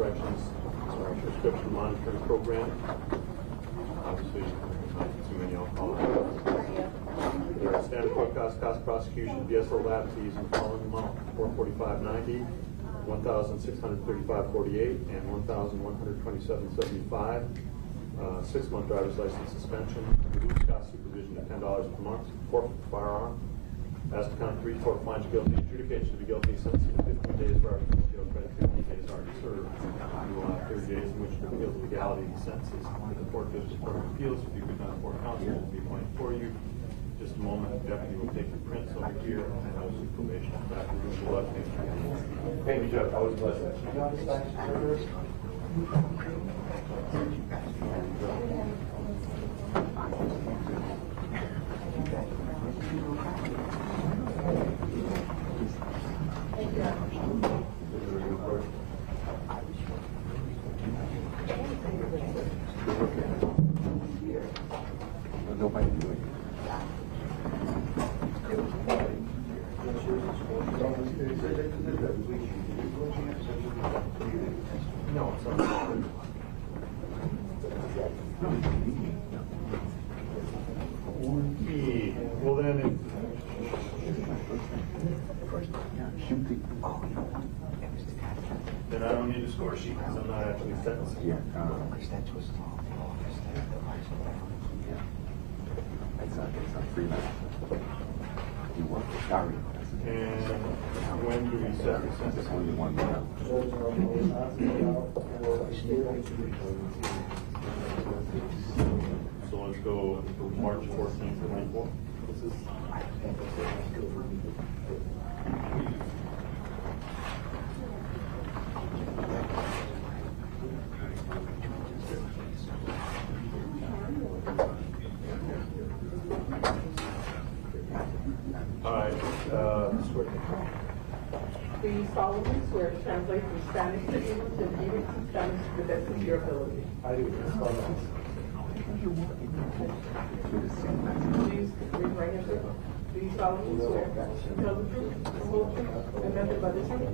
Corrections prescription monitoring program. Obviously, not too many alcoholics. There are standard court cost prosecution, DSO lab fees in the following amount: $445.90, $1,635.48, and $1,127.75. 6-month driver's license suspension, reduced cost supervision to $10 per month, forfeit the firearm. As to count 3, court finds you guilty, adjudicates you to be guilty, sentencing to 15 days for jail credit, 15 days already served. You will have 30 days in which to appeal the legality of the sentences. If the Fourth District Court of Appeals, if you could not afford counsel, will be appointed for you. Just a moment, the deputy will take your prints over here and I will see probation back to the left hand. Thank you, Judge. I was blessed. Nobody doing it. No, it's not. Well then, then I don't need a score sheet because I'm not actually sentencing. Yeah. It's a free night. You work for salary. And when do we set the sentence? Only one minute. So let's go March 14th, 24th. All right, swear. Do you solemnly swear to translate from Spanish to English and English to Spanish to the best of your ability? I do. Please raise your right hand. Do you solemnly swear to tell the truth, the whole truth, and nothing but the truth?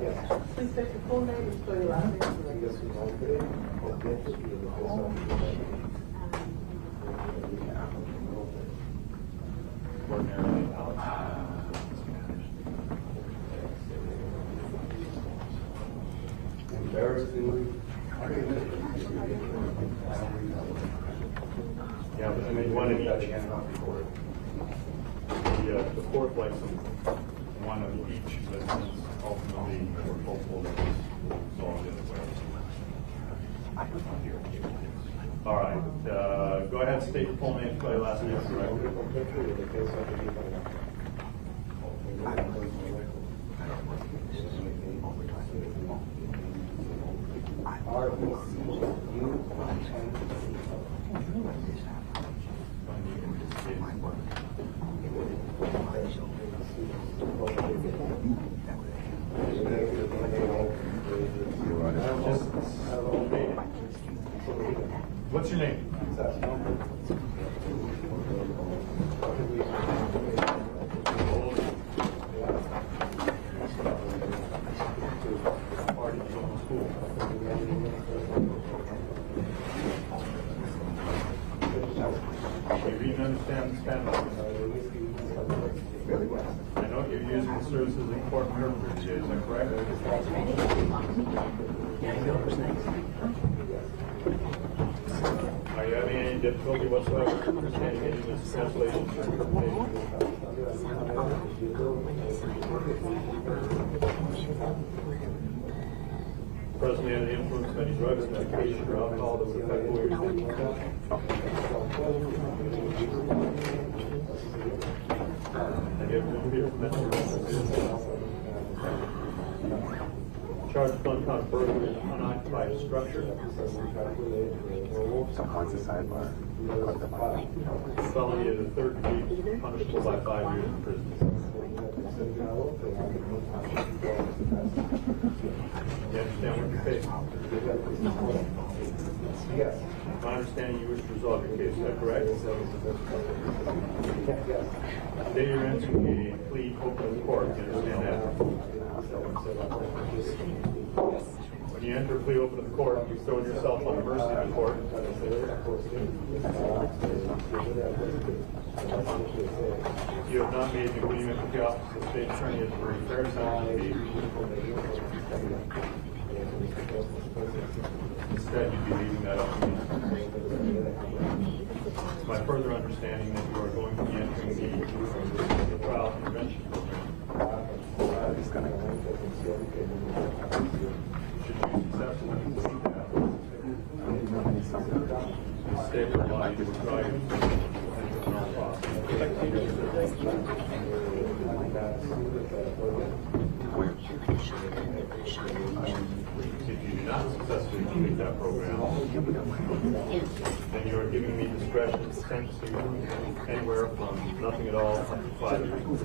Yes. Please state your full name and spell your last name. Ordinarily, Embarrassingly. yeah, but I mean, one in each. The court likes one of each, but ultimately we're hopeful that this will resolve it well. All right, go ahead and state your full name, spell your last name for the record. What's your name? You read and understand Spanish? Really well. I know you're using the services in court interpreter today, is that correct? Are you having any difficulty whatsoever understanding any of this translation? Presently under the influence of any drugs, medication, or alcohol that would affect the way you're thinking. Have you ever been treated for mental illness? Charged with uncount burglary in an unoccupied structure. Someone's a sidebar. Felony of the third degree, punishable by 5 years in prison. You understand what you're facing? Yes. My understanding, you wish to resolve your case, is that correct? Yes. Today you're entering a plea open court, you understand that? When you you enter a plea open to the court, you're throwing yourself on the mercy of the court. You have not made an agreement with the office of the state attorney as for a fair sentence. Instead, you'd be leaving that up to me. It's my further understanding that you are going to be entering the trial intervention program. Should you successfully complete that, the state will allow you to withdraw your if you do not successfully complete that program, then you are giving me discretion to sentence you anywhere from nothing at all up to 5 years.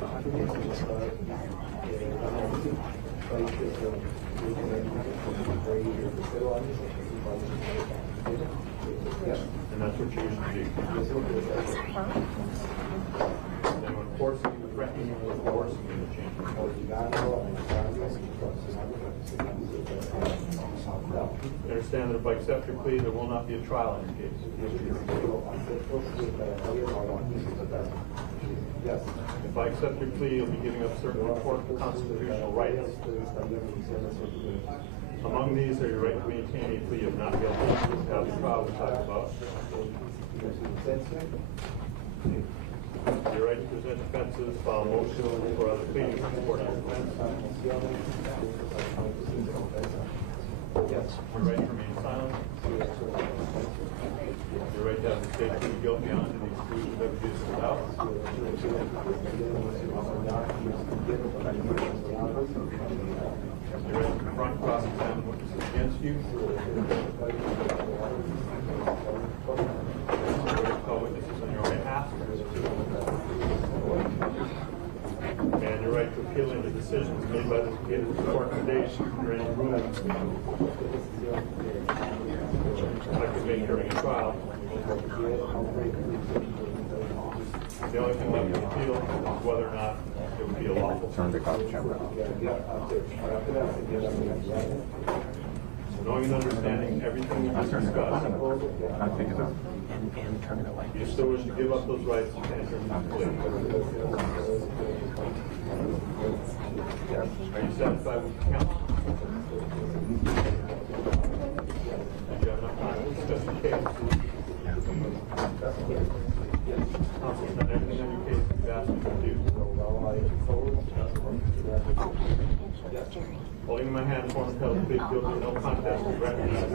And that's what you used to do. Then when forcing you, threatening you with forcing you to change. I understand that if I accept your plea, there will not be a trial in your case. Yes. If I accept your plea, you'll be giving up certain important constitutional rights. Among these are your right to maintain a plea of not guilty, have the trial we talked about. Your right to present defenses, file motions, or other pleadings in support of your defense. Your right to remain silent. Your right to have the state plead guilty on to the exclusion of every reasonable doubt. Your right to confront, cross-examine witnesses against you. Your right to call witnesses on your behalf. And your right to appeal any decisions made by the court today or any ruling I could make during a trial. The only thing left to appeal is whether or not it would be a lawful. Turn the cop camera. Knowing and understanding everything we just discussed, I think it's up. you still wish to give up those rights to enter into the plea. Are you satisfied with the count? Did you have enough time to discuss the case? Counsel's done everything on your case you've asked him to do. Holding in my hand, form of held plead guilty, no contest, is recognized.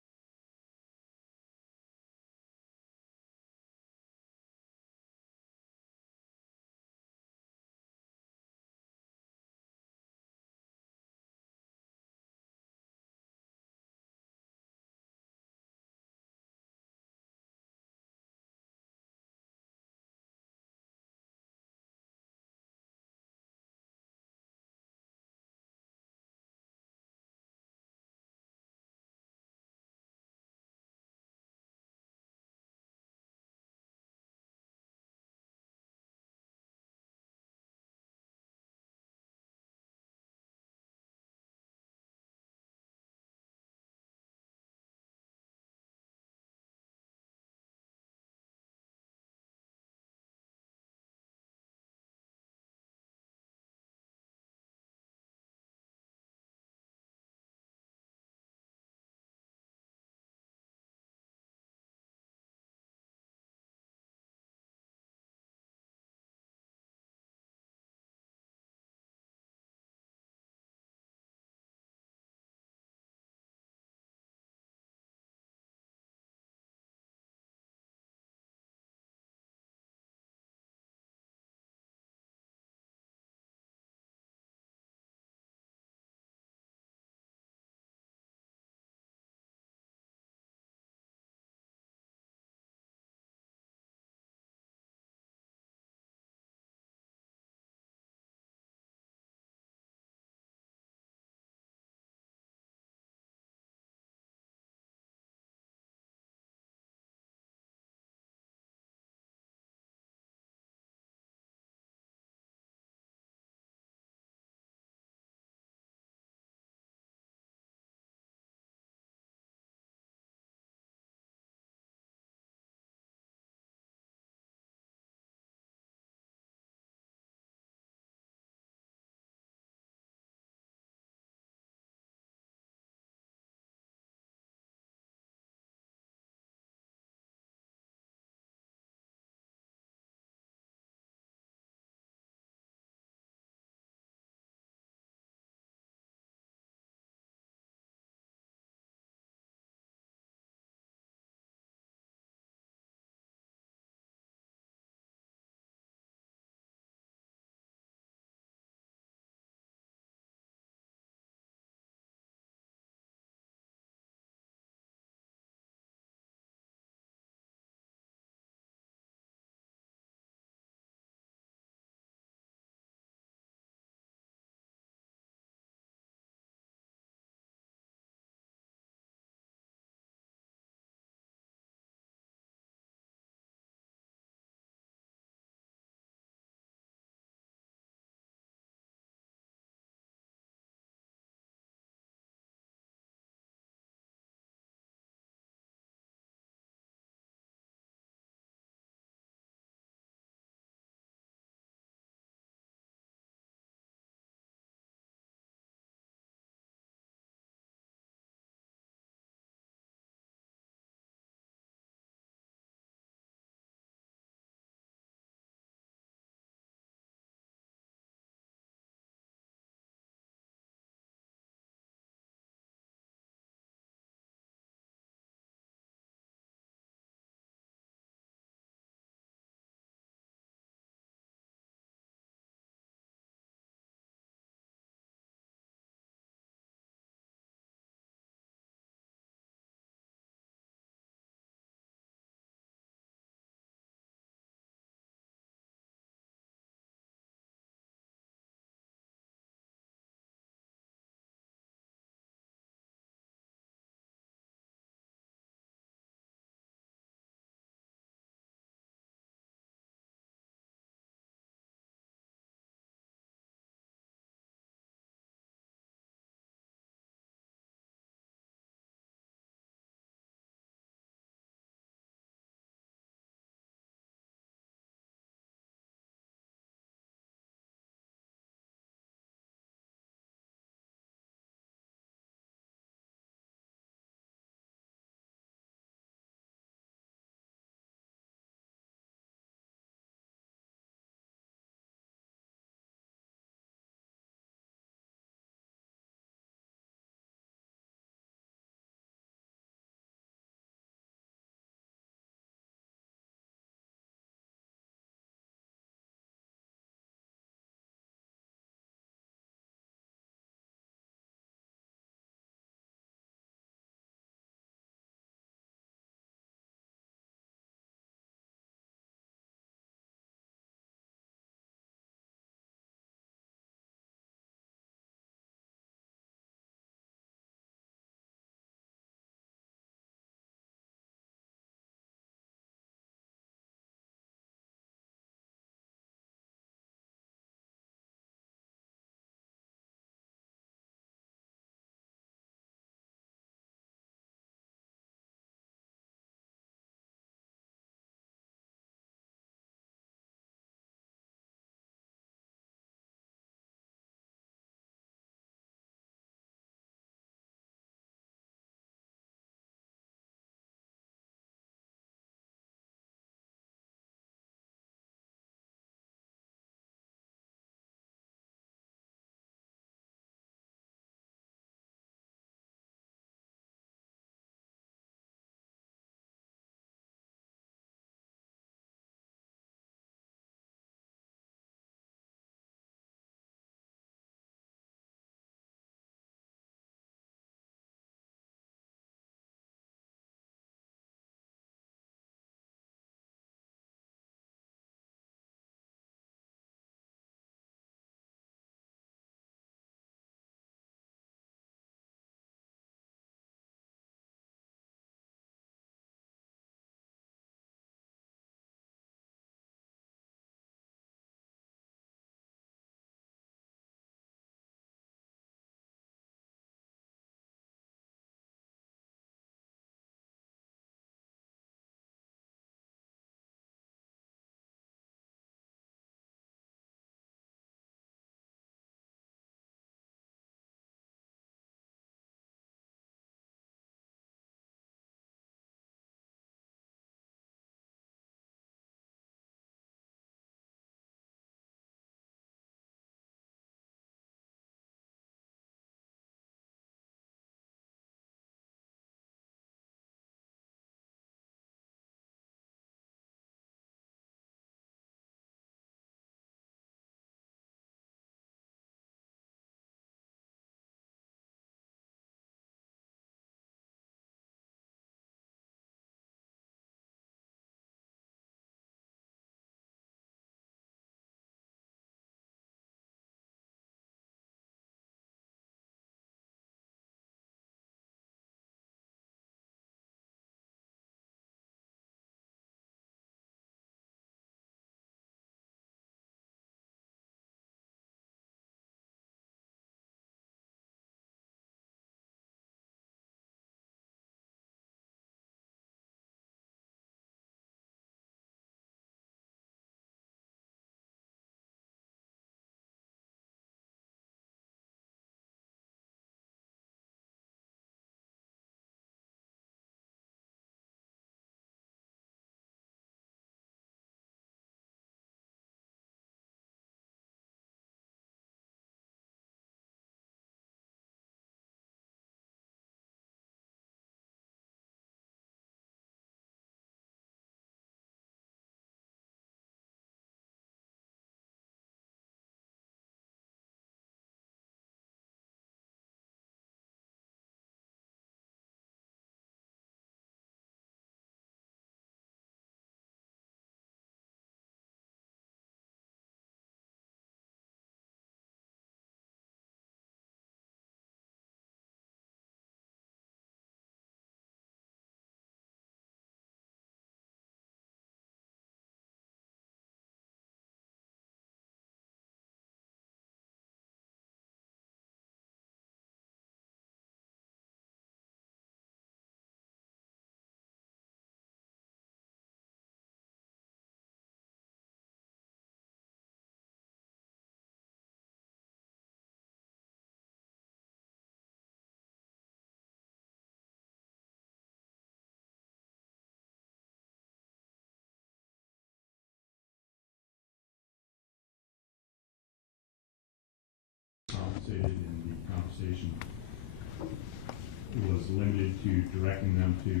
limited to directing them to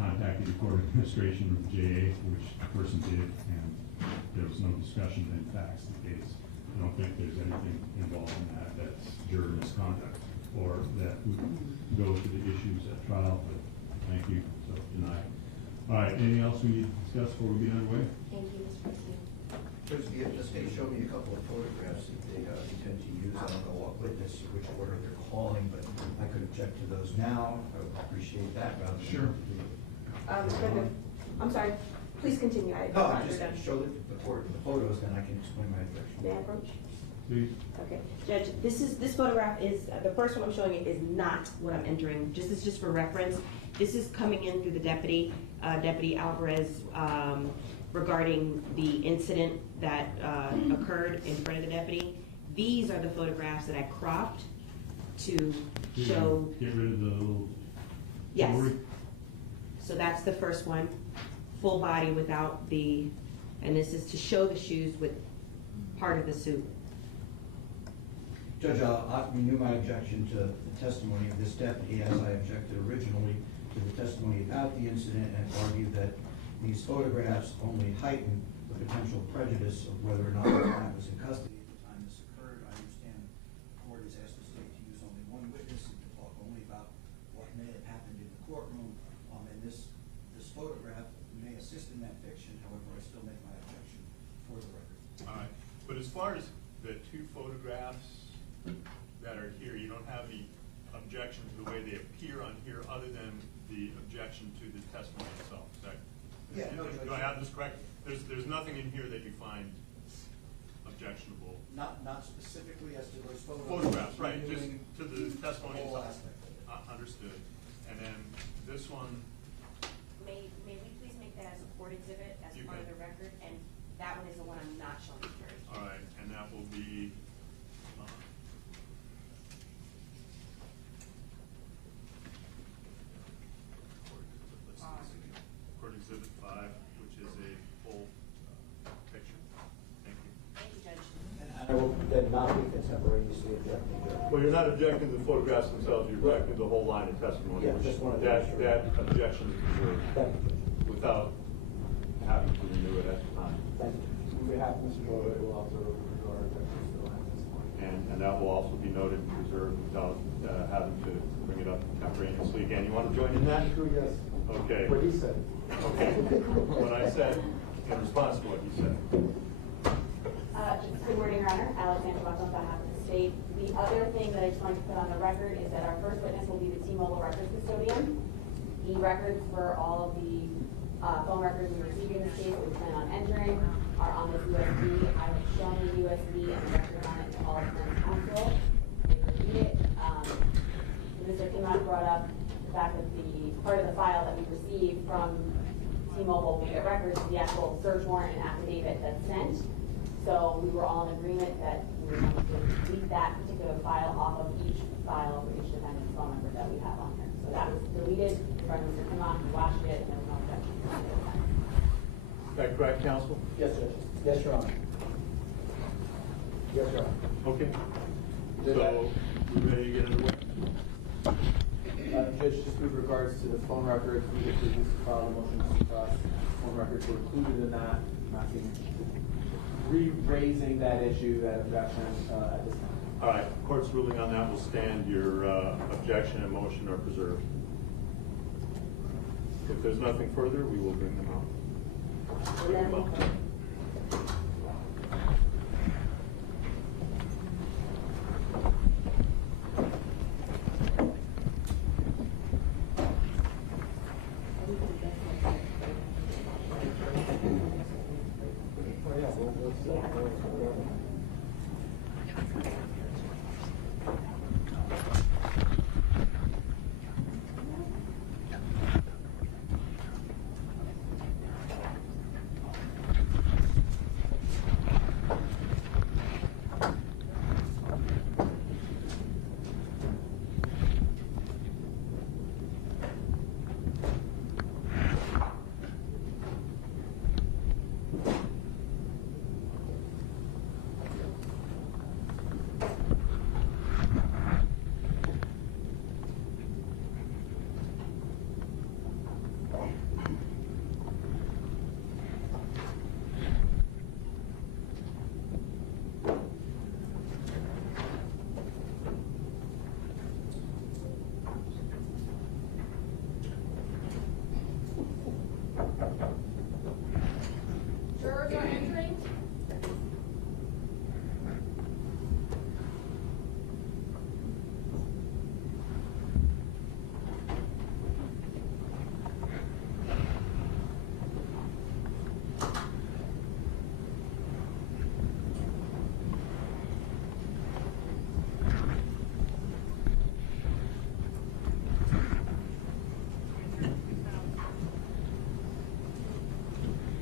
contact the court administration or the JA, which the person did, and there was no discussion in facts of the case. I don't think there's anything involved in that that's juror misconduct or that would go to the issues at trial, but thank you, so denied. All right, anything else we need to discuss before we get underway? Thank you, Mr. President. Judge, the state showed me a couple of photographs that they intend to use. I don't know what witness, which order they're calling, but I could object to those now. I would appreciate that rather than. Sure. I'm sorry, please continue. I No, I just show the court the photos, then I can explain my objection. May I approach? Please. Okay, Judge, this photograph is, the first one I'm showing it is not what I'm entering. This is just for reference. This is coming in through the deputy, Deputy Alvarez, regarding the incident that occurred in front of the deputy. These are the photographs that I cropped to show. Get rid of the little. Yes. jewelry? So that's the first one, full body without the, and this is to show the shoes with part of the suit. Judge, I'll renew my objection to the testimony of this deputy as I objected originally to the testimony about the incident and argue that these photographs only heighten the potential prejudice of whether or not the client was in custody at the time this occurred. I understand the court has asked the state to use only one witness and to talk only about what may have happened in the courtroom. And this photograph may assist in that fiction. However, I still make my objection for the record. All right, but as far as the two photographs that are here, you don't have any objection to the way they appear on here other than the objection to the testimony itself, is that? Yeah, no, Judge. Do I have this correct? There's nothing in here that you find objectionable? Not specifically as to those Photographs, right, just to the testimony whole itself. aspect of it. Understood. And then this one, May we please make that as a court exhibit as You part of can. the record? And that one is the one I'm not showing the jury. all right, and that will be, Court Exhibit 5, which is a full picture. Thank you. Thank you, Judge. And I will then not be contemporaneously objecting to it. Well, you're not objecting to the photographs themselves, you're objecting to the whole line of testimony. Yeah, which just wanted to that, make sure. that objection is preserved Thank you, Judge. without having to renew it at the time. Thank you. On behalf of Mr. Boatwright, we'll also withdraw our objections to the line at this point. And that will also be noted and preserved without having to bring it up contemporaneously again. You want to join in that? True, yes. Okay. What he said. Okay. What I said in response to what he said. Good morning, Your Honor. Alexandra Buckles on behalf of the state. The other thing that I just wanted to put on the record is that our first witness will be the T-Mobile records custodian. The records for all of the phone records we received in this case that we plan on entering are on this USB. I have shown the USB and the record on it to all of the counsel. They reviewed it. Mr. Kimrock brought up the fact that the part of the file that we received from T-Mobile We Get Records is the actual search warrant and affidavit that's sent. So we were all in agreement that we were going to delete that particular file off of each file for each defendant's phone number that we have on here. So that was deleted in front of Mr. Kimrock. We watched it and there was no objection. Is that correct, counsel? Yes, Judge. Yes, Your Honor. Yes, Your Honor. Okay. So, we ready to get underway? Judge, just with regards to the phone records, we had previously filed a motion to suppress. Phone records were included in that. Not being re-raising that issue, that objection at this time. All right, court's ruling on that will stand. Your objection and motion are preserved. If there's nothing further, we will bring them out. Bring them up.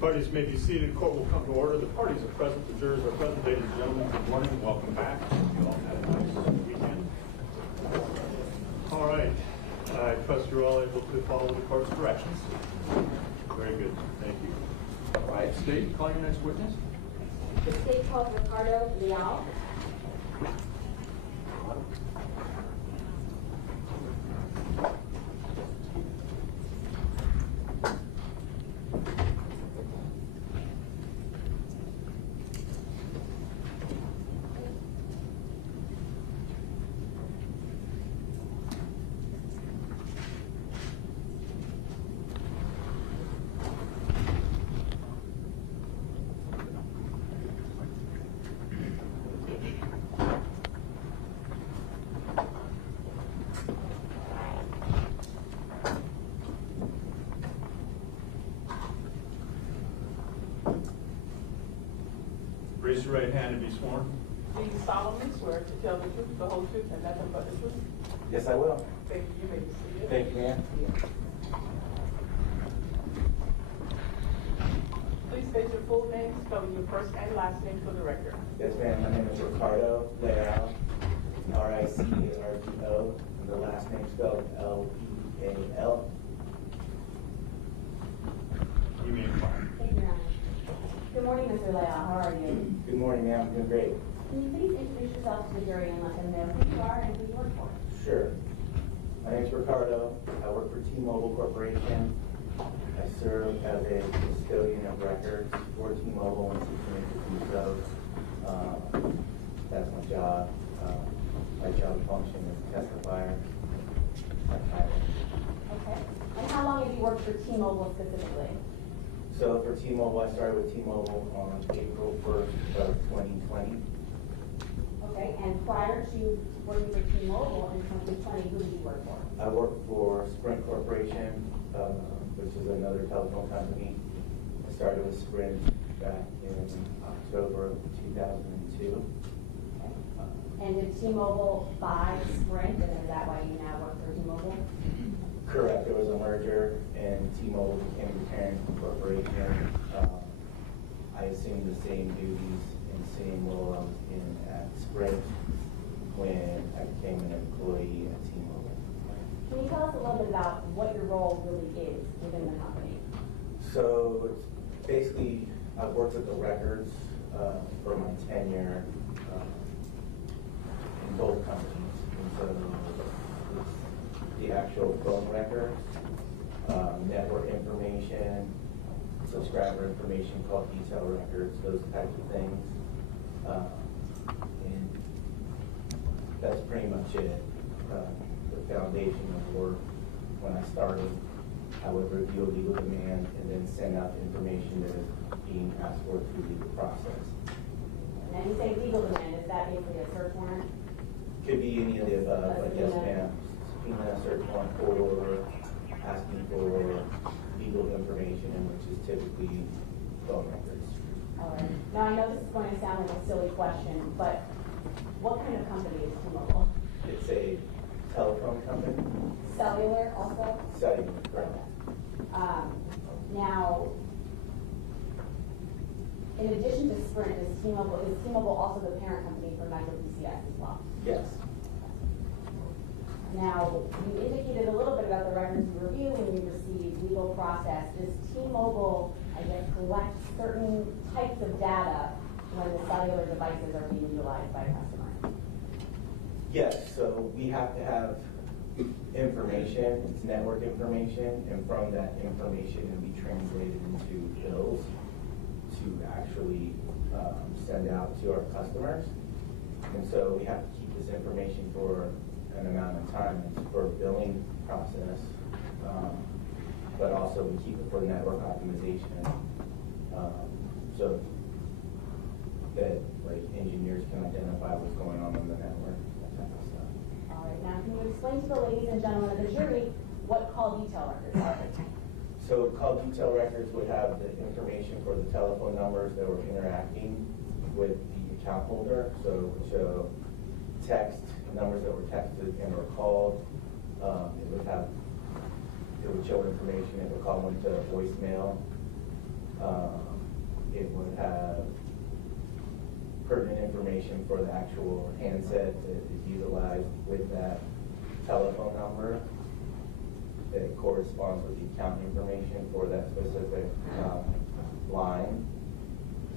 Parties may be seated. Court will come to order. The parties are present. The jurors are present. Ladies and gentlemen, good morning. Welcome back. You all had a nice weekend. All right. I trust you're all able to follow the court's directions. Very good. Thank you. All right. State, call your next witness. The state calls Ricardo Leal. Raise your right hand and be sworn. Do you solemnly swear to tell the truth, the whole truth, and nothing but the truth? Yes, I will. Thank you. You may be seated. Thank you, ma'am. Please state your full name, spelling your first and last name for the record. Yes, ma'am. My name is Ricardo Leal, R-I-C-A-R-D-O, and the last name spelled L-E-A-L. You may inquire. Thank you, Your Honor. Good morning, Mr. Leal. How are you? Good morning, ma'am. I'm doing great. Can you please introduce yourself to the jury and let them know who you are and who you work for? Sure. My name is Ricardo. I work for T-Mobile Corporation. I serve as a custodian of records for T-Mobile and seeking to do so. That's my job. My job function is testifier. Okay. And how long have you worked for T-Mobile specifically? So for T-Mobile, I started with T-Mobile on April 1st of 2020. Okay. And prior to working for T-Mobile in 2020, who did you work for? I worked for Sprint Corporation, which is another telephone company. I started with Sprint back in October of 2002. Okay. And did T-Mobile buy Sprint, and is that why you now work for T-Mobile? Correct. There was a merger, and T-Mobile became the parent corporation. I assumed the same duties and same role I was in at Sprint when I became an employee at T-Mobile. Can you tell us a little bit about what your role really is within the company? So it's basically, I've worked with the records for my tenure in both companies. And so it's the actual phone records, network information, subscriber information called detail records, those types of things. And that's pretty much it. The foundation of work. When I started, I would review a legal demand and then send out the information that is being asked for through the legal process. And you say legal demand, is that basically a search warrant? Could be any of the above, but yes, ma'am. Subpoena, search warrant for asking for legal information, which is typically phone records. All right. Now, I know this is going to sound like a silly question, but what kind of company is T-Mobile? It's a telephone company. Cellular also? Cellular, correct. Now, in addition to Sprint, is T-Mobile also the parent company for Metro PCS as well? Yes. Now, you indicated a little bit about the records you review when you receive legal process. Does T-Mobile, I guess, collect certain types of data when the cellular devices are being utilized by a customer? Yes, so we have to have information, it's network information, and from that information it'll be translated into bills to actually send out to our customers. And so we have to keep this information for an amount of time. It's for a billing process, but also we keep it for network optimization, so that like engineers can identify what's going on the network, that type of stuff. All right, now can you explain to the ladies and gentlemen of the jury what call detail records are? So call detail records would have the information for the telephone numbers that were interacting with the account holder. So it would show text, numbers that were texted and were called. It would show information. It would call into voicemail. It would have pertinent information for the actual handset that is utilized with that telephone number that corresponds with the account information for that specific line.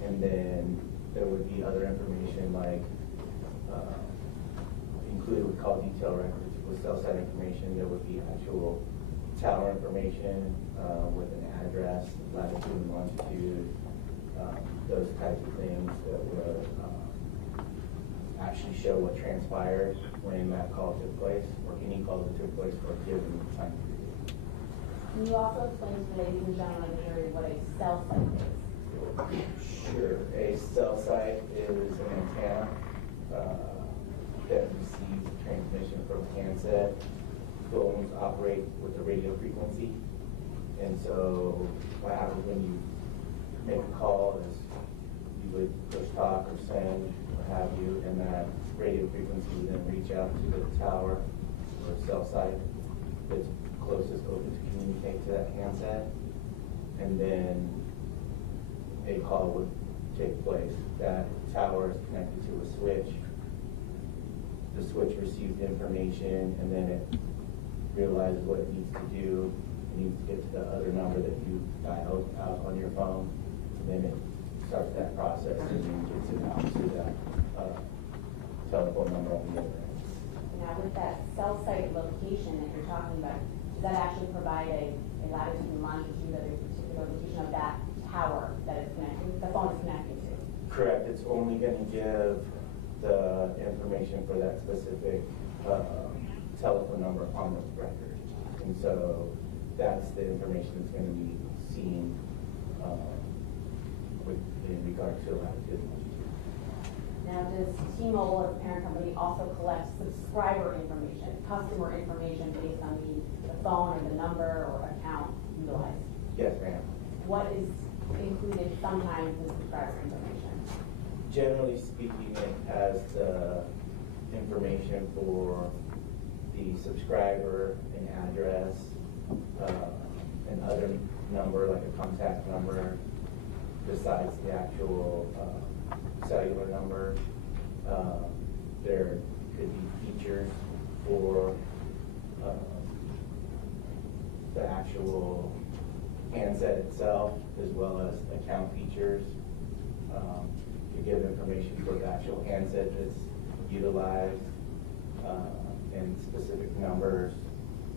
And then there would be other information like included with call detail records with cell site information. There would be actual tower information with an address, latitude and longitude, those types of things that would actually show what transpired when that call took place, or any call that took place for a given time period. Can you also explain to the ladies and gentlemen of the jury what a cell site is? Sure. A cell site is an antenna that receives transmission from a handset. Phones operate with a radio frequency. And so what happens when you make a call is you would push talk or send, what have you, and that radio frequency would then reach out to the tower or cell site that's closest open to communicate to that handset. And then a call would take place. That tower is connected to a switch. The switch receives information, and then it realizes what it needs to do. It needs to get to the other number that you dialed out on your phone, and then it starts that process and then gets it out to that telephone number on the other end. Now, with that cell site location that you're talking about, does that actually provide a latitude and longitude of a particular location of that tower that it's connected, the phone is connected to? Correct. It's only going to give the information for that specific telephone number on the record. And so that's the information that's going to be seen in regard to latitude and longitude. Now, does T-Mobile as a parent company also collect subscriber information, customer information based on the phone or the number or account utilized? Yes, ma'am. What is included sometimes in subscriber information? Generally speaking, it has the information for the subscriber, an address, and other number like a contact number, besides the actual cellular number. There could be features for the actual handset itself, as well as account features. To give information for the actual handset that's utilized, and specific numbers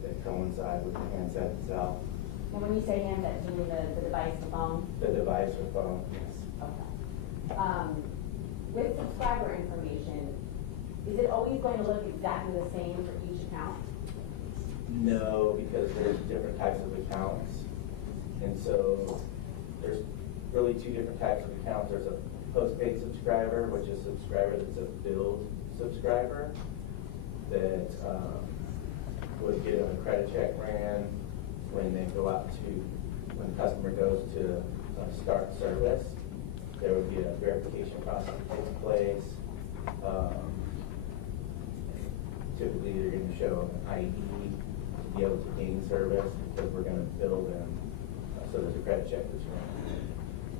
that coincide with the handset itself. And when you say handset, do you mean the device, the phone? The device or phone, yes. Okay. With subscriber information, is it always going to look exactly the same for each account? No, because there's different types of accounts. And so there's really two different types of accounts. There's a postpaid subscriber, which is a subscriber that's a billed subscriber that would get a credit check ran when they go out to, when the customer goes to start service. There would be a verification process that takes place. Typically, you're going to show an ID to be able to gain service because we're going to bill them. So there's a credit check that's run.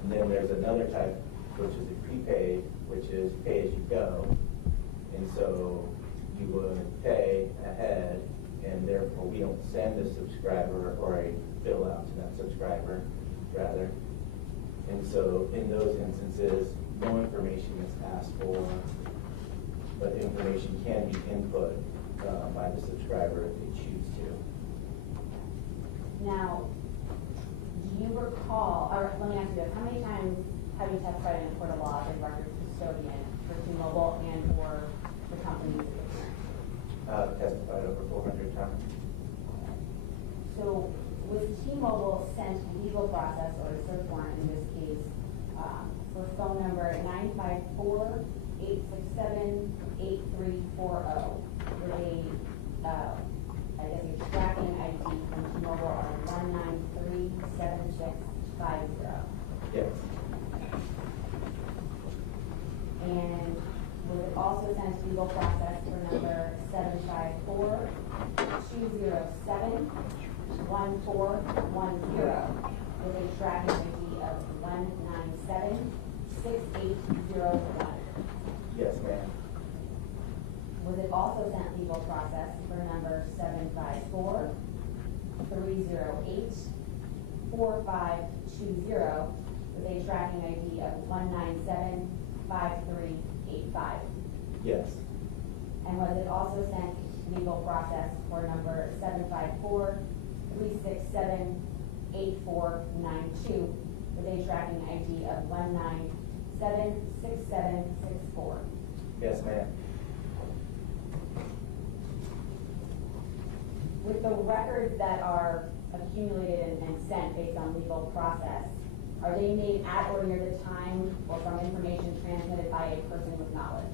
And then there's another type, which is a prepaid, which is pay as you go. And so you would pay ahead, and therefore we don't send a subscriber or a bill out to that subscriber, rather. And so in those instances, no information is asked for, but information can be input by the subscriber if they choose to. Now, do you recall, or let me ask you this, how many times have you testified in a court of law as a records custodian for T-Mobile and for the company's parent? Testified over 400 times. So was T-Mobile sent legal process or a search warrant in this case for phone number 954-867-8340 with a, I guess a tracking ID from T-Mobile on 1937650? Yes. And was it also sent legal process for number 754-207-1410 with a tracking ID of 197-6801. Yes, ma'am. Was it also sent legal process for number 754-308-4520 with a tracking ID of 197-5385? Yes. And was it also sent legal process for number 754-367-8492 with a tracking ID of 197-6764? Yes, ma'am. With the records that are accumulated and sent based on legal process, are they made at or near the time or from information transmitted by a person with knowledge?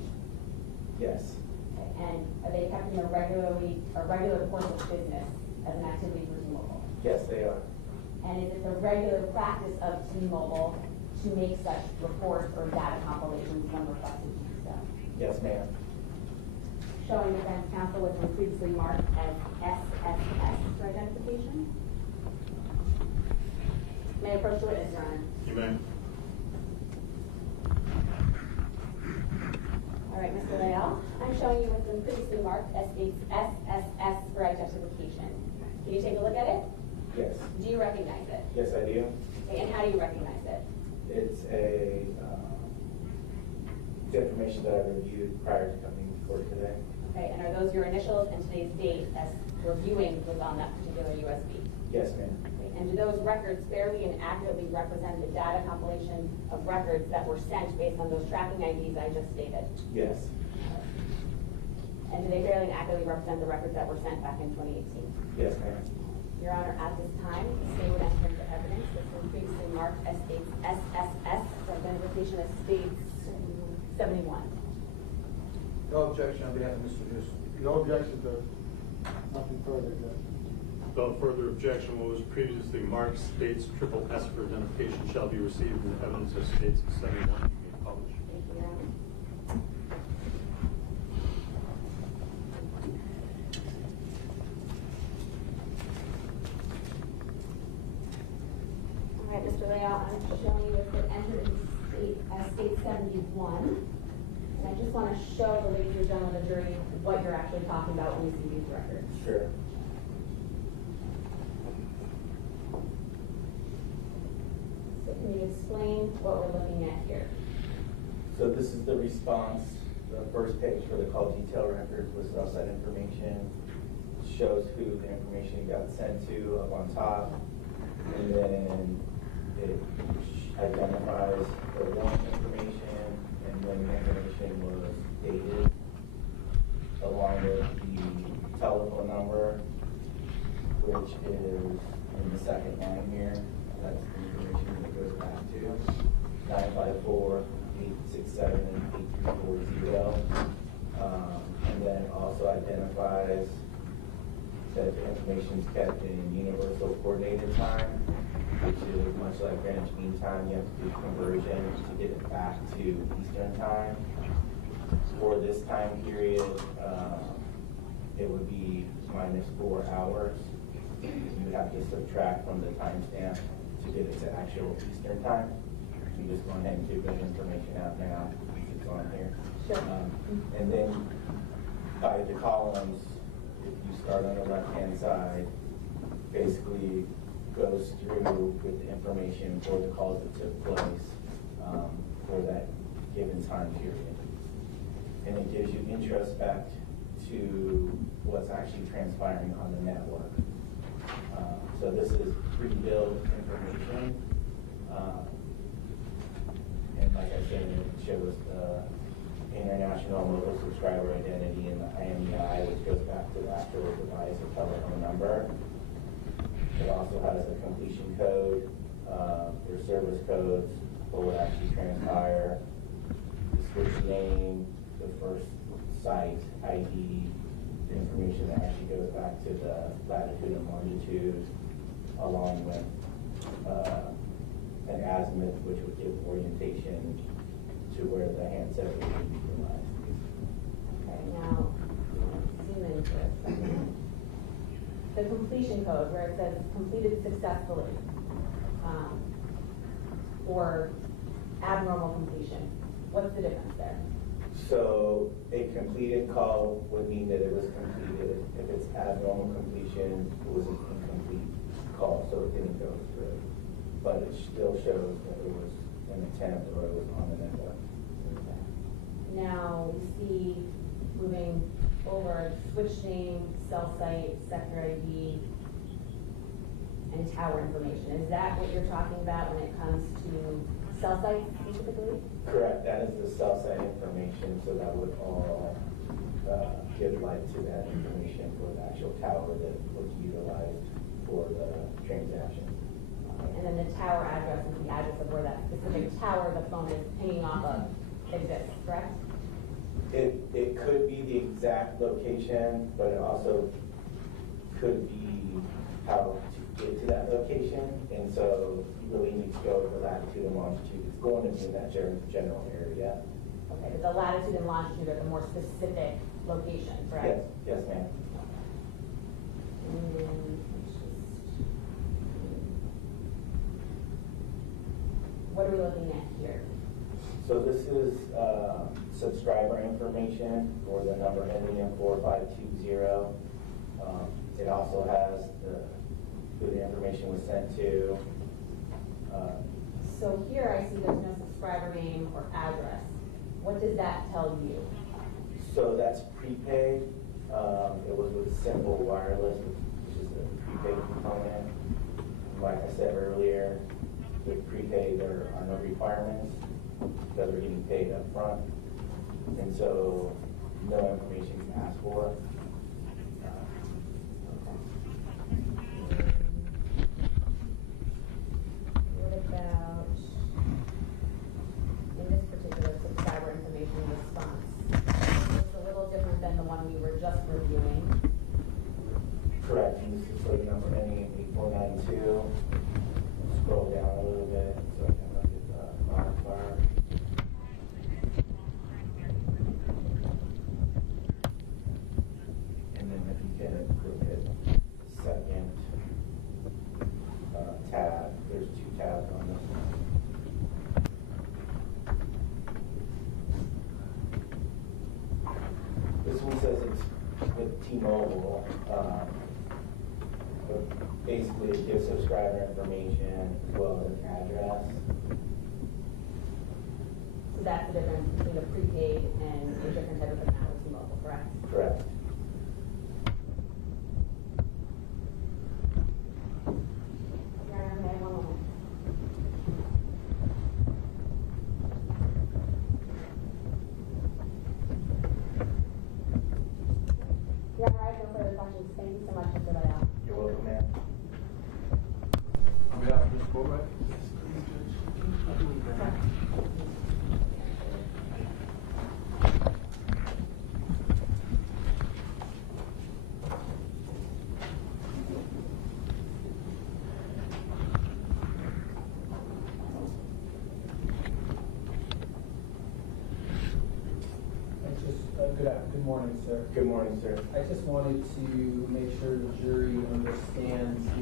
Yes. Okay. And are they kept in a regular course of business as an activity for T-Mobile? Yes, they are. And is it the regular practice of T-Mobile to make such reports or data compilations when requested to do so? Yes, ma'am. Showing defense counsel was previously marked as SSS for identification. May I approach the witness, Your Honor? You may. All right, Mr. Leal, I'm showing you what's been previously marked as SSS for identification. Can you take a look at it? Yes. Do you recognize it? Yes, I do. Okay, and how do you recognize it? It's the information that I reviewed prior to coming to court today. Okay, and are those your initials and today's date as reviewing was on that particular USB? Yes, ma'am. Okay, and do those records fairly and accurately represent the data compilation of records that were sent based on those tracking IDs I just stated? Yes. And do they fairly and accurately represent the records that were sent back in 2018? Yes, ma'am. Your Honor, at this time, the state would enter into evidence that's been previously marked as states SSS for identification as states 71. No objection on behalf of Mr. Newsome. No objection, Judge. Nothing further, Judge. Without further objection, what was previously marked states triple S for identification shall be received and the evidence as states 71 be made published. Thank you, Your Honor. All right, Mr. Leal, I'm showing you what's been entered in state 71. And I just want to show the ladies and gentlemen of the jury what you're actually talking about when you see these records. Sure. So can you explain what we're looking at here? So this is the response. The first page for the call detail records lists off that information, shows who the information got sent to up on top, and then it identifies the warrant information and when the information was dated, along with the telephone number, which is in the second line here. That's the information that goes back to 954-867-8340. And then also identifies that the information is kept in universal coordinated time, which is much like Greenwich Mean Time. You have to do conversion to get it back to Eastern Time. For this time period, it would be -4 hours. You have to subtract from the timestamp to get it to actual Eastern Time. You just go ahead and give that information out now. It's on here. Sure. And then by the columns, if you start on the left-hand side, basically goes through with the information for the calls that took place for that given time period. And it gives you introspect to what's actually transpiring on the network. So this is pre-built information. And like I said, it shows the international mobile subscriber identity and the IMEI, which goes back to the actual device or telephone number. It also has a completion code, their service codes for what actually transpire, the switch name, the first site ID, the information that actually goes back to the latitude and longitude, along with an azimuth, which would give orientation to where the handset would be utilized. Okay, now, zoom in for a second. The completion code, where it says completed successfully, for abnormal completion? What's the difference there? So a completed call would mean that it was completed. If it's abnormal completion, it was an incomplete call, so it didn't go through. But it still shows that it was an attempt or it was on the network. Now, we see moving over switch name, cell site, sector ID, and tower information. Is that what you're talking about when it comes to cell sites specifically? Correct. That is the cell site information, so that would all give light to that information for the actual tower that was utilized for the transaction. And then the tower address is the address of where that specific tower the phone is pinging off of exists, correct? It could be the exact location, but it also could be how to get to that location. And so you really need to go with the latitude and longitude. It's going to be in that general area. Okay, but the latitude and longitude are the more specific location, correct? Yes, ma'am. What are we looking at here? So this is subscriber information for the number ending in 4520. It also has who the information was sent to. So here I see there's no subscriber name or address. What does that tell you? So that's prepaid. It was with Simple Wireless, which is a prepaid component. Like I said earlier, with prepaid there are no requirements because we're getting paid up front. And so no information is asked for. What about in this particular subscriber information response? It's a little different than the one we were just reviewing. Correct. And this is for the number ending in 8492. Scroll down a little bit so I can look at the modifier. And then if you can look at the second tab, there's two tabs on this one. This one says it's with T-Mobile. But basically, it gives subscriber information as well as an address. So that's the difference between a prepaid and a different type of account with T-Mobile, correct? Correct. Yeah, okay, one moment. Yeah, I have no further questions. Thank you so much, Mr. Vidal. You're welcome, ma'am. On behalf of Mr. Boatwright? Good morning, sir. Good morning, sir. I just wanted to make sure the jury understands the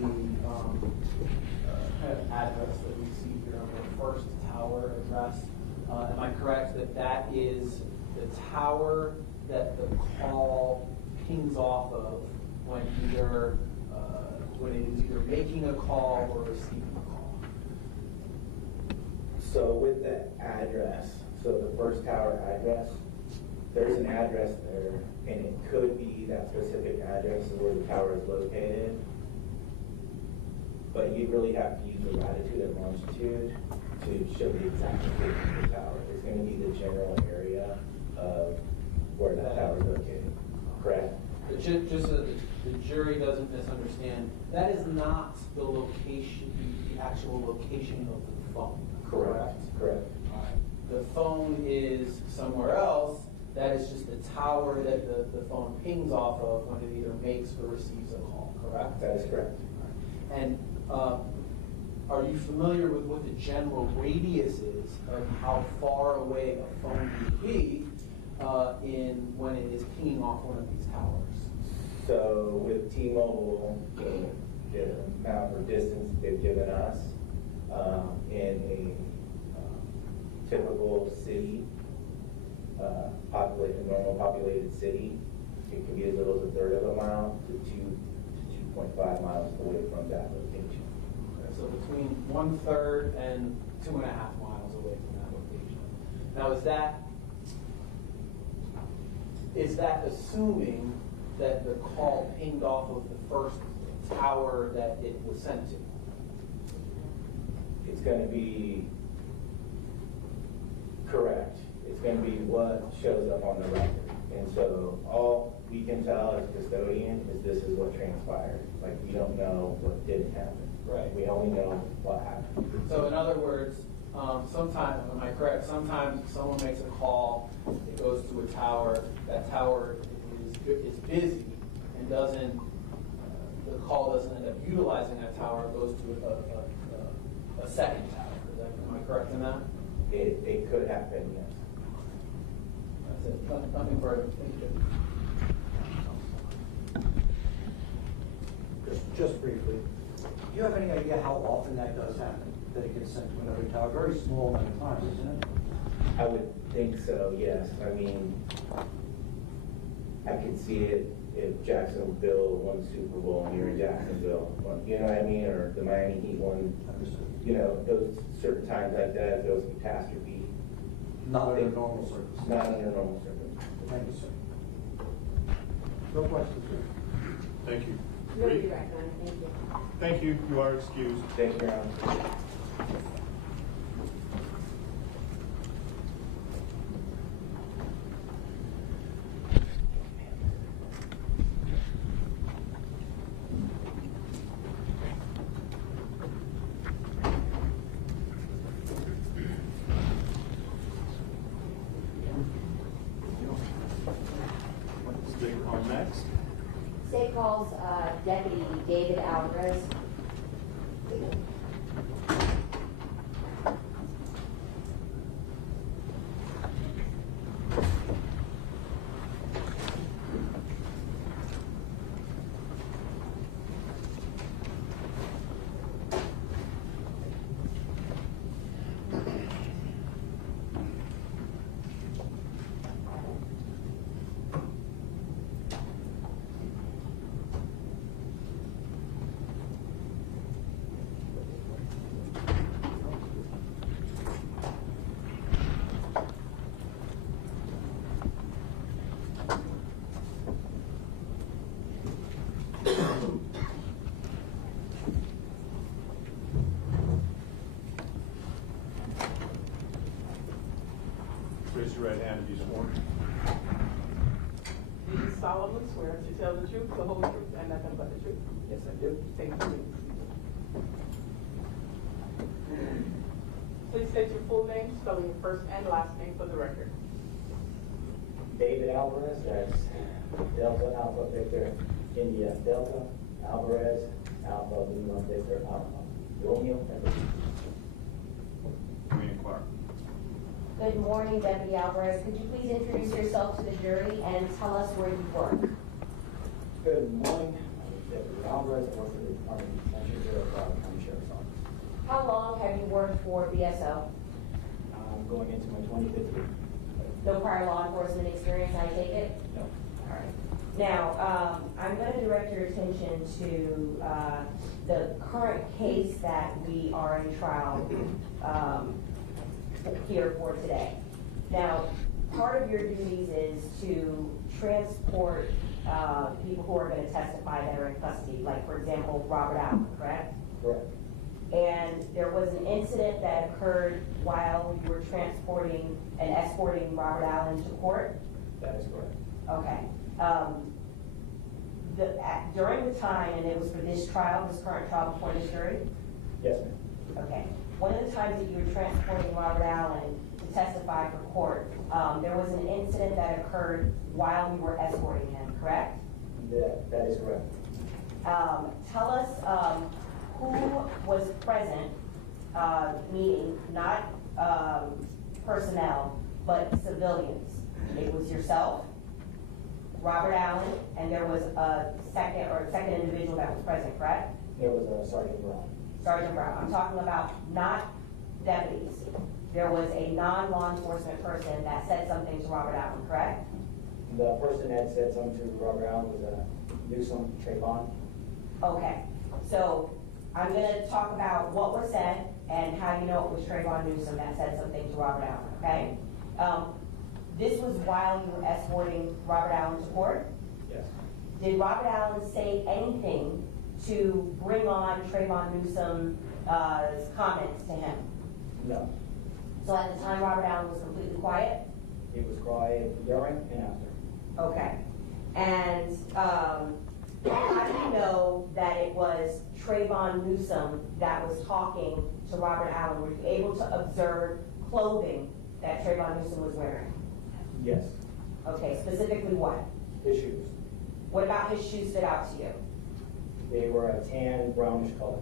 kind of address that we see here on the first tower address. Am I correct that that is the tower that the call pings off of when either when it is either making a call or receiving a call? So with the address, so the first tower address, there's an address there, and it could be that specific address is where the tower is located. But you really have to use the latitude and longitude to show the exact location of the tower. It's going to be the general area of where that tower is located. Correct? But just so that the jury doesn't misunderstand, that is not the location, the actual location of the phone. Correct. Correct. The phone is somewhere else. That is just the tower that the phone pings off of when it either makes or receives a call, correct? That is correct. And are you familiar with what the general radius is of how far away a phone would be when it is pinging off one of these towers? So with T-Mobile, the amount or distance they've given us in a typical city, normal populated city, it can be as little as a third of a mile to 2.5 miles away from that location. Okay, so between 1/3 and 2.5 miles away from that location. Now, is that assuming that the call pinged off of the first tower that it was sent to? It's going to be correct. It's going to be what shows up on the record. And so all we can tell as custodian is this is what transpired. Like, we don't know what didn't happen. Right. We only know what happened. So in other words, sometimes, am I correct, sometimes someone makes a call, it goes to a tower, that tower is busy and doesn't, the call doesn't end up utilizing that tower, it goes to a second tower. Am I correct in that? It could happen, yes. That's it, nothing further. Thank you. Just briefly, do you have any idea how often that does happen? That it gets sent to another tower? Very small amount of time, isn't it? I would think so, yes. I mean, I could see it if Jacksonville won the Super Bowl and you're in Jacksonville. You know what I mean? Or the Miami Heat won. Understood. You know, those certain times like that, if there was a catastrophe. Not under normal circumstances. Not under normal circumstances. Thank you, sir. No questions, sir. Thank you. You'll be recognized, thank you. Thank you. You are excused. Thank you, Your Honor. State call next. State calls Deputy David Alvarez. Raise your right hand and be sworn. Do you solemnly swear to tell the truth, the whole truth, and nothing but the truth? Yes, I do. Thank you. Please state your full name, spelling your first and last name for the record. David Alvarez, that's Delta Alpha Victor India Delta, Alvarez, Alpha Lima Victor Alpha Romeo. We inquire. Good morning, Deputy Alvarez. Could you please introduce yourself to the jury and tell us where you work? Good morning, I'm Deputy Alvarez, I work for the Department of Detention here at Broward County Sheriff's Office. How long have you worked for BSO? I'm going into my 25th year. No prior law enforcement experience, I take it? No. All right. Now, I'm going to direct your attention to the current case that we are in trial here for today. Now, part of your duties is to transport people who are going to testify that are in custody, like, for example, Robert Allen, correct? Correct. And there was an incident that occurred while you were transporting and escorting Robert Allen to court? That is correct. Okay. During the time, and it was for this trial, this current trial before this jury? Yes, ma'am. Okay. One of the times that you were transporting Robert Allen to testify for court, there was an incident that occurred while you were escorting him, correct? That is correct. Tell us who was present, meaning not personnel, but civilians. It was yourself, Robert Allen, and there was a second individual that was present, correct? There was a Sergeant Brown. Sergeant Brown. I'm talking about not deputies. there was a non-law enforcement person that said something to Robert Allen, correct? The person that said something to Robert Allen was Newsome, Trayvon. Okay, so I'm gonna talk about what was said and how you know it was Trayvon Newsome that said something to Robert Allen, okay? This was while you were escorting Robert Allen to court. Yes. Did Robert Allen say anything to bring on Trayvon Newsome's comments to him? No. So at the time, Robert Allen was completely quiet? He was quiet during and after. Okay. And how do you know that it was Trayvon Newsome that was talking to Robert Allen? Were you able to observe clothing that Trayvon Newsome was wearing? Yes. Okay, specifically what? His shoes. What about his shoes stood out to you? They were a tan, brownish color.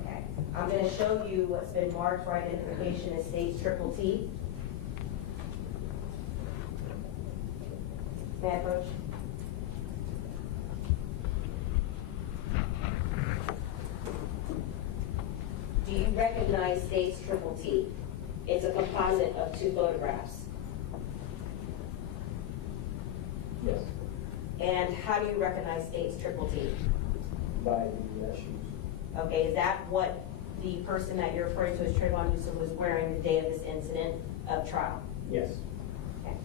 Okay. I'm going to show you what's been marked for identification as states triple T. May I approach? Do you recognize states triple T? It's a composite of two photographs. Yes. And how do you recognize states triple T? By the shoes. Okay, is that what the person that you're referring to as Trayvon Newsome was wearing the day of this incident of trial? Yes. Okay.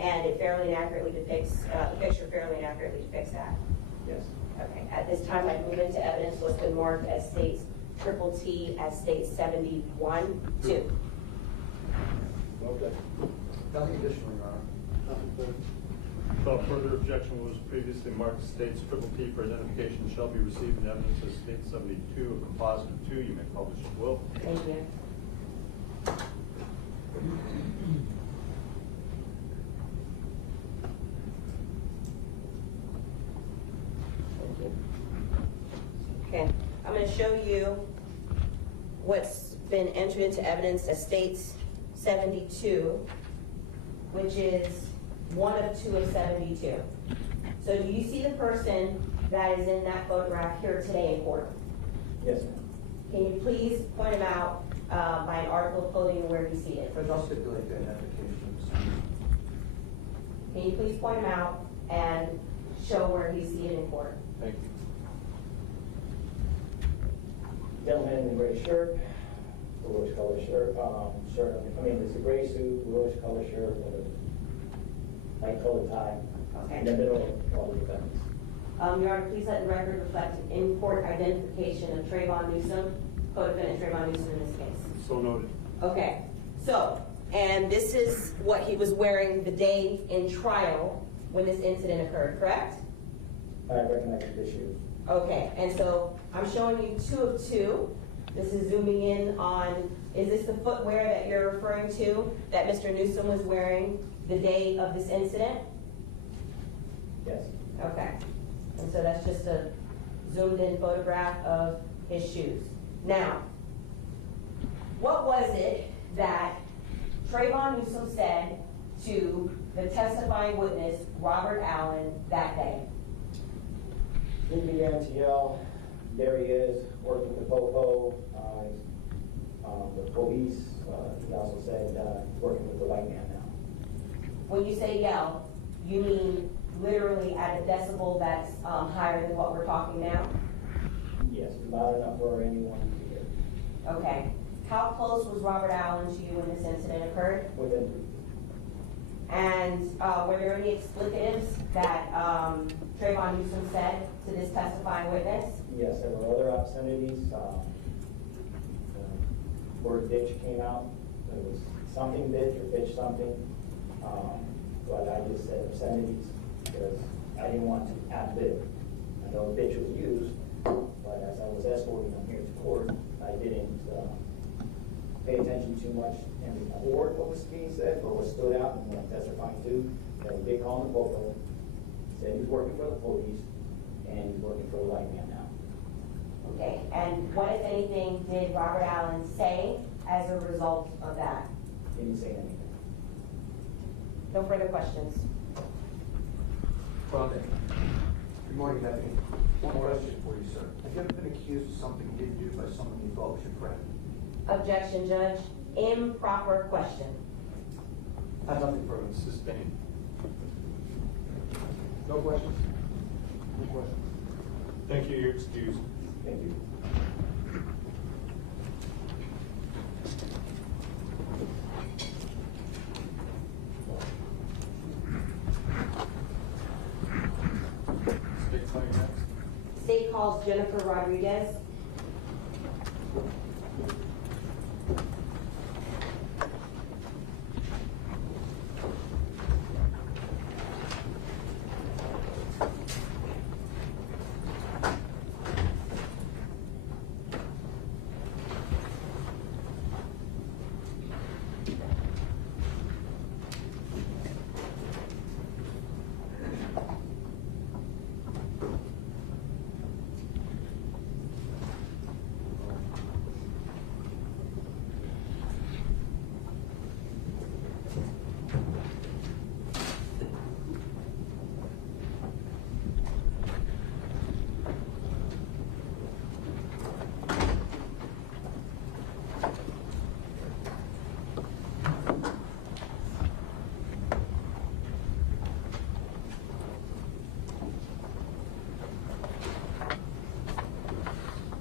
And it fairly and accurately depicts, the picture fairly and accurately depicts that? Yes. Okay, at this time, I move into evidence what's been marked as states triple T as states 71, 2. Okay. Nothing additional, Your Honor. Without further objection, what was previously marked states triple T for identification shall be received in evidence as state 72, a composite of 2. You may publish at will. Thank you. Okay, I'm going to show you what's been entered into evidence as states 72, which is 1 of 2 of 72. So do you see the person that is in that photograph here today in court? Yes, ma'am. Can you please point him out by an article of clothing and where you see it? I'll stipulate the identification. Can you please point him out and show where he's seated in court? Thank you. Gentleman in the gray shirt, bluish color shirt, it's a gray suit, bluish color shirt, with a light colored tie. Okay. In the middle of all the defendants. Your Honor, please let the record reflect an in-court identification of Trayvon Newsome, co-defendant Trayvon Newsome in this case. So noted. Okay, so, and this is what he was wearing the day in trial when this incident occurred, correct? I recognize the shoes. Okay, and so I'm showing you 2 of 2. This is zooming in on, is this the footwear that you're referring to that Mr. Newsome was wearing the day of this incident? Yes. Okay, and so that's just a zoomed in photograph of his shoes. Now, what was it that Trayvon Newsome said to the testifying witness, Robert Allen, that day? He began to yell, there he is, working with the popo, the police. He also said, working with the white man now. When you say yell, you mean literally at a decibel that's higher than what we're talking now? Yes, loud enough for anyone to hear. Okay. How close was Robert Allen to you when this incident occurred? Within 3 feet. And were there any explicatives that Trayvon Newsome said to this testifying witness? Yes, there were other obscenities. The word bitch came out. It was something bitch or bitch something. But I just said obscenities because I didn't want to ad-lib. I know bitch was used, but as I was escorting him here to court, I didn't pay attention too much and record what was being said, but what stood out and what I'm testifying to, that he did call him a popo, said he was working for the police, and he's working for the white man now. Okay, and what, if anything, did Robert Allen say as a result of that? Didn't say anything. No further questions. Well, good morning, Deputy. One question for you, sir. Have you ever been accused of something you didn't do by someone you thought was your friend? Objection, Judge. Improper question. I have nothing further. Sustained. No questions? No questions? Thank you, you're excused. Thank you. State claim next. State calls Jennifer Rodriguez.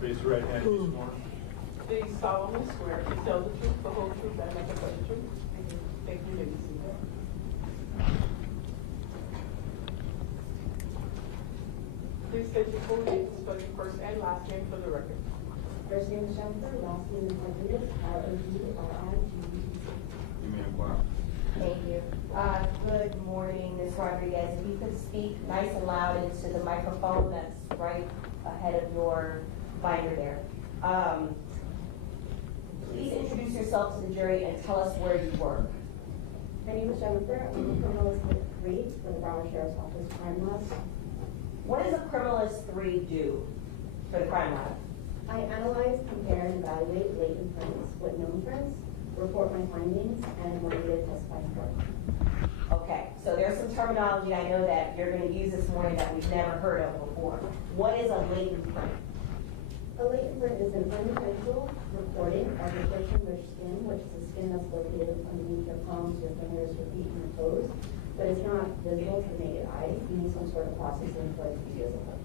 Raise your right hand, be sworn. Do you solemnly swear to tell the truth, the whole truth, and nothing but the truth? Thank you, ladies. Please state your full name, spell your first and last name for the record. First name is Jennifer, last name is Rodriguez, R-O-D-R-I-G-E-Z. You may inquire. Thank you. Good morning, Ms. Rodriguez. If you could speak nice and loud into the microphone that's right ahead of your binder there. Please introduce yourself to the jury and tell us where you work. My name is Jennifer, I'm a criminalist with 3 for the Broward Sheriff's Office Crime Lab. What does a criminalist 3 do for the crime lab? I analyze, compare, and evaluate latent prints with known prints, report my findings, and when needed, testify in court. Okay, so there's some terminology I know that you're going to use this morning that we've never heard of before. What is a latent print? A latent print is an unintentional recording of the friction rich skin, which is the skin that's located underneath your palms, your fingers, your feet, and your toes. But it's not visible to the naked eye. You need some sort of processing for it to be visible.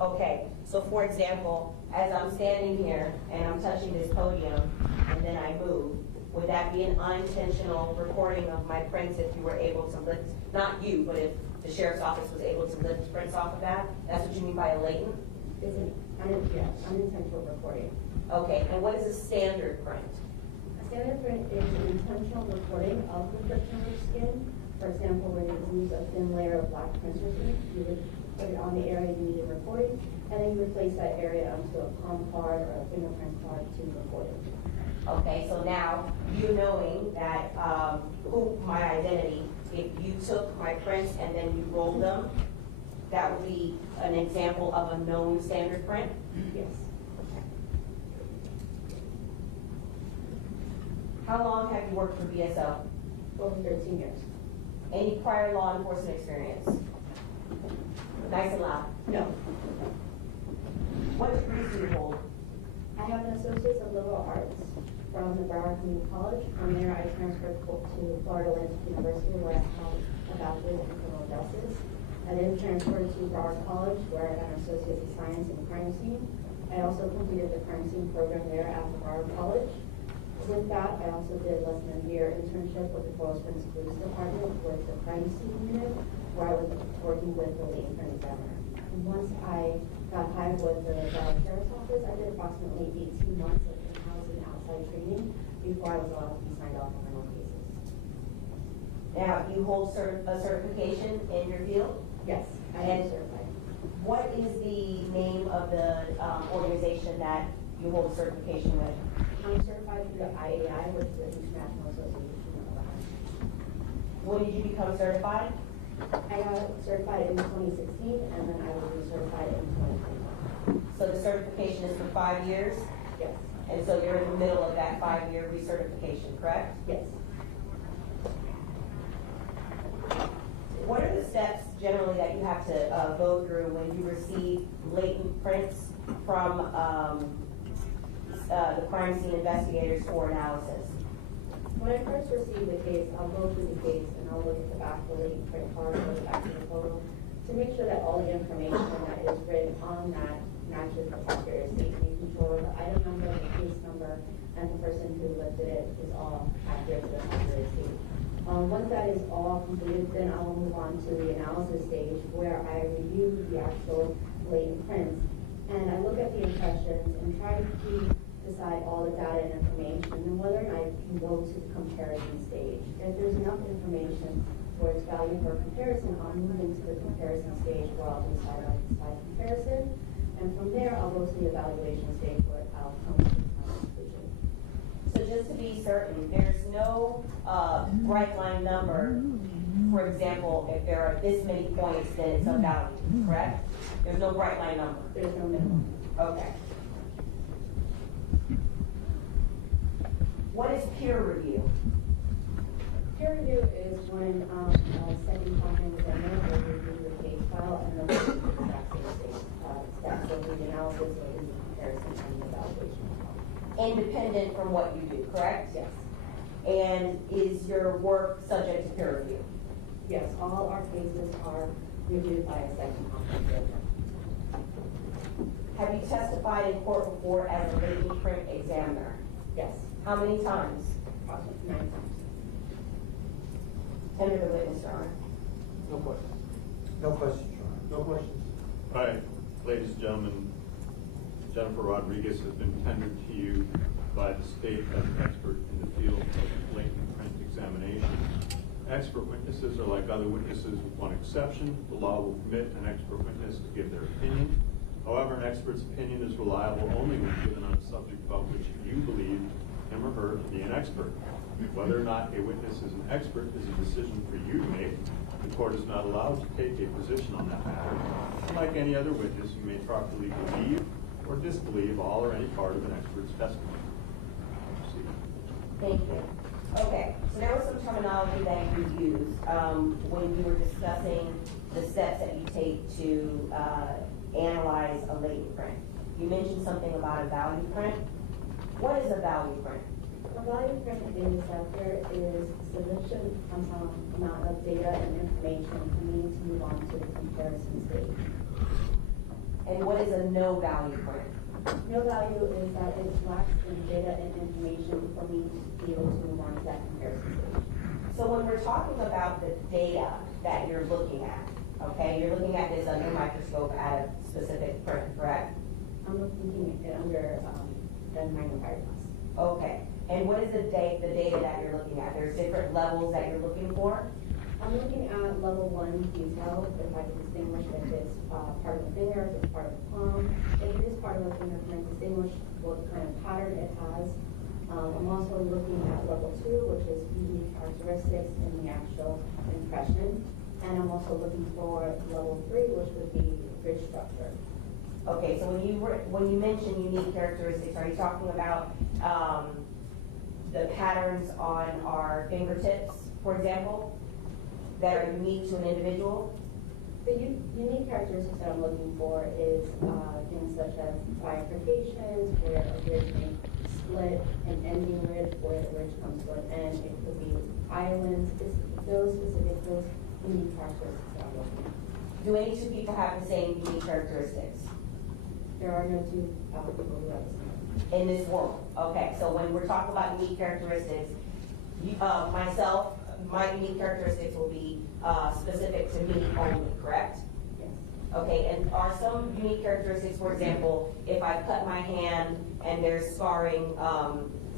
Okay, so for example, as I'm standing here and I'm touching this podium and then I move, would that be an unintentional recording of my prints if you were able to lift, not you, but if the sheriff's office was able to lift prints off of that? That's what you mean by a latent? It's an unintentional recording. Okay, and what is a standard print? A standard print is an intentional recording of the friction rich skin. For example, when you use a thin layer of black printer's ink, you would put it on the area you needed recording, and then you would place that area onto a palm card or a fingerprint card to record it. Okay, so now you knowing that my identity, if you took my prints and then you rolled them, that would be an example of a known standard print? Yes. How long have you worked for BSO? Over 13 years. Any prior law enforcement experience? Nice and loud. No. What degrees do you hold? I have an Associate's of Liberal Arts from the Broward Community College. From there, I transferred to Florida Atlantic University, where I have a bachelor's in criminal justice. I then transferred to Broward College, where I got an Associate's of Science in crime scene. I also completed the crime scene program there at the Broward College. With that, I also did less than a year internship with the Coral Springs Police Department with the crime scene unit, where I was working with the latent print examiner. And once I got hired with the Broward Sheriff's Office, I did approximately 18 months of in-house and outside training before I was allowed to be signed off on criminal cases. Now, you hold a certification in your field? Yes, I am certified. What is the name of the organization that you hold certification with? I'm certified through the IAI, which is the International Association of Law. When did you become certified? I got certified in 2016, and then I was recertified in 2021. So the certification is for 5 years? Yes. And so you're in the middle of that 5-year recertification, correct? Yes. What are the steps generally that you have to go through when you receive latent prints from the crime scene investigators for analysis? When I first received the case, I'll go through the case and I'll look at the back of the latent print card or the back of the photo to make sure that all the information that is written on that matches the Secretary of State, making sure the item number, the case number, and the person who lifted it is all accurate to the Secretary of State. Once that is all completed, then I will move on to the analysis stage where I review the actual latent prints. And I look at the impressions and try to decide all the data and information and whether or not I can go to the comparison stage. If there's enough information for its value for comparison, I'll move into the comparison stage where I'll decide on the side comparison. And from there, I'll go to the evaluation stage where I'll come to my conclusion. So just to be certain, there's no bright line number. For example, if there are this many points, then it's of value, correct? There's no bright line number. There's no minimum. Okay. What is peer review? Peer review is when a second company examiner will review the case file and then we'll do the exact same thing. Stats will do the analysis, will do the comparison, and the evaluation. Independent from what you do, correct? Yes. And is your work subject to peer review? Yes, all our cases are reviewed by a second company examiner. Have you testified in court before as a latent print examiner? Yes, How many times? approximately 9 times. Tender the witness, Your Honor. No questions. No questions, Your Honor. No questions. All right, ladies and gentlemen, Jennifer Rodriguez has been tendered to you by the state as an expert in the field of latent print examination. Expert witnesses are like other witnesses with one exception. The law will permit an expert witness to give their opinion. However, an expert's opinion is reliable only when given on a subject about which you believe him or her to be an expert. Whether or not a witness is an expert is a decision for you to make. The court is not allowed to take a position on that matter. Like any other witness, you may properly believe or disbelieve all or any part of an expert's testimony. Proceed. Thank you. Okay, so there was some terminology that you used when you were discussing the steps that you take to analyze a latent print. You mentioned something about a value print. What is a value print? A value print is that there is sufficient amount of data and information for me to move on to the comparison stage. And what is a no value print? No value is that it lacks in data and information for me to be able to move on to that comparison stage. So when we're talking about the data that you're looking at, okay, you're looking at this under a microscope at a specific print, correct? I'm looking at it under the magnifying glass. Okay, and what is the data that you're looking at? There's different levels that you're looking for? I'm looking at level 1 detail, if I can distinguish if it's part of the finger, if it's part of the palm. If it is part of the finger, can I distinguish what kind of pattern it has? I'm also looking at level 2, which is unique characteristics in the actual impression. And I'm also looking for level 3, which would be grid structure. Okay, so when you mention unique characteristics, are you talking about the patterns on our fingertips, for example, that are unique to an individual? The unique characteristics that I'm looking for is things such as bifurcations, where a ridge may split, an ending ridge where the ridge comes to an end. It could be islands. It's those unique characteristics that I'm looking for. Do any two people have the same unique characteristics? There are no two people who have the same. In this world? Okay, so when we're talking about unique characteristics, myself, my unique characteristics will be specific to me only, correct? Yes. Okay, and are some unique characteristics, for example, if I cut my hand and there's scarring,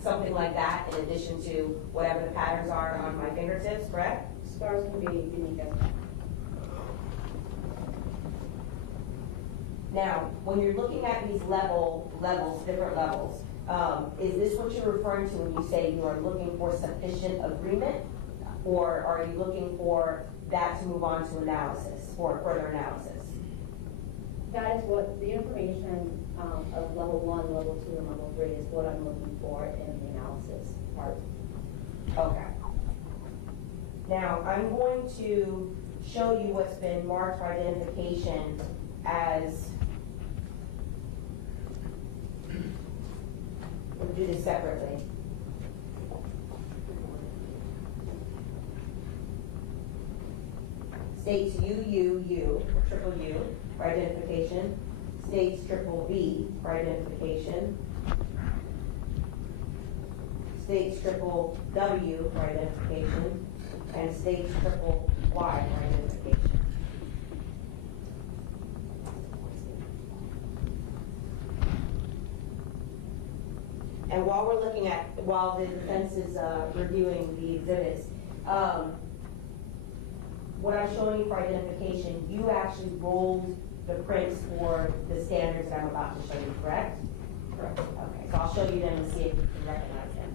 something like that, in addition to whatever the patterns are on my fingertips, correct? Scars can be unique as well. Now, when you're looking at these different levels, is this what you're referring to when you say you are looking for sufficient agreement? Or are you looking for that to move on to analysis, for further analysis? That is what the information of level 1, level 2, and level 3 is what I'm looking for in the analysis part. Okay. Now, I'm going to show you what's been marked for identification as, we'll do this separately. states UUU, triple U, for identification, states triple V for identification, states triple W for identification, and states triple Y for identification. And while the defense is reviewing the exhibits, what I'm showing you for identification, you actually rolled the prints for the standards that I'm about to show you, correct? Correct. Okay, so I'll show you them and see if you can recognize them.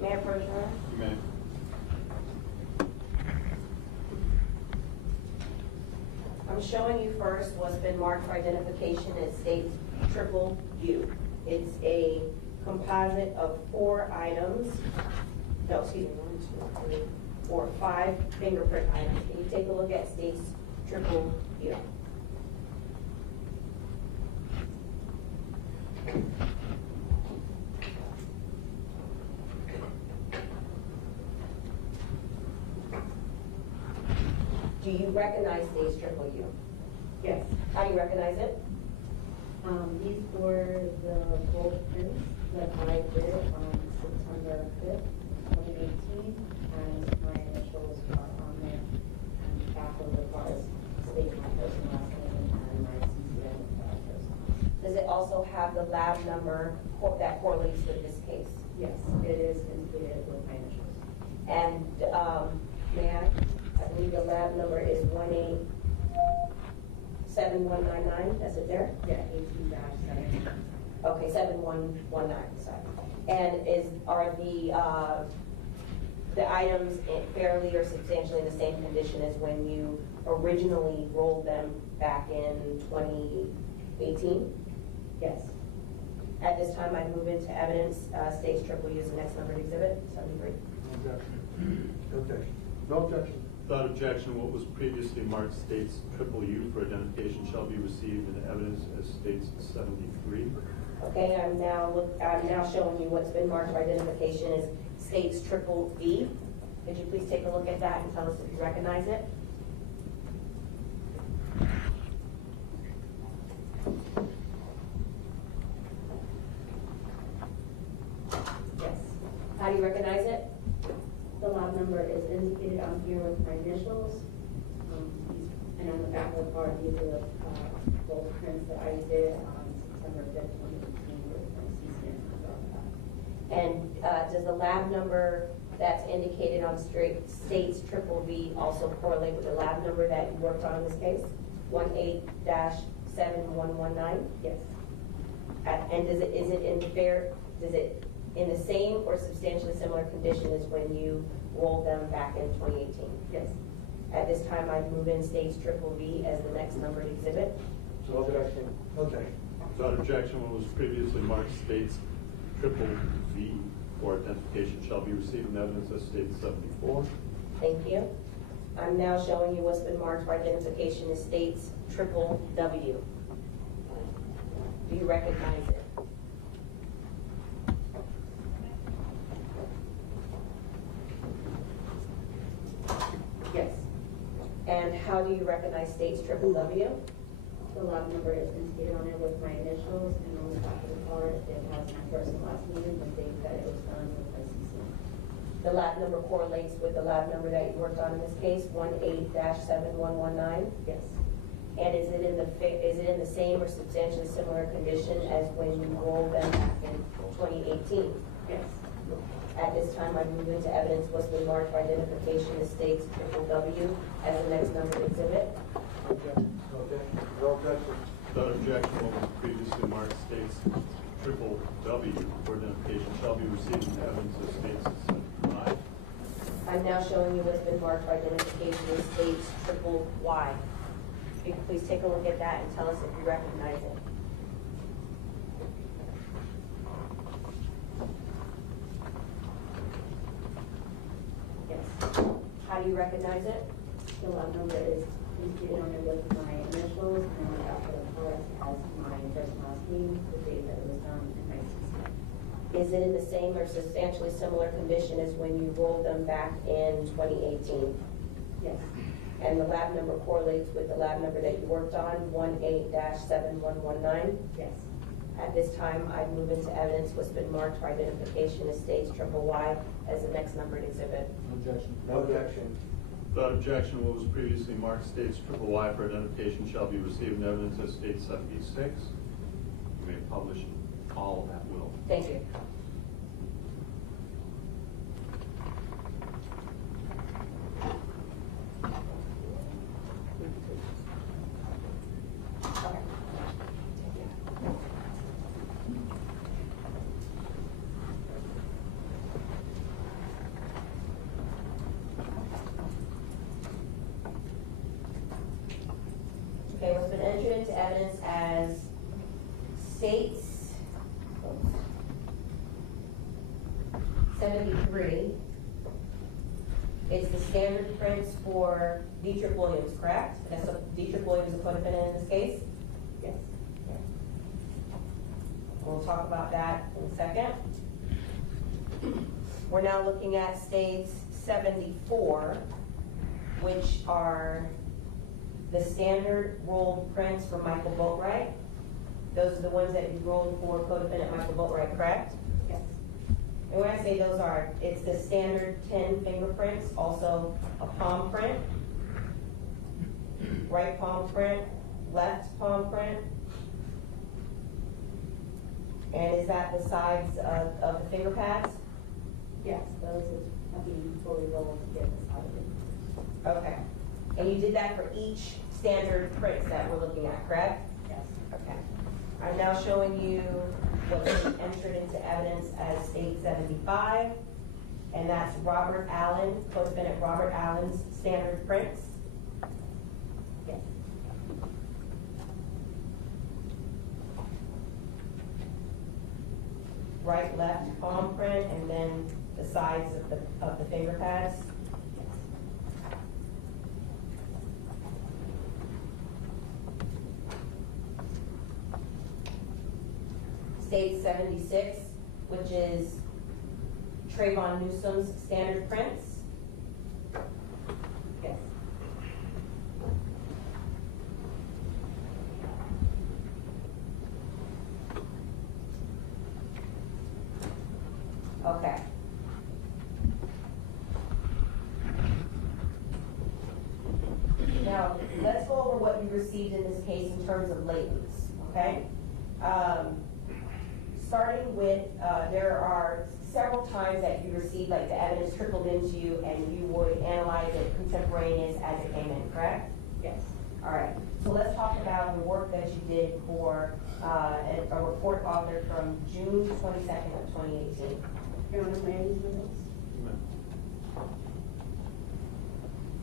Mayor Pro Tem. You may. I'm showing you first what's been marked for identification as states triple U. It's a composite of 4 items. No, excuse me, 1, 2, 3, 4, 5 fingerprint items. Can you take a look at states triple U? Do you recognize states triple U? Yes. How do you recognize it? These were the gold prints that I did on September 5th, 2018, and my initials are on there. And back of the cards state my first and last name and my CCN address. Does it also have the lab number that correlates with this case? Yes, it is included with my initials. And may I believe the lab number is 187199, that's it there? Yeah, 18-7. Okay, 7119, sorry. And are the items fairly or substantially in the same condition as when you originally rolled them back in 2018? Yes. At this time, I move into evidence, states triple U is the next numbered exhibit, 73. No objection. Objection. No objection. Without objection, what was previously marked states triple U for identification shall be received into evidence as states 73. Okay, I'm now showing you what's been marked for identification as states triple V. Could you please take a look at that and tell us if you recognize it? Yes. How do you recognize it? The lab number is indicated on here with my initials. And on the back of the card, these are the gold prints that I did on September 5th, 2018 with my CCN. And does the lab number that's indicated on states triple V also correlate with the lab number that you worked on in this case? 18-7119? Yes. And is it in the same or substantially similar condition as when you rolled them back in 2018? Yes. At this time, I move in states triple V as the next numbered exhibit. No objection. Okay. Without objection, what was previously marked states triple V for identification shall be received in evidence as states 74. Thank you. I'm now showing you what's been marked for identification as states triple W. Do you recognize it? how do you recognize states triple W? The lab number is indicated on it with my initials, and on the back of the card, it has my first and last name, the date that it was done with ICC. The lab number correlates with the lab number that you worked on in this case, 18-7119. Yes. And is it in the same or substantially similar condition as when you rolled them back in 2018? Yes. At this time, I move into evidence what's been marked for identification as states triple W as the next numbered exhibit. Objection. No objection. Without objection, what was previously marked states triple W for identification shall be received in evidence of states I. I'm now showing you what's been marked for identification as states triple Y. If you could please take a look at that and tell us if you recognize it. Yes. How do you recognize it? The lab number is indicated on it with my initials, and on the back of the card has my first and last name, the date that it was done, and my ICC. Is it in the same or substantially similar condition as when you rolled them back in 2018? Yes. And the lab number correlates with the lab number that you worked on, 18-7119? Yes. At this time, I move into evidence what's been marked for identification as states triple Y as the next numbered exhibit. Objection. No objection. Without objection, what was previously marked states triple Y for identification shall be received in evidence as state 76. You may publish all at will. Thank you. Okay. Okay, what's been entered into evidence as states 73. It's the standard prints for Dedrick Williams, correct? That's Dedrick Williams is a co-defendant in this case? Yes. We'll talk about that in a second. We're now looking at states 74, which are the standard rolled prints for Michael Boatwright. Those are the ones that you rolled for co-defendant Michael Boatwright, correct? Yes. And when I say those are, it's the standard 10 fingerprints, also a palm print, right palm print, left palm print. And is that the sides of the finger pads? Yes, those have been fully rolled to get this out of it. Okay. And you did that for each standard prints that we're looking at, correct? Yes. Okay. I'm now showing you what's been entered into evidence as state 75, and that's Robert Allen, co-defendant Robert Allen's standard prints. Yes. Right, left palm print, and then the sides of the finger pads. State 76, which is Trayvon Newsome's standard prints. Yes. Okay. Now, let's go over what you received in this case in terms of latents, okay? Starting with, there are several times that you received, like the evidence trickled into you and you would analyze it contemporaneous as it came in, correct? Yes. All right, so let's talk about the work that you did for a report authored from June 22nd of 2018. Your Honor, may I use the notes?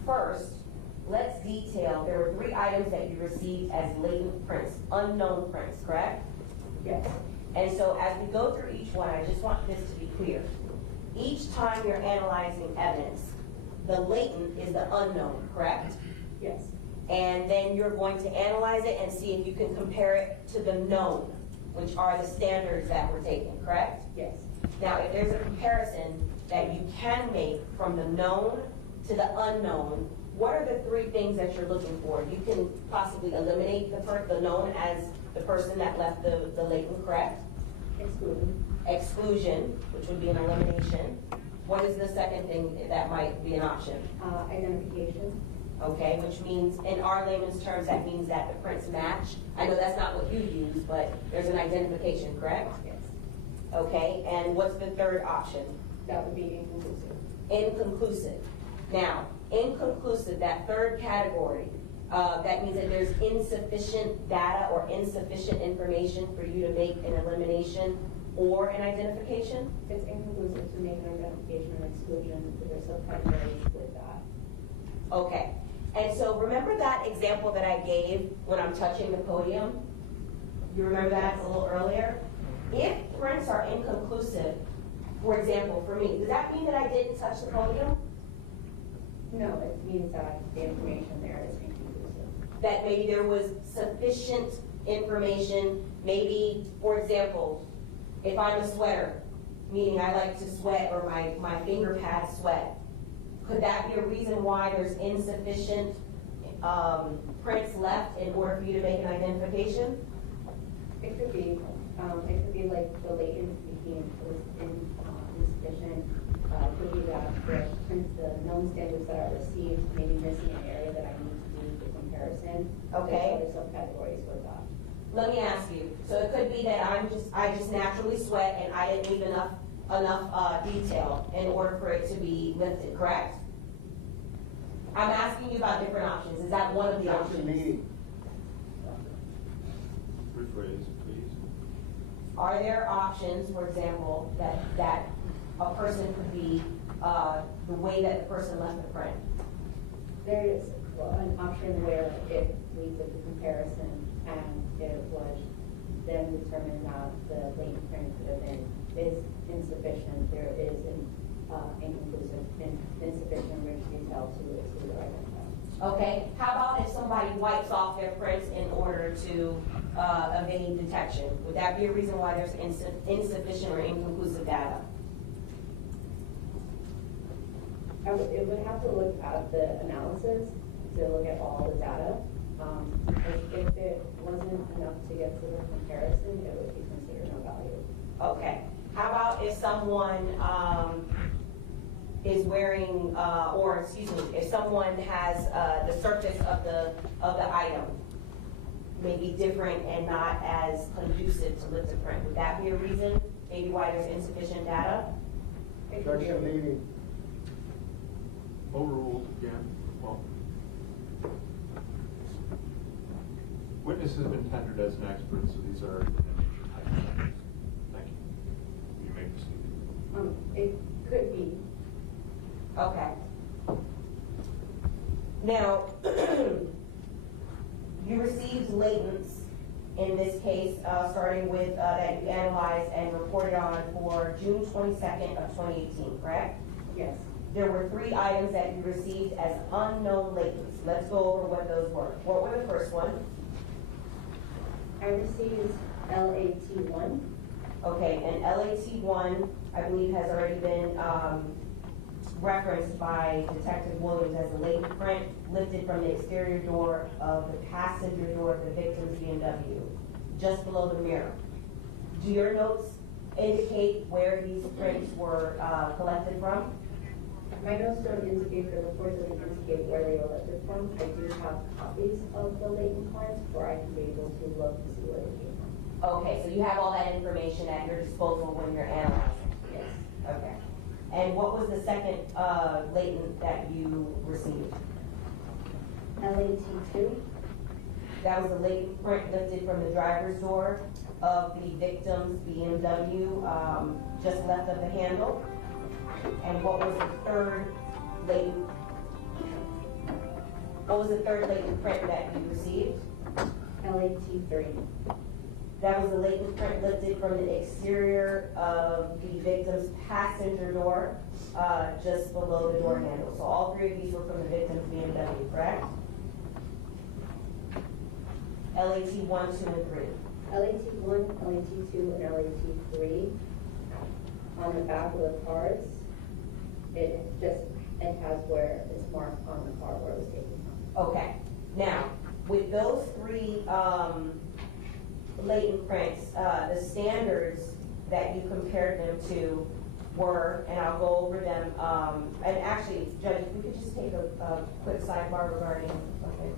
First, let's detail, there were 3 items that you received as latent prints, unknown prints, correct? Yes. And so as we go through each one, I just want this to be clear. Each time you're analyzing evidence, the latent is the unknown, correct? Yes. And then you're going to analyze it and see if you can compare it to the known, which are the standards that we're taking, correct? Yes. Now, if there's a comparison that you can make from the known to the unknown, what are the three things that you're looking for? You can possibly eliminate the known as the person that left the latent, correct? Exclusion. Exclusion, which would be an elimination. What is the second thing that might be an option? Identification. Okay, which means, in our layman's terms, that means that the prints match. I know that's not what you use, but there's an identification, correct? Yes. Okay, and what's the third option? That would be inconclusive. Inconclusive. Now, inconclusive, that third category, that means that there's insufficient data or insufficient information for you to make an elimination or an identification? It's inconclusive to make an identification or exclusion, because there's subcategories with that. Okay, and so remember that example that I gave when I'm touching the podium? You remember that a little earlier? If prints are inconclusive, for example, for me, does that mean that I didn't touch the podium? No, it means that the information there is inconclusive. That maybe there was sufficient information, maybe, for example, if I'm a sweater, meaning I like to sweat or my finger pads sweat, could that be a reason why there's insufficient prints left in order for you to make an identification? It could be like the latent became insufficient. Could be that the known standards that are received may be missing an area that I need to do the comparison. Okay. There's other subcategories with that. Let me ask you. So it could be that I just naturally sweat and I didn't leave enough detail in order for it to be lifted, correct? I'm asking you about different options. Is that one of the options? Rephrase, please. Are there options, for example, that a person could be the way that the person left the print? There is an option where if we did the comparison and it was then determined that the latent print could have been is insufficient, there is an inconclusive, insufficient rich detail to identify. Okay, how about if somebody wipes off their prints in order to evade detection? Would that be a reason why there's insufficient or inconclusive data? It would have to look at the analysis to look at all the data. If it wasn't enough to get to the comparison, it would be considered no value. Okay. How about if someone is wearing, or excuse me, if someone has the surface of the item may be different and not as conducive to lift the print? Would that be a reason maybe why there's insufficient data? Objection needed. Overruled again. Well, witness has been tendered as an expert, so these are hypotheticals. Thank you. You may proceed. It could be. Okay. Now, you received latents in this case, starting with that you analyzed and reported on for June 22nd of 2018, correct? Yes. There were 3 items that you received as unknown latents. Let's go over what those were. What were the first one? I received LAT1. Okay, and LAT1, I believe, has already been referenced by Detective Williams as a latent print lifted from the exterior door of the passenger door of the victim's BMW, just below the mirror. Do your notes indicate where these prints were collected from? My notes don't indicate, the reports don't indicate where they were lifted from. I do have copies of the latent prints where I can be able to look to see where they came from. Okay, so you have all that information at your disposal when you're analyzing? Yes. Okay. And what was the second latent that you received? LAT2. That was a latent print lifted from the driver's door of the victim's BMW, just left of the handle. And what was the third latent? What was the third latent print that you received? LAT3. That was a latent print lifted from the exterior of the victim's passenger door, just below the door handle. So all 3 of these were from the victim's BMW, correct? LAT 1, 2, and 3. LAT1, LAT2, and LAT3. On the back of the cards, it just it has where it's marked on the car where it was taken from. Okay. Now, with those three latent prints, the standards that you compared them to were, and I'll go over them, and actually, Judge, if we could just take a quick sidebar regarding, okay.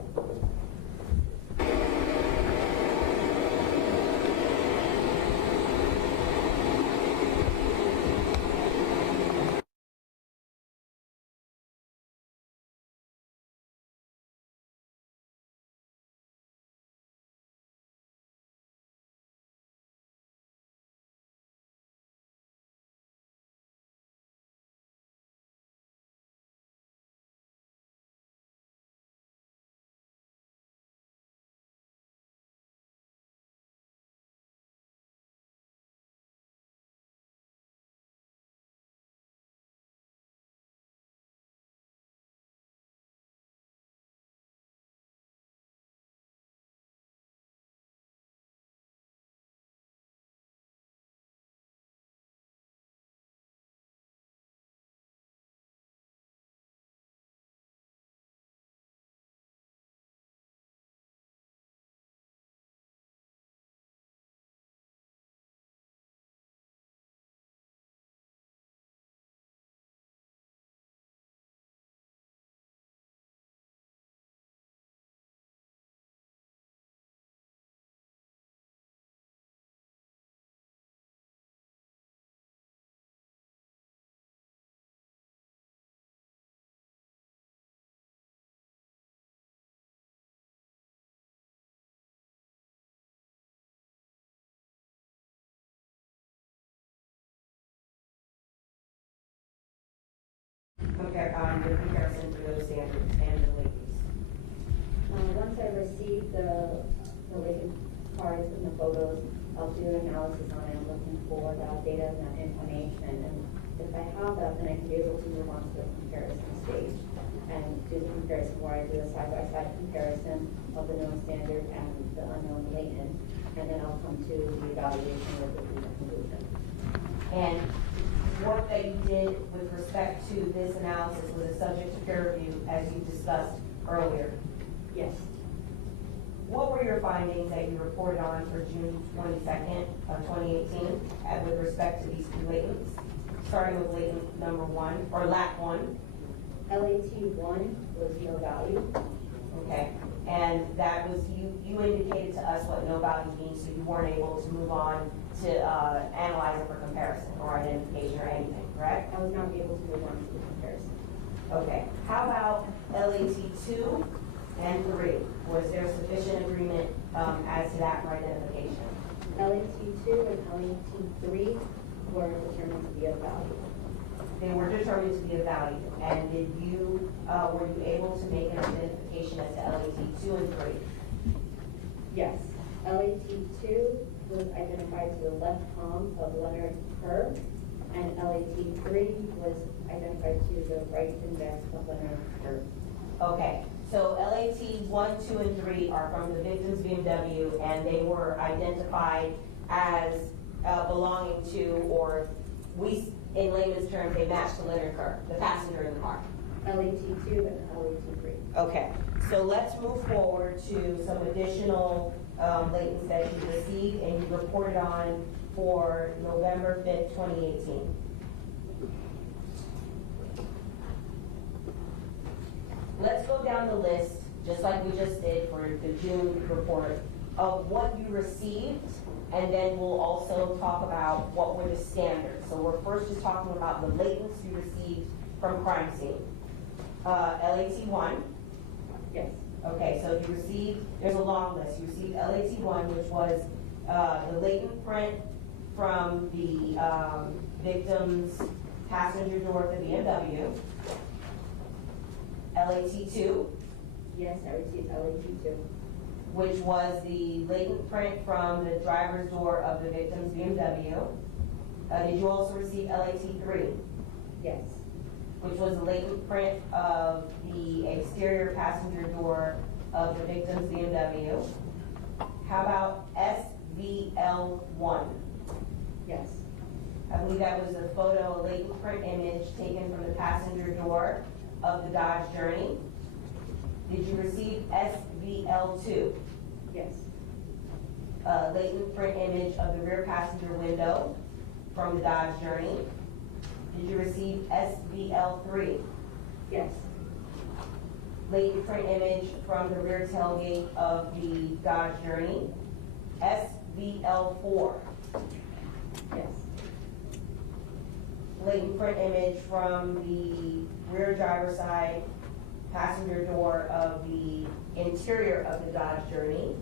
The comparison to those standards and the ladies. Once I receive the latent cards and the photos, I'll do an analysis on it, looking for that data and that information. And if I have that, then I can be able to move on to the comparison stage and do the comparison where I do a side-by-side comparison of the known standard and the unknown latent. And then I'll come to the evaluation with the conclusion. And work that you did with respect to this analysis was a subject to peer review, as you discussed earlier. Yes. What were your findings that you reported on for June 22nd of 2018 with respect to these two latents? Starting with latent number 1, or LAT 1. LAT1 was no value. Okay. And that was, you indicated to us what no value means, so you weren't able to move on to analyze it for comparison or identification or anything, correct? I was not able to move on to the comparison. Okay. How about LAT2 and 3? Was there sufficient agreement as to that for identification? LAT2 and LAT3 were determined to be of value. They were determined to be of value. And did you, were you able to make an identification as to LAT2 and 3? Yes. LAT2 was identified to the left palm of Leonard Kerr, and LAT3 was identified to the right index of Leonard Kerr. Okay. So LAT 1, 2, and 3 are from the victim's BMW, and they were identified as belonging to, or we, in layman's terms, they match to Leonard Kerr, the passenger in the car. LAT2 and LAT3. Okay, so let's move forward to some additional latents that you received and you reported on for November 5th, 2018. Let's go down the list, just like we just did for the June report, of what you received, and then we'll also talk about what were the standards. So we're first just talking about the latents you received from crime scene. LAT1. Yes. Okay, so you received, there's a long list. You received LAT1, which was the latent print from the victim's passenger door of the BMW. LAT2. Yes, I received LAT2. Which was the latent print from the driver's door of the victim's BMW. Did you also receive LAT3? Yes. Which was the latent print of the exterior passenger door of the victim's BMW. How about SVL1? Yes. I believe that was a photo, a latent print image taken from the passenger door of the Dodge Journey. Did you receive SVL2? Yes. A latent print image of the rear passenger window from the Dodge Journey. Did you receive SVL3? Yes. Latent print image from the rear tailgate of the Dodge Journey. SVL4. Yes. Latent print image from the rear driver's side passenger door of the interior of the Dodge Journey.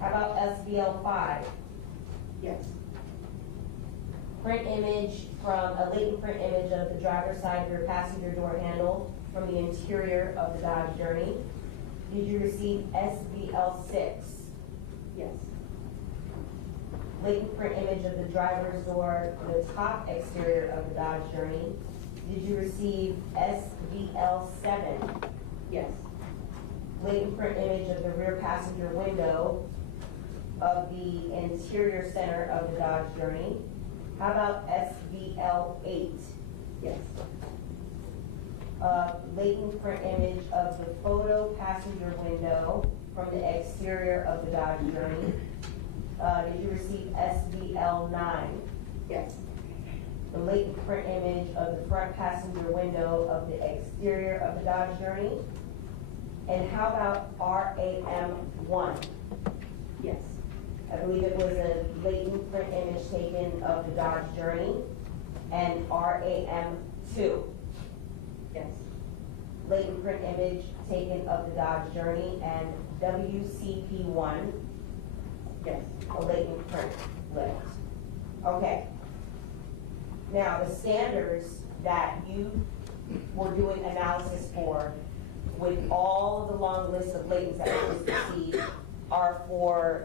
How about SVL5? Yes. Print image from, a latent print image of the driver's side rear passenger door handle from the interior of the Dodge Journey. Did you receive SVL6? Yes. Latent print image of the driver's door, the top exterior of the Dodge Journey. Did you receive SVL7? Yes. Latent print image of the rear passenger window of the interior center of the Dodge Journey. How about SVL8? Yes. Latent print image of the photo passenger window from the exterior of the Dodge Journey. Did you receive SVL9? Yes. The latent print image of the front passenger window of the exterior of the Dodge Journey. And how about RAM1? Yes. I believe it was a latent print image taken of the Dodge Journey. And RAM2. Yes. Latent print image taken of the Dodge Journey. And WCP1. Yes. A latent print list. Okay. Now, the standards that you were doing analysis for with all of the long list of latents that we received are for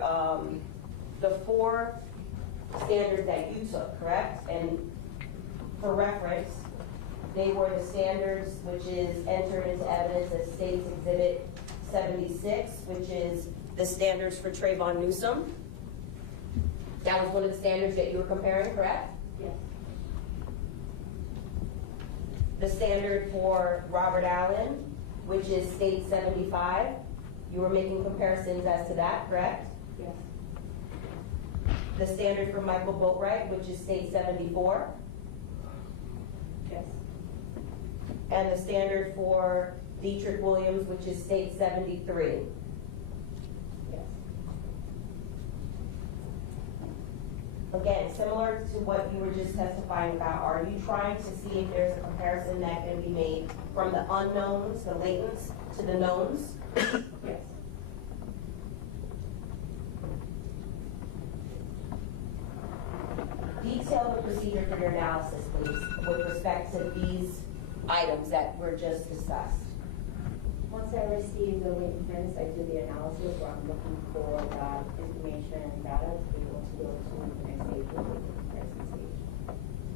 the 4 standards that you took, correct? And for reference, they were the standards which is entered into evidence as State's Exhibit 76, which is the standards for Trayvon Newsome. That was one of the standards that you were comparing, correct? Yes. The standard for Robert Allen, which is State 75. You were making comparisons as to that, correct? Yes. The standard for Michael Boatwright, which is State 74. Yes. And the standard for Dedrick Williams, which is State 73. Yes. Again, similar to what you were just testifying about, are you trying to see if there's a comparison that can be made from the unknowns, the latents, to the knowns? Yes. Detail the procedure for your analysis, please, with respect to these items that were just discussed. Once I receive the latent prints, I do the analysis where I'm looking for that information and data to be able to go to the next stage, which is the comparison stage.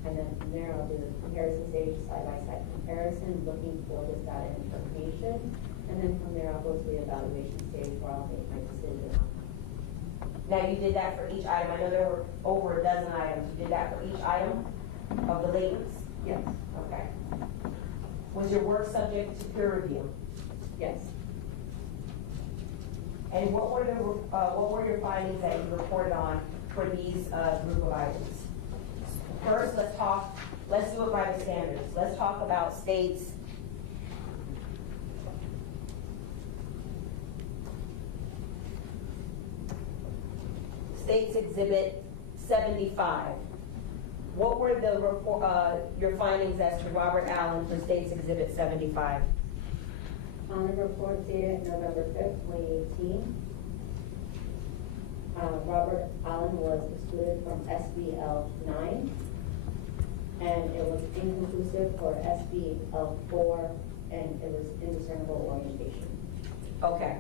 And then from there, I'll do the comparison stage, side-by-side comparison, looking for this data and information. And then from there, I'll go to the evaluation stage where I'll make my decision. Now, you did that for each item. I know there were over a dozen items. You did that for each item of the latents? Yes. Okay. Was your work subject to peer review? Yes. And what were your findings that you reported on for these group of items? First, let's do it by the standards. Let's talk about State's Exhibit 75. What were your findings as to Robert Allen for State's Exhibit 75? On the report dated November 5th, 2018, Robert Allen was excluded from SBL 9, and it was inconclusive for SBL 4, and it was indiscernible orientation. Okay,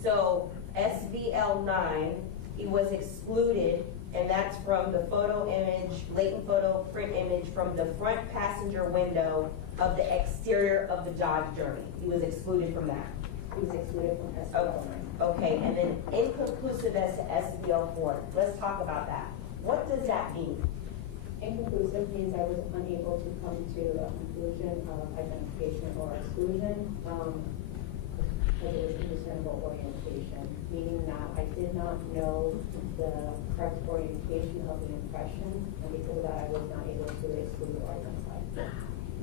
so SBL 9, he was excluded, and that's from the photo image, latent photo print image from the front passenger window of the exterior of the Dodge Journey. He was excluded from that. He was excluded from SBL 9. Okay, and then inconclusive as to SBL 4. Let's talk about that. What does that mean? Inconclusive means I was unable to come to a conclusion of identification or exclusion, because it was indiscernible orientation, meaning that I did not know the correct orientation of the impression, and because of that, I was not able to exclude or identify.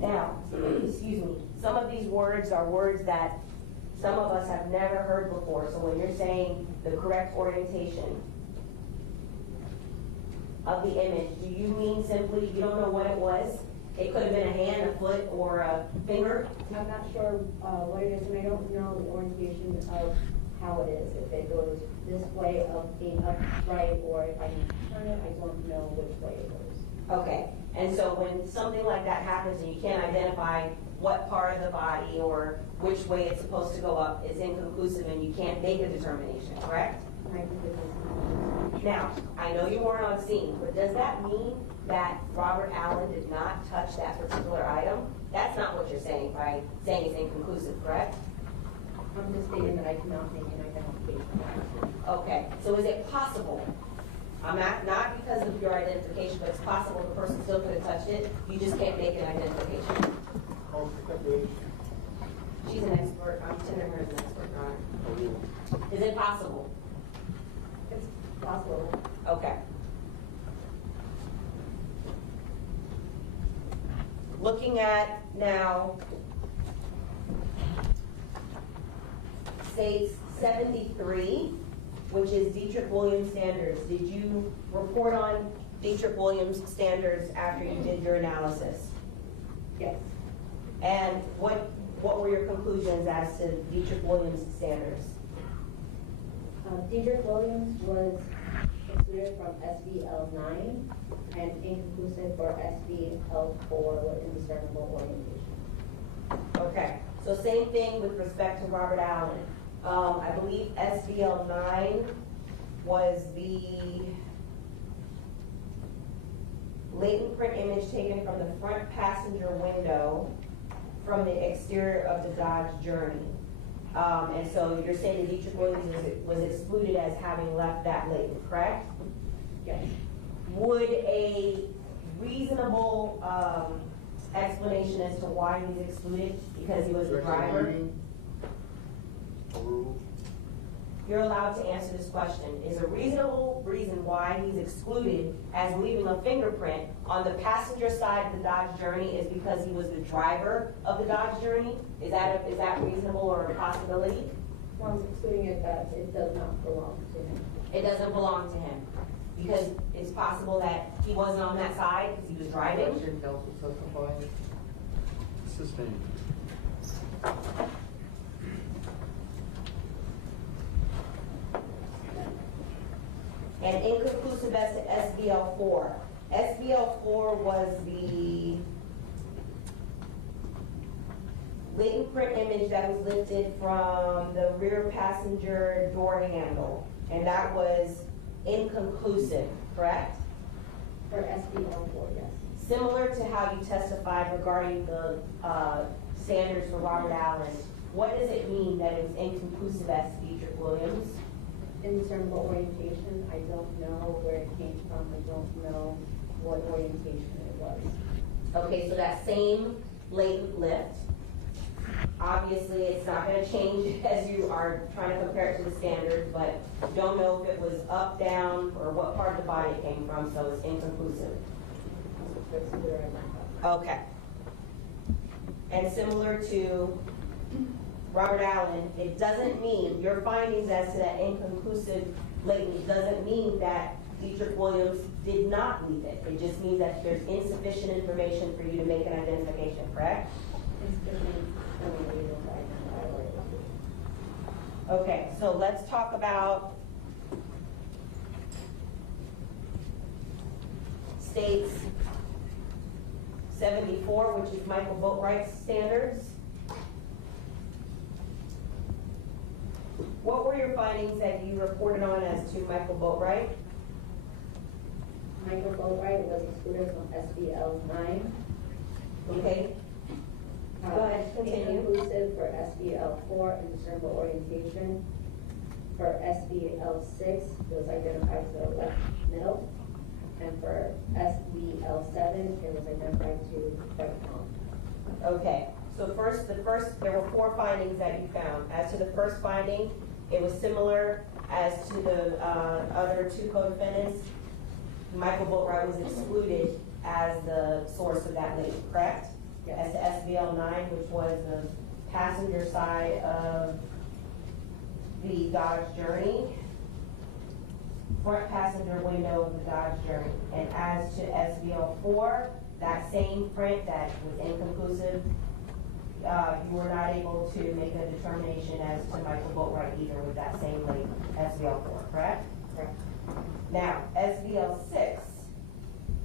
Now, excuse me, some of these words are words that some of us have never heard before. So when you're saying the correct orientation of the image, do you mean simply you don't know what it was? It could have been a hand, a foot, or a finger? I'm not sure what it is, and I don't know the orientation of how it is. If it goes this way of being upright, or if I can turn it, I don't know which way it goes. Okay, and so when something like that happens and you can't identify what part of the body or which way it's supposed to go up, it's inconclusive and you can't make a determination, correct? Right. Now, I know you weren't on scene, but does that mean that Robert Allen did not touch that particular item? That's not what you're saying by saying it's inconclusive, correct? I'm just stating that I cannot make an identification. Okay, so is it possible? I'm not because of your identification, but it's possible the person still could have touched it. You just can't make an identification. She's an expert. I'm considering her as an expert, Your Honor. Is it possible? It's possible. Okay. Looking at now states 73, which is Dedrick Williams standards. Did you report on Dedrick Williams standards after you did your analysis? Yes. And what were your conclusions as to Dedrick Williams standards? Dedrick Williams was excluded from SBL 9 and inconclusive for SBL 4 with indiscernible orientation. Okay, so same thing with respect to Robert Allen. I believe SBL 9 was the latent print image taken from the front passenger window from the exterior of the Dodge Journey. And so you're saying that Dedrick Williams was excluded as having left that latent, correct? Yes. Would a reasonable explanation as to why he was excluded, because he was the driver? You're allowed to answer this question. Is a reasonable reason why he's excluded as leaving a fingerprint on the passenger side of the Dodge Journey is because he was the driver of the Dodge Journey? Is that reasonable or a possibility? Well, I'm excluding it that it does not belong to him. It doesn't belong to him because it's possible that he wasn't on that side because he was driving. Sustained. And inconclusive as to SBL 4. SBL 4 was the latent print image that was lifted from the rear passenger door handle. And that was inconclusive, correct? For SBL 4, yes. Similar to how you testified regarding the standards for Robert Allen, what does it mean that it was inconclusive as to Dedrick Williams? Indiscernible orientation, I don't know where it came from. I don't know what orientation it was. Okay, so that same latent lift, obviously it's not going to change as you are trying to compare it to the standard, but you don't know if it was up, down, or what part of the body it came from, so it's inconclusive. Okay. And similar to Robert Allen, it doesn't mean, your findings as to that inconclusive latent doesn't mean that Dedrick Williams did not leave it. It just means that there's insufficient information for you to make an identification, correct? Okay, so let's talk about states 74, which is Michael Boatwright's standards. What were your findings that you reported on as to Michael Boatwright? Michael Boatwright was excluded from SBL 9. Okay. Go ahead, continue. Inconclusive for SBL 4, indiscernible orientation. For SBL 6, it was identified to the left middle. And for SVL7, it was identified to right palm. Okay, so there were 4 findings that you found. As to the first finding, it was similar as to the other 2 co-defendants. Michael Boatwright was excluded as the source of that link, correct? Yes. As to SVL9, which was the passenger side of the Dodge Journey, front passenger window of the Dodge Journey. And as to SVL4, that same print that was inconclusive, you were not able to make a determination as to Michael Boatwright either with that same link, SVL4, correct? Correct. Now, SVL6,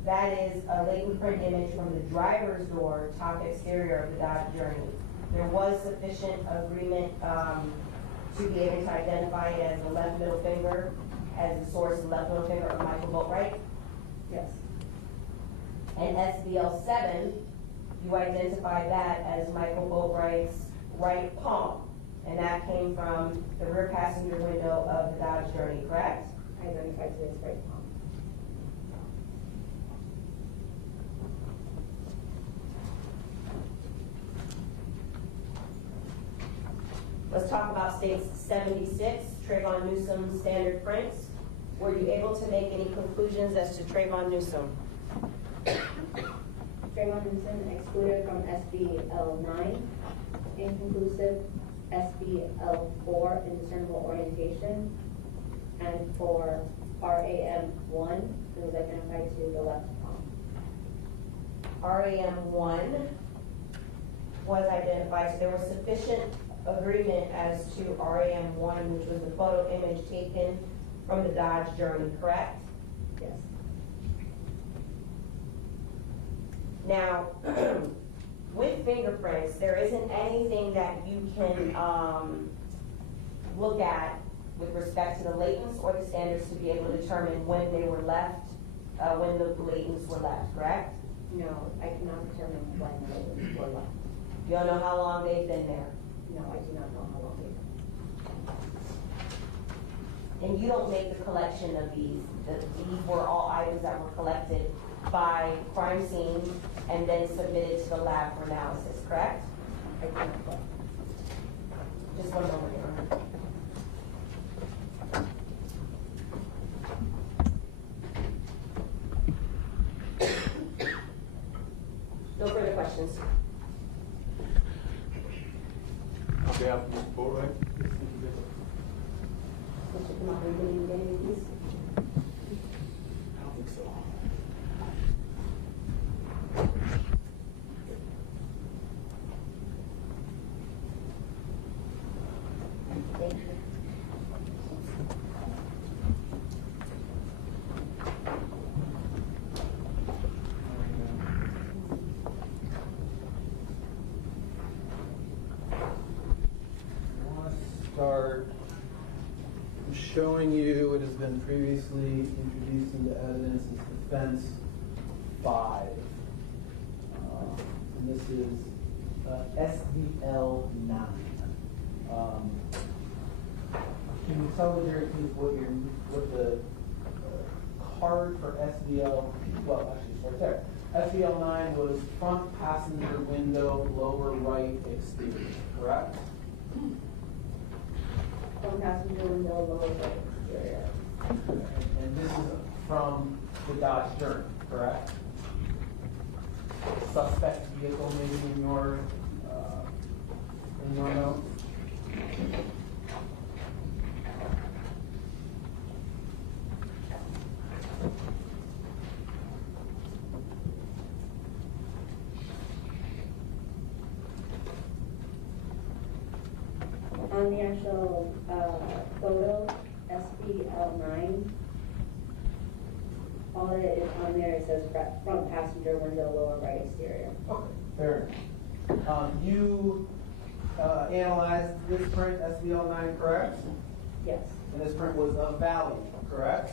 that is a latent print image from the driver's door, top exterior of the Dodge Journey. There was sufficient agreement to be able to identify it as the left middle finger, as the source of the left middle finger of Michael Boatwright. Yes. And SVL7, you identify that as Michael Boatwright's right palm, and that came from the rear passenger window of the Dodge Journey, correct? Identified to his right palm. Let's talk about States 76, Trayvon Newsome standard prints. Were you able to make any conclusions as to Trayvon Newsome? Trayvon Newsome excluded from SBL9, inconclusive, SBL4, indiscernible orientation, and for RAM1, it was identified to the left palm. RAM1 was identified, so there was sufficient agreement as to RAM1, which was the photo image taken from the Dodge Journey, correct? Yes. Now, with fingerprints, there isn't anything that you can look at with respect to the latents or the standards to be able to determine when they were left, when the latents were left, correct? No, I cannot determine when they were left. You don't know how long they've been there? No, I do not know how long they've been. And you don't make the collection of these. These were all items that were collected by crime scene and then submitted to the lab for analysis, correct? I cannot know. Just one moment, Your Honor. No further questions. On behalf of Mr. Boatwright, Mr. Kamari, will you name me, please? I don't think so. Thank you. I want to start showing you what has been previously introduced into evidence as defense 5. And this is SVL 9. Can you tell the jury please what the card for SVL, well actually it's right there. SVL 9 was front passenger window, lower right exterior, correct? Front passenger window, lower right exterior. And this is from the Dodge Journey, correct? Suspect vehicle maybe in your notes? On the actual photo, SBL9, all that is on there, it says front passenger window, lower right exterior. Okay, fair enough. You analyzed this print, SBL9, correct? Yes. And this print was of value, correct?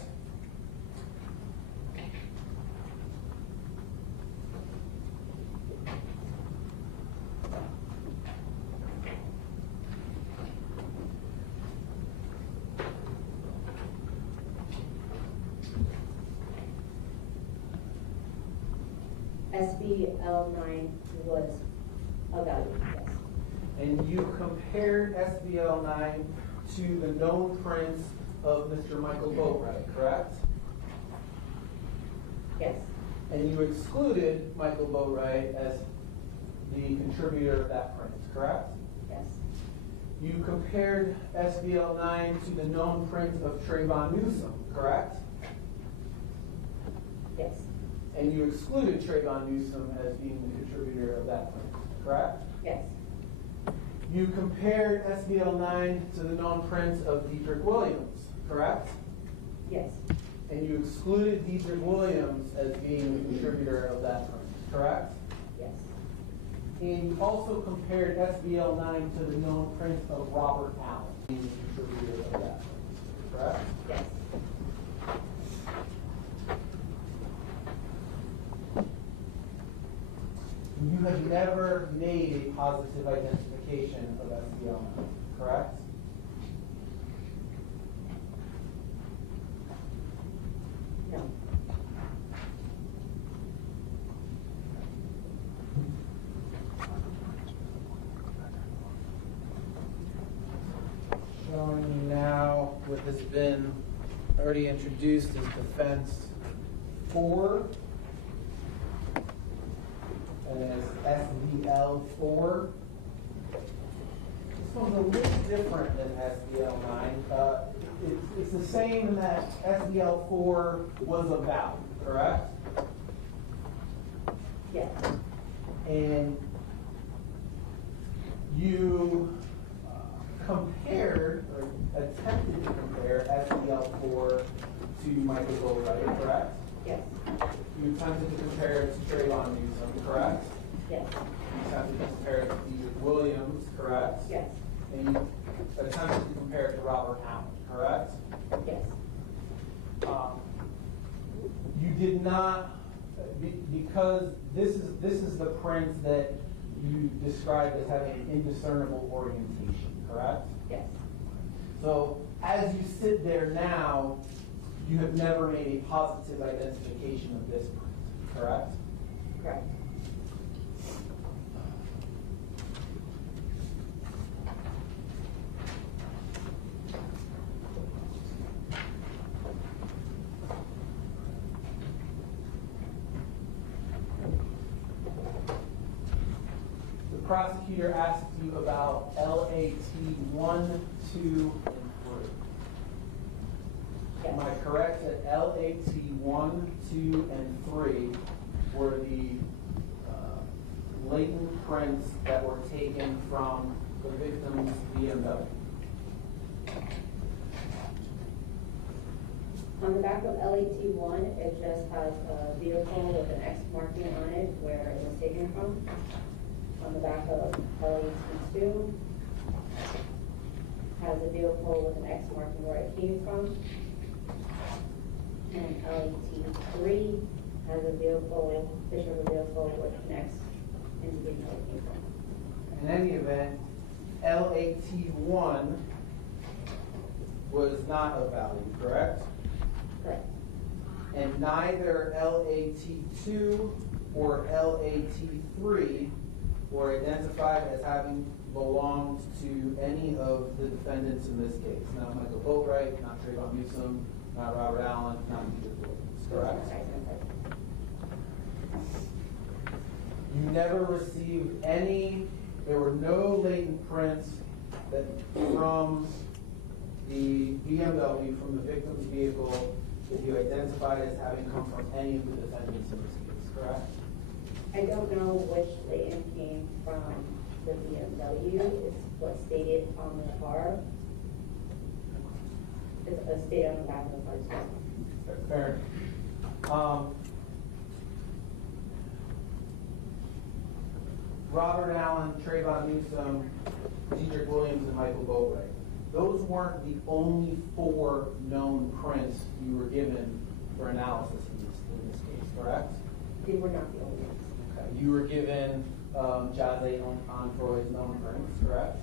SBL9 was evaluated, yes. And you compared SBL9 to the known prints of Mr. Michael Boatwright, correct? Yes. And you excluded Michael Boatwright as the contributor of that print, correct? Yes. You compared SBL9 to the known print of Trayvon Newsome, correct? Yes. And you excluded Trayvon Newsome as being the contributor of that print, correct? Yes. You compared SBL9 to the known print of Dedrick Williams, correct? Yes. And you excluded Dedrick Williams as being the contributor of that print, correct? Yes. And you also compared SBL9 to the known print of Robert Allen, being the contributor of that print, correct? Yes. You have never made a positive identification of SBL9, correct? No. Showing you now what has been already introduced as defense 4. And as SBL4. This one's a little different than SBL9. It's the same in that SBL4 was a value, correct? Yes. And you compared, or attempted to compare SBL4 to Michael Boatwright, correct? Yes. You attempted to compare it to Trayvon Newsome, correct? Yes. You attempted to compare it to Dedrick Williams, correct? Yes. And you attempted to compare it to Robert Allen, correct? Yes. You did not, because this is the print that you described as having an indiscernible orientation, correct? Yes. So as you sit there now, you have never made a positive identification of this print, correct? Correct. The prosecutor asked you about LAT 1, 2, and 3. Yes. Am I correct that LAT 1, 2, and 3 were the latent prints that were taken from the victim's BMW? On the back of LAT1, it just has a vehicle with an X marking on it where it was taken from. On the back of LAT2, has a vehicle with an X marking where it came from. And LAT3 has a vehicle, picture of a vehicle with an X indicating where it came from. In any event, LAT1 was not of value, correct? Correct. And neither LAT2 or LAT3 were identified as having belonged to any of the defendants in this case. Not Michael Boatwright, not Trayvon Newsome, not Robert Allen, not Dedrick Williams, correct? You never received any, there were no latent prints that from the BMW, from the victim's vehicle, that you identified as having come from any of the defendants in this case, correct? I don't know which latent came from the BMW. It's what's stated on the car. It's stated on the back of the car as well. Fair. Robert Allen, Trayvon Newsome, Dedrick Williams, and Michael Boatwright. Those weren't the only 4 known prints you were given for analysis in this case, correct? They were not the only ones. Okay. You were given Jahseh Onfroy's known prints, correct?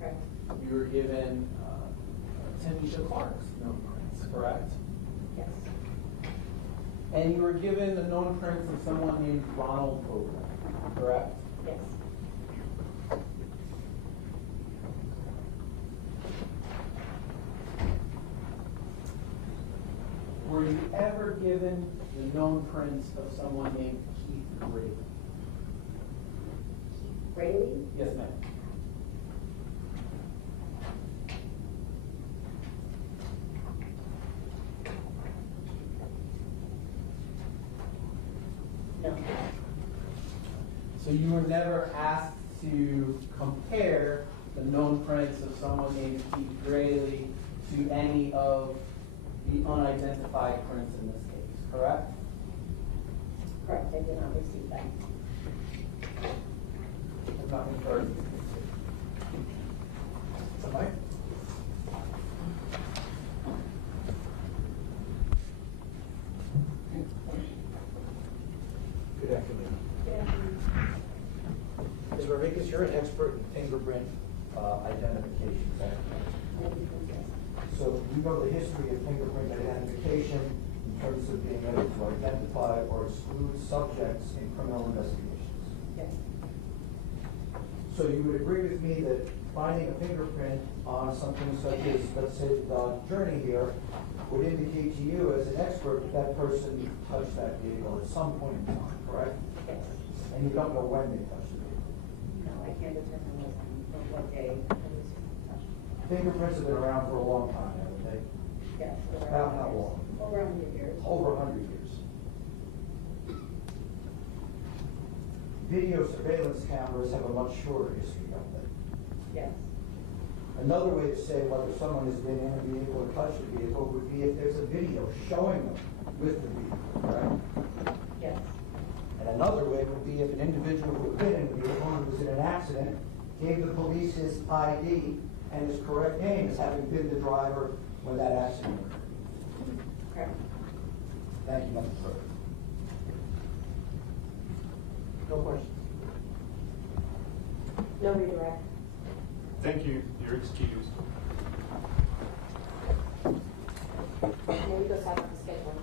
Correct. You were given Tanisha Clark's known prints, correct? Yes. And you were given the known prints of someone named Ronald Boatwright, correct? Yes. Were you ever given the known prints of someone named Keith Brady? Brady? Yes, ma'am. No. So you were never asked to compare the known prints of someone named Keith Brady to any of the unidentified prints in this case, correct? Correct, I did not receive that. Has not been heard. Somebody? Good afternoon. Good afternoon. Ms. Rodriguez, you're an expert in fingerprint identification, correct? I do think yes. So you know the history of fingerprint identification in terms of being able to identify or exclude subjects in criminal investigations. Yes. So you would agree with me that finding a fingerprint on something such as, let's say, the dog Journey here, would indicate to you as an expert that that person touched that vehicle at some point in time, correct? Yes. And you don't know when they touched the vehicle. No, I can't determine what time or what day it was touched. Fingerprints have been around for a long time, haven't they? Yes. About how long? Over 100 years. Over 100 years. Video surveillance cameras have a much shorter history, don't they? Yes. Another way to say whether someone has been in a vehicle or touched a vehicle would be if there's a video showing them with the vehicle, right? Yes. And another way would be if an individual who had been in a vehicle and was in an accident gave the police his ID and his correct name as having been the driver when that accident occurred. Correct. Thank you, Mr. Clerk. No questions. No redirect. Thank you. You're excused. May we go set up the schedule?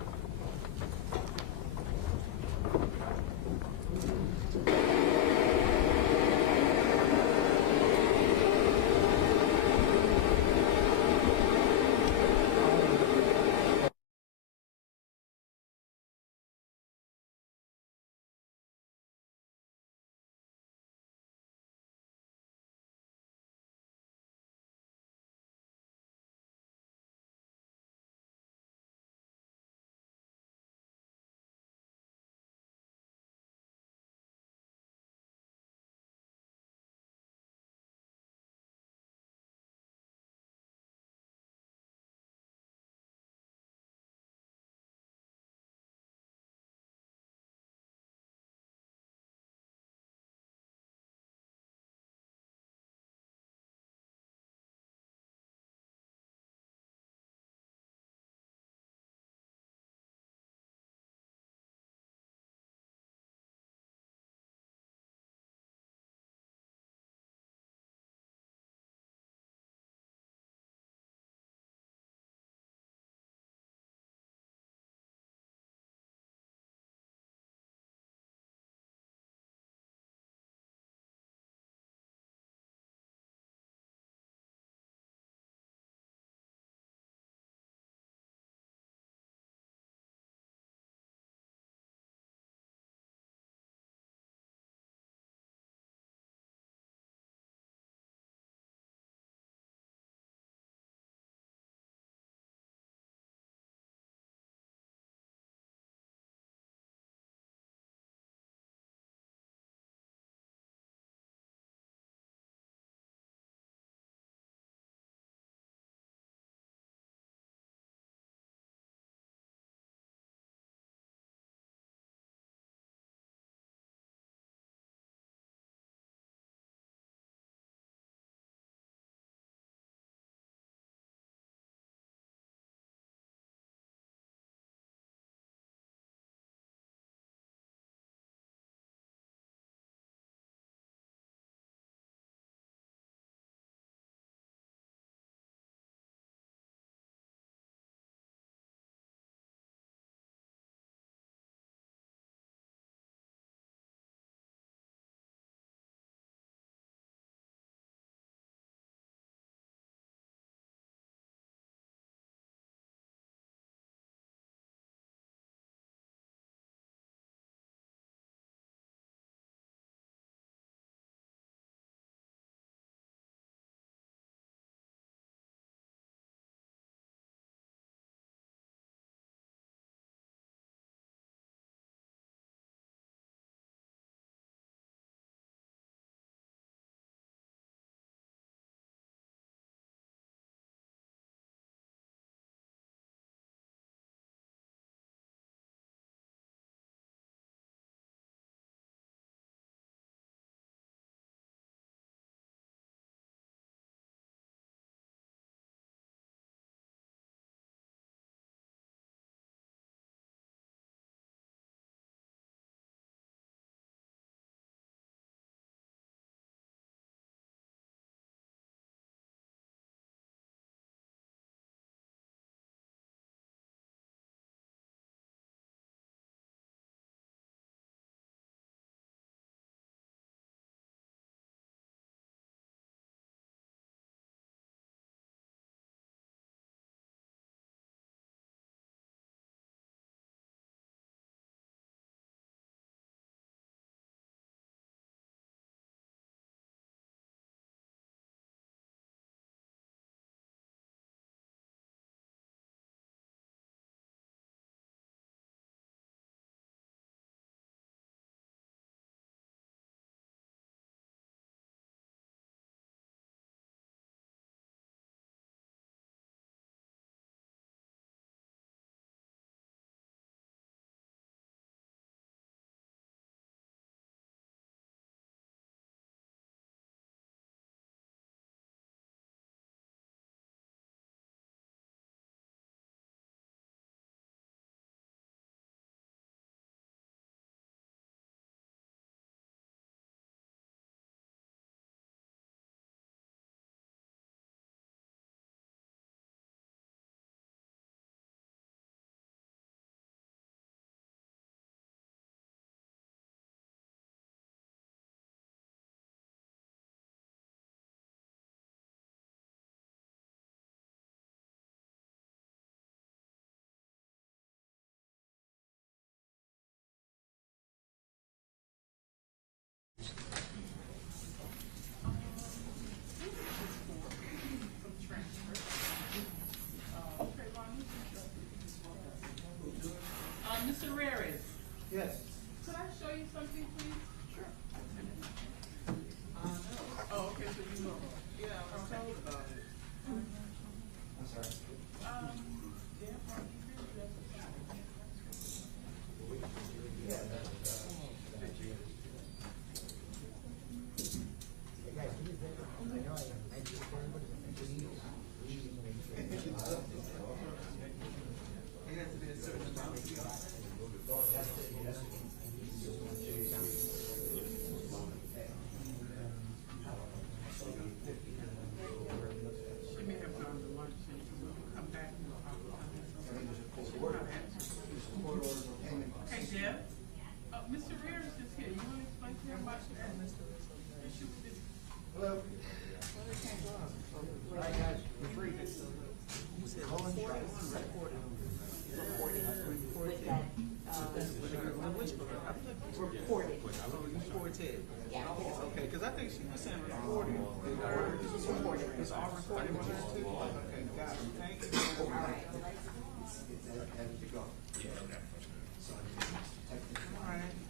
think she was saying recording. It's recorded. It's all recorded with her too? Okay, got it. Thank you. All right.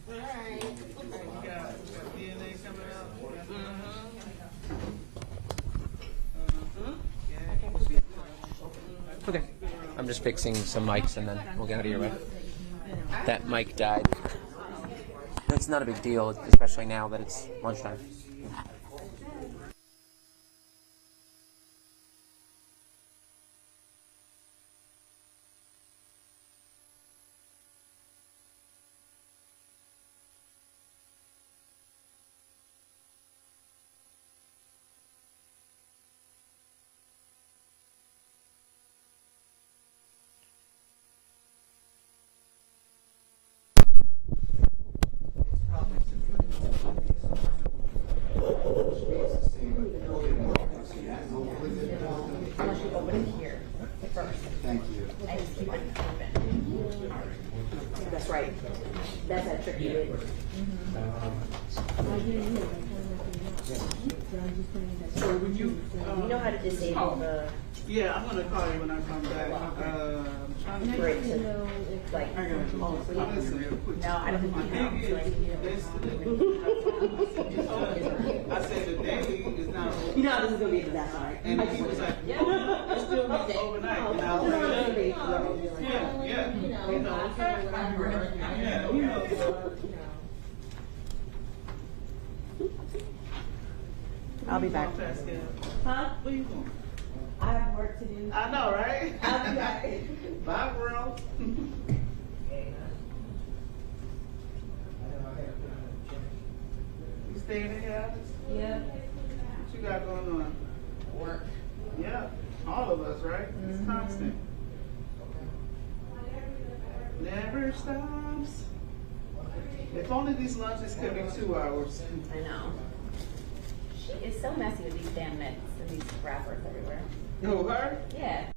All right. We got DNA coming up. Okay. I'm just fixing some mics and then we'll get out of here, right? That mic died. It's not a big deal, especially now that it's lunchtime. Thank you. That's right. That's that tricky. So when you know how to disable the. Yeah, I'm gonna call you when I come back. Trying to Great to, like, I gotta listen real quick. no, I don't think you know. I said the daily is not open. You know how this is gonna be a disaster, right? And he was like, yeah, it's still not overnight. And I was like, yeah. I'll be back. Huh? Where you going? I have work to do. I know, right? I'll be back. Bye, bro. You staying in here, Alex? Yeah. What you got going on? Work. Yeah, all of us, right? It's constant. Never stops. If only these lunches could be 2 hours. I know. She is so messy with these damn mitts and these wrappers everywhere. Who, her? Yeah.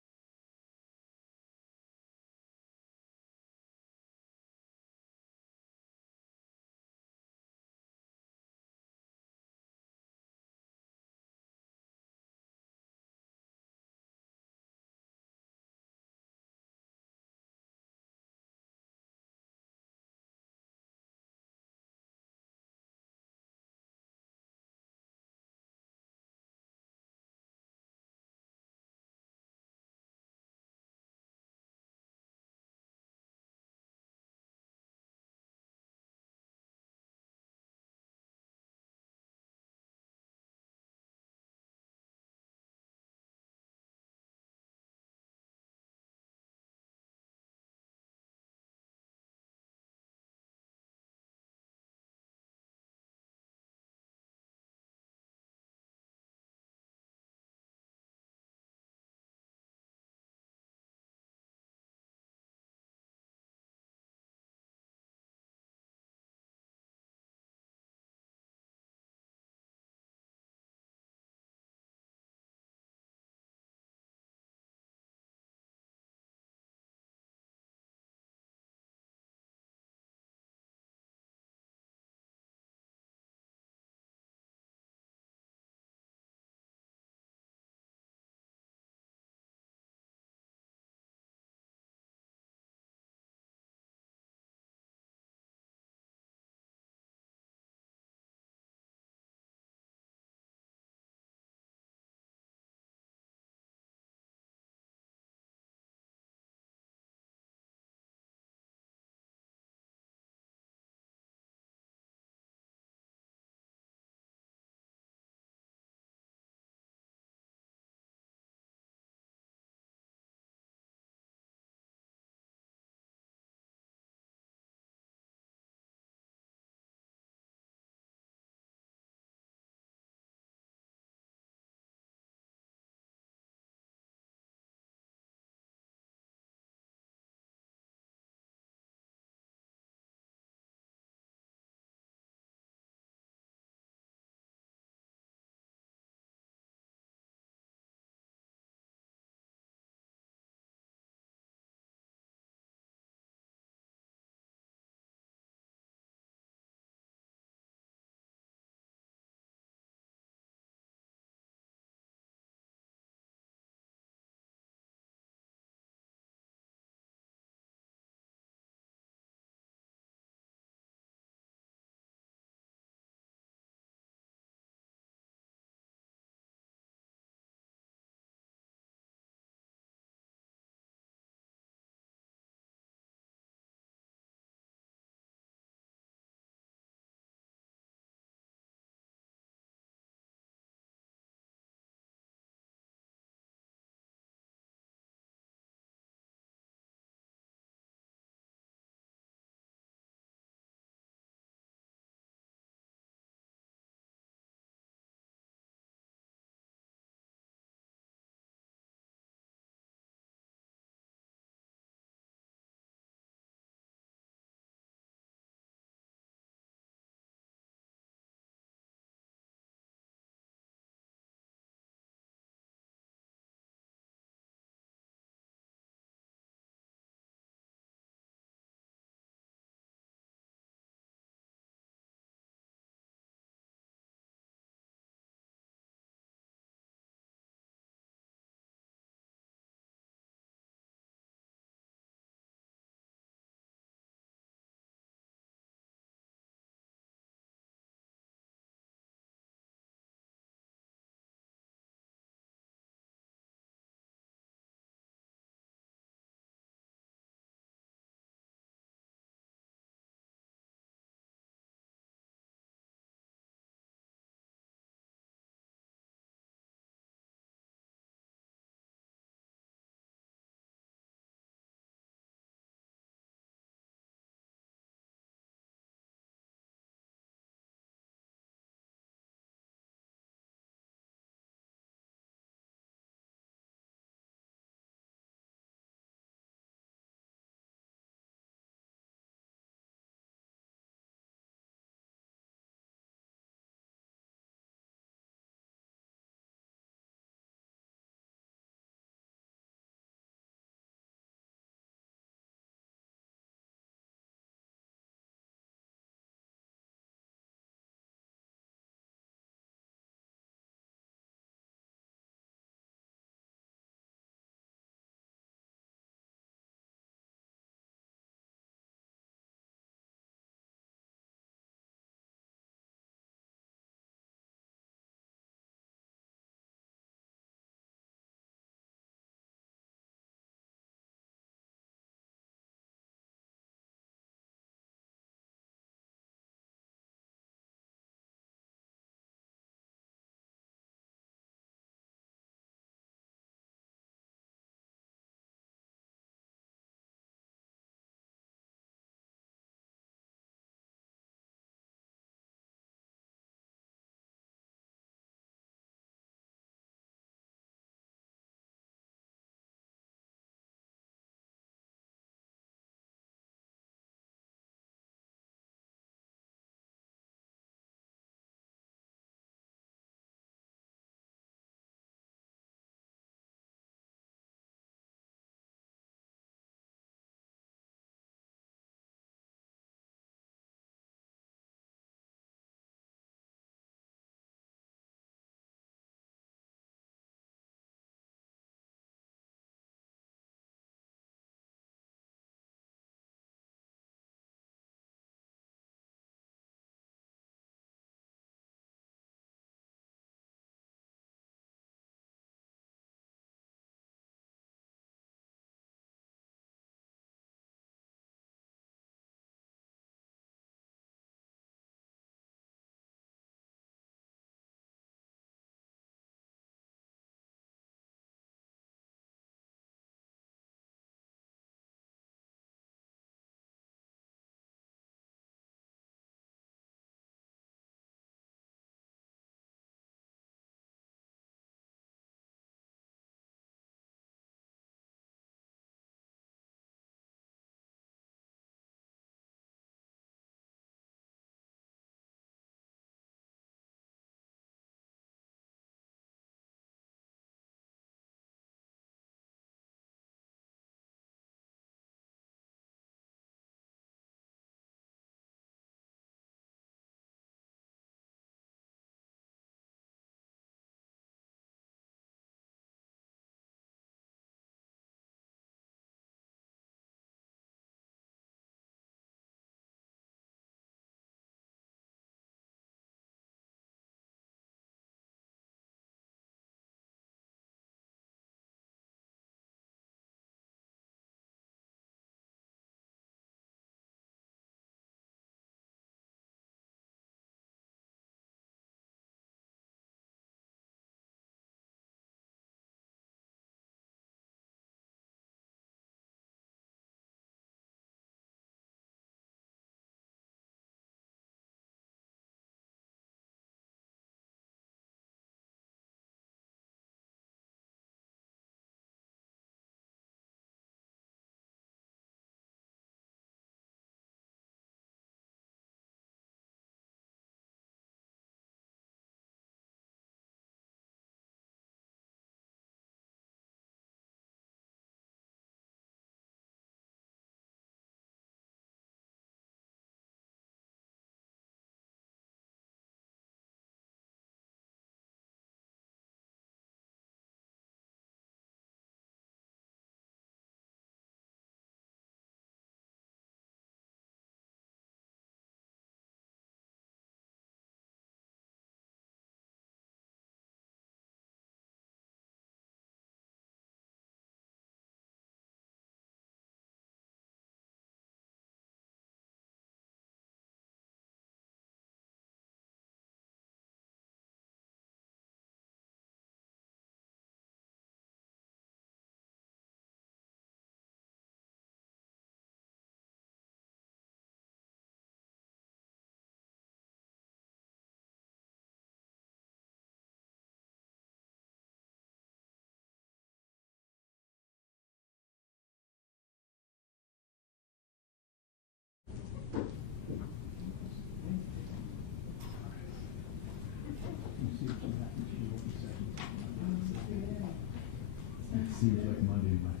seems like Monday in my head.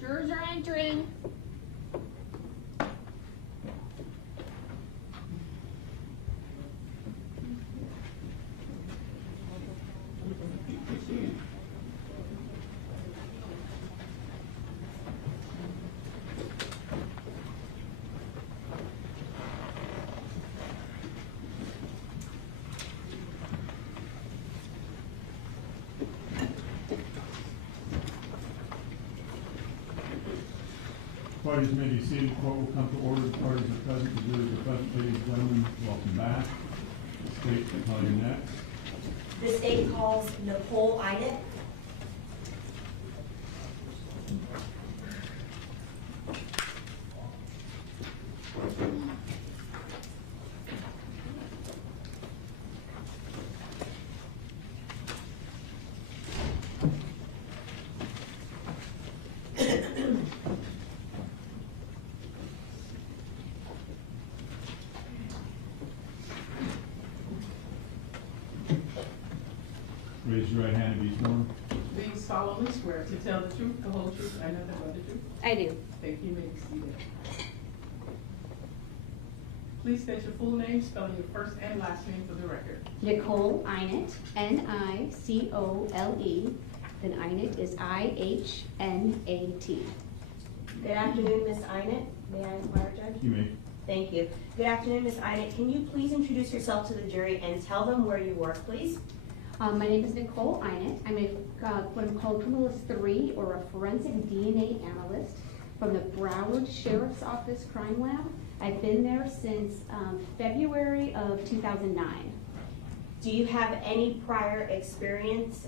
Jurors are entering. Parties may be seated. The court will come to order. The parties are present. The jurors are present. Ladies and gentlemen, welcome back. The state will call you next. The state calls Nicole Einett. Raise your right hand and be sworn. Do you solemnly swear to tell the truth, the whole truth, and nothing but the truth? I do. Thank you. You may be seated. Please state your full name, spelling your first and last name for the record. Nicole Einett, Nicole. Then Einett is IHNAT. Good afternoon, Ms. Einett. May I inquire, Judge? You may. Thank you. Good afternoon, Ms. Einett. Can you please introduce yourself to the jury and tell them where you work, please? My name is Nicole Einett. I'm what I'm called Criminalist 3, or a forensic DNA analyst from the Broward Sheriff's Office Crime Lab. I've been there since February of 2009. Do you have any prior experience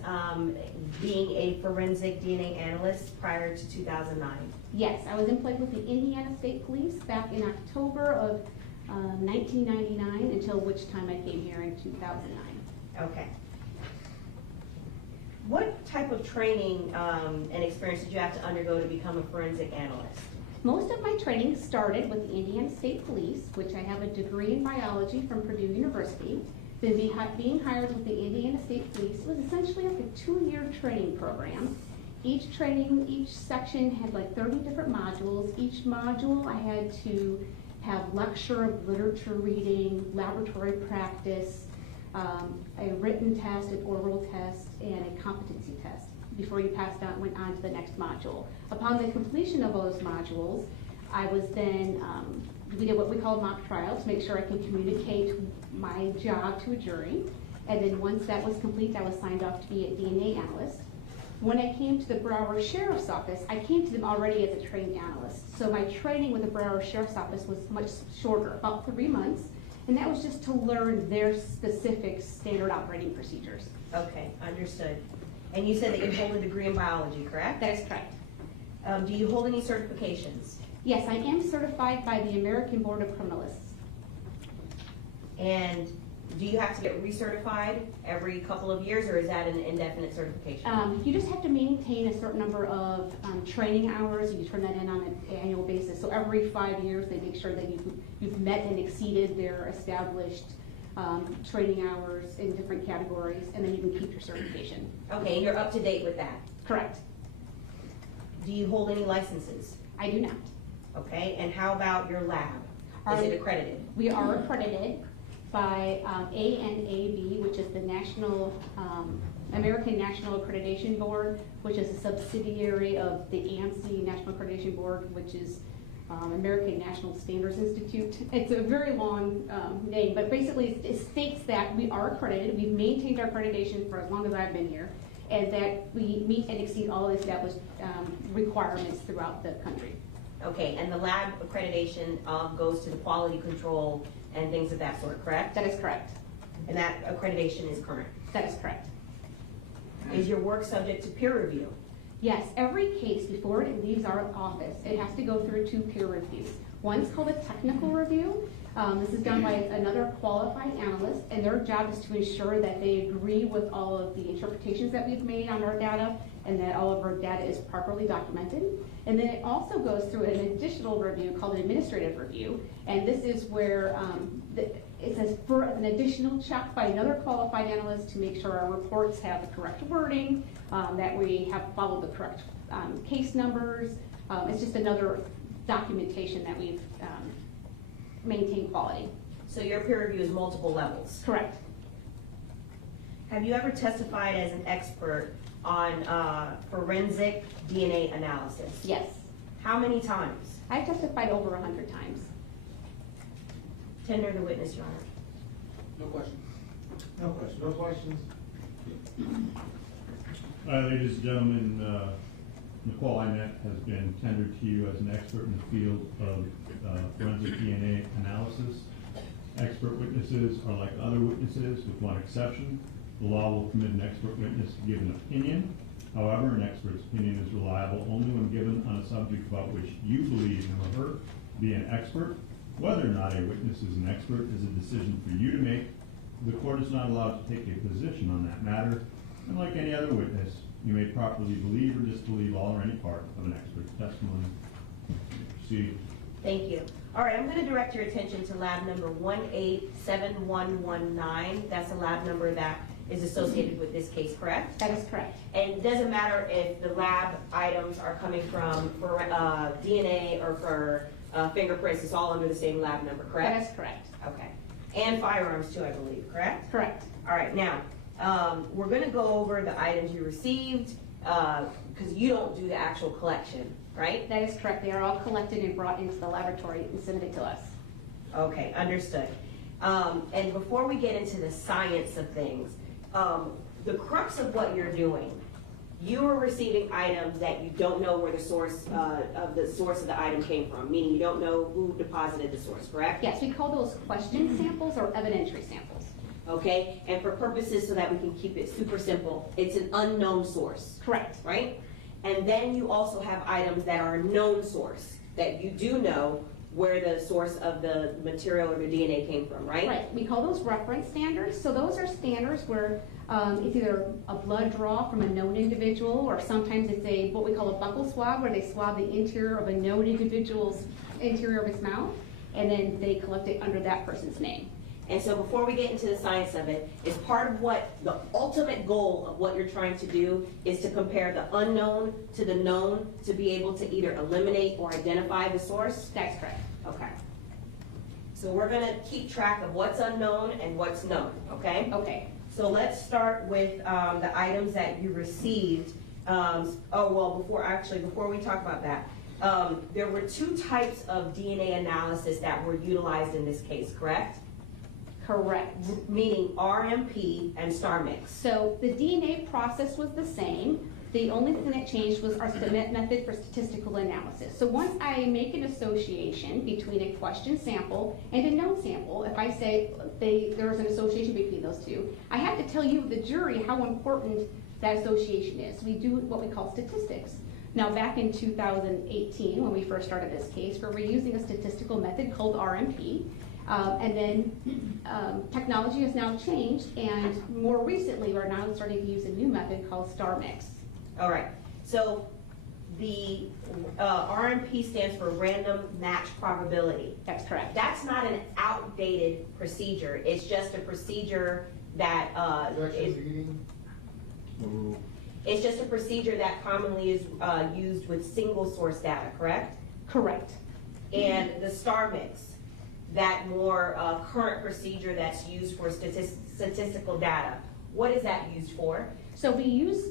being a forensic DNA analyst prior to 2009? Yes, I was employed with the Indiana State Police back in October of 1999 until which time I came here in 2009. Okay. What type of training and experience did you have to undergo to become a forensic analyst? Most of my training started with the Indiana State Police, which I have a degree in biology from Purdue University. Then being hired with the Indiana State Police was essentially like a 2-year training program. Each section had like 30 different modules. Each module I had to have lecture of literature reading, laboratory practice, a written test, an oral test, and a competency test before you went on to the next module. Upon the completion of those modules, I was then, we did what we call mock trial to make sure I can communicate my job to a jury. And then once that was complete, I was signed off to be a DNA analyst. When I came to the Broward Sheriff's Office, I came to them already as a trained analyst. So my training with the Broward Sheriff's Office was much shorter, about 3 months. And that was just to learn their specific standard operating procedures. Okay, understood. And you said that you hold a degree in biology, correct? That is correct. Do you hold any certifications? Yes, I am certified by the American Board of Criminalists. And do you have to get recertified every couple of years, or is that an indefinite certification? You just have to maintain a certain number of training hours, and you turn that in on an annual basis. So every 5 years, they make sure that you've met and exceeded their established training hours in different categories, and then you can keep your certification. Okay, and you're up to date with that? Correct. Do you hold any licenses? I do not. Okay, and how about your lab? Is it accredited? We are accredited by ANAB, which is the American National Accreditation Board, which is a subsidiary of the ANSI National Accreditation Board, which is American National Standards Institute. It's a very long name, but basically it states that we are accredited. We've maintained our accreditation for as long as I've been here, and that we meet and exceed all the established requirements throughout the country. Okay, and the lab accreditation goes to the quality control and things of that sort, correct? That is correct. And that accreditation is current? That is correct. Is your work subject to peer review? Yes, every case before it leaves our office, it has to go through 2 peer reviews. One's called a technical review. This is done by another qualified analyst, and their job is to ensure that they agree with all of the interpretations that we've made on our data and that all of our data is properly documented. And then it also goes through an additional review called an administrative review, and this is where it says for an additional check by another qualified analyst to make sure our reports have the correct wording, that we have followed the correct case numbers. It's just another documentation that we've maintained quality. So your peer review is multiple levels? Correct. Have you ever testified as an expert on forensic DNA analysis? Yes. How many times? I've testified over 100 times. Tender the witness, Your Honor. No questions. No questions. No questions. Ladies and gentlemen, Nicole Inett has been tendered to you as an expert in the field of forensic DNA analysis. Expert witnesses are like other witnesses with one exception. The law will permit an expert witness to give an opinion. However, an expert's opinion is reliable only when given on a subject about which you believe him or her to be an expert. Whether or not a witness is an expert is a decision for you to make. The court is not allowed to take a position on that matter. And like any other witness, you may properly believe or disbelieve all or any part of an expert's testimony. Proceed. Thank you. All right, I'm going to direct your attention to lab number 187119. That's a lab number that is associated with this case, correct? That is correct. And it doesn't matter if the lab items are coming from for DNA or for fingerprints, it's all under the same lab number, correct? That is correct. Okay. And firearms too, I believe, correct? Correct. All right, now, we're going to go over the items you received because you don't do the actual collection, right? That is correct. They are all collected and brought into the laboratory and submitted to us. Okay, understood. And before we get into the science of things, the crux of what you're doing, you are receiving items that you don't know where the source of the item came from, meaning you don't know who deposited the source, correct? Yes, we call those question samples or evidentiary samples. Okay, and for purposes so that we can keep it super simple, it's an unknown source. Correct. Right? And then you also have items that are a known source, that you do know where the source of the material or the DNA came from, right? Right. We call those reference standards. So those are standards where it's either a blood draw from a known individual, or sometimes it's what we call a buccal swab, where they swab the interior of a known individual's interior of his mouth, and then they collect it under that person's name. And so before we get into the science of it, is part of what the ultimate goal of what you're trying to do is to compare the unknown to the known to be able to either eliminate or identify the source? That's correct. Okay. So we're going to keep track of what's unknown and what's known, okay? Okay. So let's start with the items that you received. Before we talk about that, there were 2 types of DNA analysis that were utilized in this case, correct? Correct. Meaning RMP and star mix. So the DNA process was the same. The only thing that changed was our method for statistical analysis. So once I make an association between a question sample and a known sample, if I say there's an association between those two, I have to tell you, the jury, how important that association is. We do what we call statistics. Now, back in 2018, when we first started this case, we were using a statistical method called RMP. And then technology has now changed, and more recently we're now starting to use a new method called star mix. All right, so the RMP stands for random match probability. That's correct. That's not an outdated procedure. It's just a procedure that it's just a procedure that commonly is used with single source data, correct? Correct. And the star mix, that more current procedure that's used for statistical data, what is that used for? So we use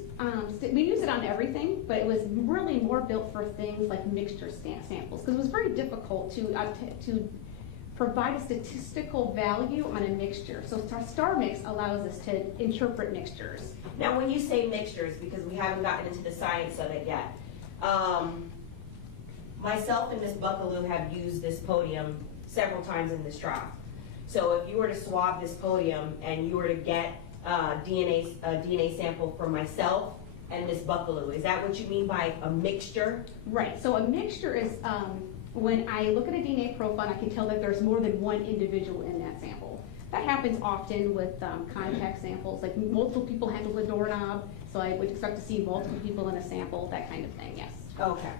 it on everything, but it was really more built for things like mixture samples, because it was very difficult to provide a statistical value on a mixture. So star mix allows us to interpret mixtures. Now, when you say mixtures, because we haven't gotten into the science of it yet, myself and Ms. Buckaloo have used this podium several times in this trial. So if you were to swab this podium and you were to get a DNA sample from myself and Ms. Buckaloo, is that what you mean by a mixture? Right, so a mixture is when I look at a DNA profile, I can tell that there's more than one individual in that sample. That happens often with contact samples, like multiple people handle the doorknob, so I would expect to see multiple people in a sample, that kind of thing, yes. Okay.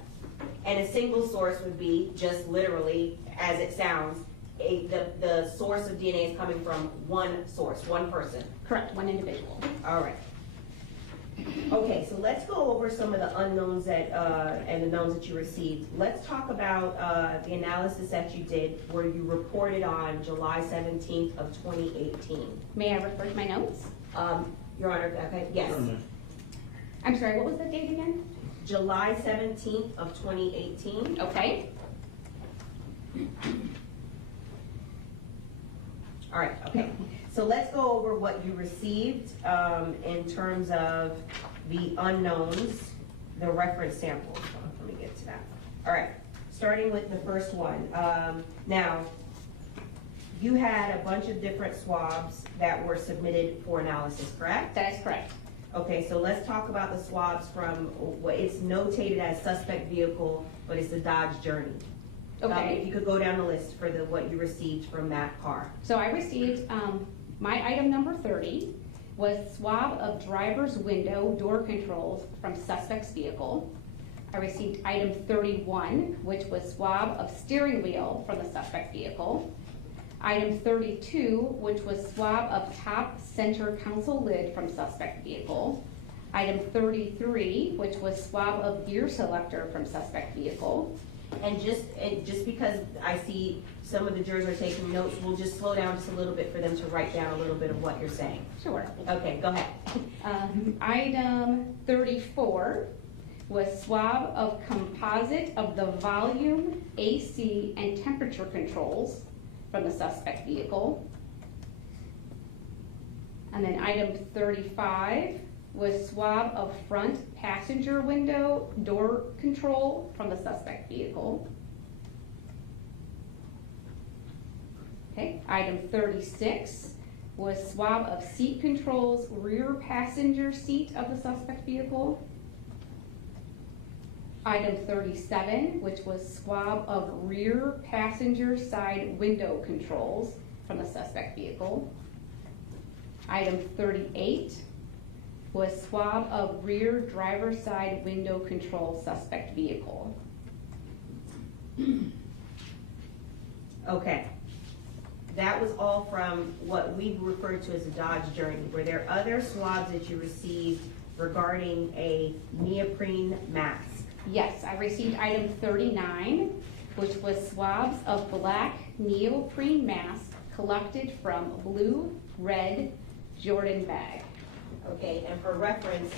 And a single source would be just literally, as it sounds, the source of DNA is coming from one source, one person. Correct, one individual. All right. Okay, so let's go over some of the unknowns that and the knowns that you received. Let's talk about the analysis that you did where you reported on July 17th of 2018. May I refer to my notes? Your Honor, okay, yes. I'm sorry, what was the date again? July 17th of 2018. Okay. All right, okay. So let's go over what you received in terms of the unknowns, the reference samples. Let me get to that. All right, starting with the first one. Now, you had a bunch of different swabs that were submitted for analysis, correct? That is correct. Okay, so let's talk about the swabs from what it's notated as suspect vehicle, but it's the Dodge Journey. Okay. If you could go down the list for what you received from that car. So I received, my item number 30 was swab of driver's window door controls from suspect's vehicle. I received item 31, which was swab of steering wheel from the suspect vehicle. Item 32, which was swab of top center console lid from suspect vehicle. Item 33, which was swab of gear selector from suspect vehicle. And just because I see some of the jurors are taking notes, we'll just slow down just a little bit for them to write down a little bit of what you're saying. Sure. Okay, go ahead. Item 34 was swab of composite of the volume, AC, and temperature controls from the suspect vehicle. And then item 35 was swab of front passenger window door control from the suspect vehicle. Okay, item 36 was swab of seat controls rear passenger seat of the suspect vehicle. Item 37, which was swab of rear passenger side window controls from the suspect vehicle. Item 38 was swab of rear driver's side window control suspect vehicle. Okay. That was all from what we refer to as a Dodge Journey. Were there other swabs that you received regarding a neoprene mask? Yes, I received item 39, which was swabs of black neoprene mask collected from blue, red Jordan bag. Okay, and for reference,